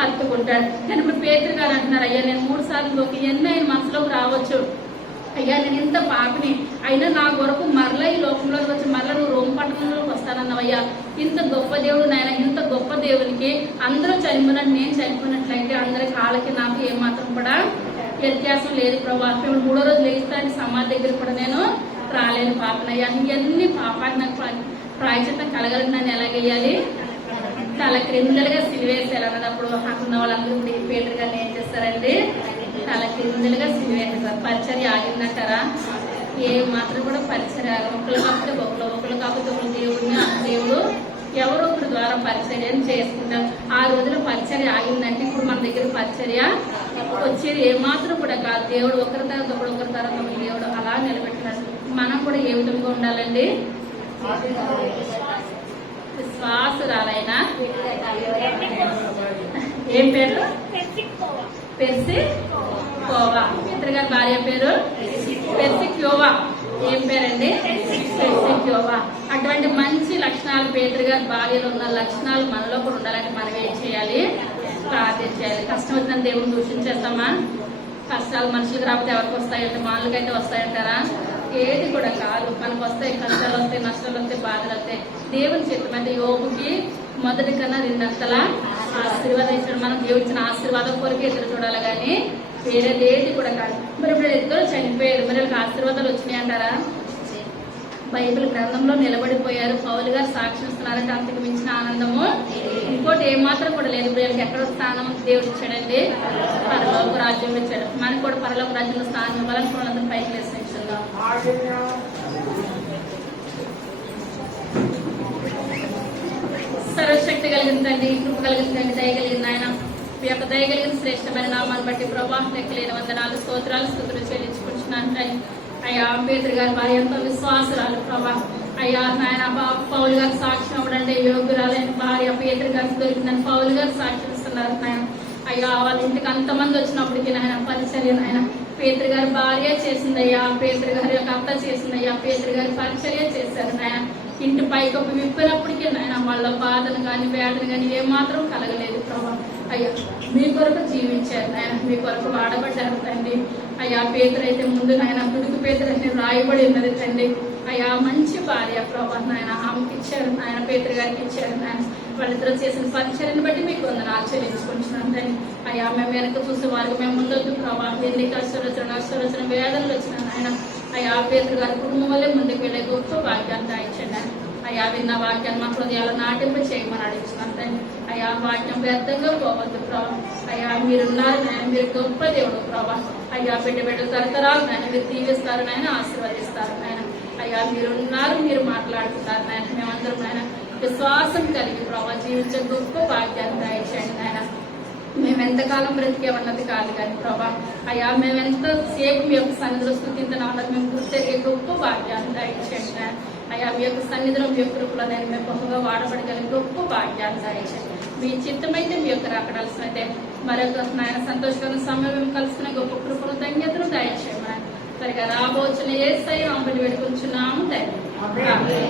హత్తుకుంటాడు. కానీ ఇప్పుడు పేతురు గారు అంటున్నారు, అయ్యా నేను 3 సార్లు ఇవన్నీ ఆయన మనసులోకి రావచ్చు, అయ్యా నేను ఇంత పాపిని అయినా నా కొరకు మరలా ఈ లోకంలోకి వచ్చి మరలా నువ్వు రోమ్ పట్టణంలోకి వస్తానన్నావయ్యా, ఇంత గొప్ప దేవుడు నాయన, ఇంత గొప్ప దేవునికి అందరూ చనిపోయినట్టు నేను చనిపోయినట్లయితే అందరి కాళ్ళకి నాకు ఏమాత్రం కూడా వ్యత్యాసం లేదు ప్రభా. 3వ రోజు లేస్తాను సమాధి దగ్గర కూడా నేను రాలేను పాపనయ్యా, ఇవన్నీ పాపాన్ని నాకు ప్రాయచిత్తం కలగలని ఎలా గెయ్యాలి? తల క్రిందలుగా సిలివేసారు అన్నదప్పుడు అక్కడ వాళ్ళందరూ పేదరు గారిని ఏం చేస్తారండి? తల క్రిందలుగా సిలివేసారు. పరిచర్య ఆగిందంటారా? ఏ మాత్రం కూడా పరిచర్య ఒకళ్ళు కాకపోతే ఒకళ్ళు కాకపోతే ఒకరు దేవుడిని దేవుడు ఎవరో ఒకరి ద్వారా పరిచర్యను చేసుకుంటారు. ఆ రోజున పరిచర్య ఆగిందంటే ఇప్పుడు మన దగ్గర పరిచర్య వచ్చేది ఏమాత్రం కూడా కాదు. దేవుడు ఒకరి తర్వాత ఒకరి తర్వాత ఒకరు దేవుడు అలా నిలబెట్టినాడు. మనం కూడా ఏ విధంగా ఉండాలండి? విశ్వాసురాలైన ఏం పేరు? పెర్సికోవా. ఇతర గారి భార్య పేరు పెర్సిక్యోవా. ఏం పేరండి? పెర్సిక్యోవా. అటువంటి మంచి లక్షణాలు పేదరు గారి భార్యలో ఉన్న లక్షణాలు మనలో కూడా ఉండాలంటే మనం ఏం చేయాలి? ప్రార్థన చేయాలి. కష్టం వచ్చిన దేవుని దూషించేస్తామా? కష్టాలు మనుషులకు రాకపోతే ఎవరికి వస్తాయంటే మానులకైతే వస్తాయంటారా? ఏది కూడా కాదు. మనకు వస్తాయి కష్టాలు వస్తాయి, నష్టాలు వస్తాయి, బాధలు వస్తాయి. దేవుని చెప్పమంటే యోగుకి మొదటి కన్నా రెండంతలా ఆశీర్వాదం ఇచ్చాడు. మనం దేవుడిచ్చిన ఆశీర్వాదం కొరకే ఎదురు చూడాలి కానీ వేరేదేది కూడా కాదు. మరి ఇప్పుడు ఇద్దరు చనిపోయారు, మరి వాళ్ళకి ఆశీర్వాదాలు వచ్చినాయి అంటారా? బైబిల్ గ్రంథంలో నిలబడిపోయారు. పౌలు గారు సాక్షిస్తున్నారంటే అంతకు మించిన ఆనందము ఇంకోటి ఏమాత్రం కూడా లేదు. వీళ్ళకి ఎక్కడ స్థానం దేవుడు ఇచ్చాడండి? పరలోక రాజ్యం ఇచ్చాడు. మనకు కూడా పరలోక రాజ్యంలో స్థానం ఇవ్వాలని వాళ్ళందరూ పైకి వేసించుందాం. సర్వశక్తి కలిగిందండి, కృప కలిగిందండి, దయగలిగింది ఆయన. మీ యొక్క దయగలిగిన శ్రేష్టమైన నామాన్ని బట్టి ప్రభా లెక్కలేని వందనాలు స్తోత్రాలు స్తుతులు చెల్లించుకుంటున్నాను. అయ్యా పేదరు గారి వారి ఎంతో విశ్వాసురాలు ప్రభా. అయ్యా నాయన పౌలు గారు సాక్ష్యం అవ్వడండి యోగ్యురాలైన భార్య పేదరు గారికి దొరికిందని పౌలు గారు సాక్ష్యం ఇస్తున్నారు నాయన. అయ్యా వాళ్ళ ఇంటికి అంతమంది వచ్చినప్పటికీ నాయన పరిచర్య నాయన పేదరు గారి భార్య చేసిందయ్యా, పేదరు గారి యొక్క అత్త చేసిందయ్యా, పేదరు గారి పరిచర్య చేశారు నాయన. ఇంటి పైకప్పు విప్పినప్పటికీ నాయన వాళ్ళ బాధను కానీ వేదన కానీ ఏమాత్రం కలగలేదు ప్రభా. అయ్యా మీ కొరకు జీవించారు నాయన, మీ కొరకు వాడబడ్డారు తండ్రి. అయ్యా పేదరు అయితే ముందు నాయన తుడుకు పేదరు అయితే రాయబడి ఉన్నది తండ్రి. అయ్యా మంచి భార్య ప్రభా నాయన ఆమెకి ఇచ్చారు నాయన, పేదరు గారికి ఇచ్చారు నాయన. వాళ్ళిద్దరూ చేసిన పరిచర్యను బట్టి మీకు వందనాలు చెల్లించుకుంటున్నాను తండ్రి. అయ్యా మేము వెనక చూసే వారికి మేము ముందొద్దు ప్రభా. ఎన్ని కష్టాలు వచ్చిన వేదనలు వచ్చిన నాయన అయ్యా పేదరు గారి కుటుంబం వల్లే ముందుకు వెళ్ళే గొప్ప భాగ్యాన్ని దాయించండి. అయ్యా విన్న వాక్యాన్ని మా హృదయాలు నాటింపు చేయమని అడుగుతున్నాను తండ్రి. అయ్యా వాక్యం వ్యర్థంగా పోవద్దు ప్రభా. అయ్యా మీరున్నారు నాయన, మీరు గొప్ప దేవుడు ప్రభా. అయ్యా బిడ్డలు తరతరాలు నాయన మీరు దీవిస్తారు నాయన, ఆశీర్వదిస్తారు నాయన. అయ్యా మీరున్నారు, మీరు మాట్లాడుతున్నారు నాయన. మేమందరం నాయన విశ్వాసం కలిగి ప్రభా జీవించే గొప్ప భాగ్యాన్ని దాయించండి నాయన. మేము ఎంతకాలం బ్రతికేమన్నది కాదు కానీ ప్రభా. అయ్యా మేము ఎంతసేపు మీ యొక్క సన్నిధిలో స్థుతించిన అన్నది మేము గుర్తెరిగే గొప్ప భాగ్యాన్ని దాయించండి. అయ్యా మీ యొక్క సన్నిధిలో మీ యొక్క కృపలో నేను మేము గొప్పగా వాడబడగలిగిన గొప్ప భాగ్యాన్ని దాయించండి. మీ చిత్తమైతే మీ యొక్క రాకడాల్సినైతే మరొక నాయన సంతోషకరమైన సమయం మేము కలుసుకునే గొప్ప కృపను ధన్యతను దయచేయమని సరిగా రాబోచిన యేసయ్య నామమున వేడుకొంచున్నాము తండ్రి.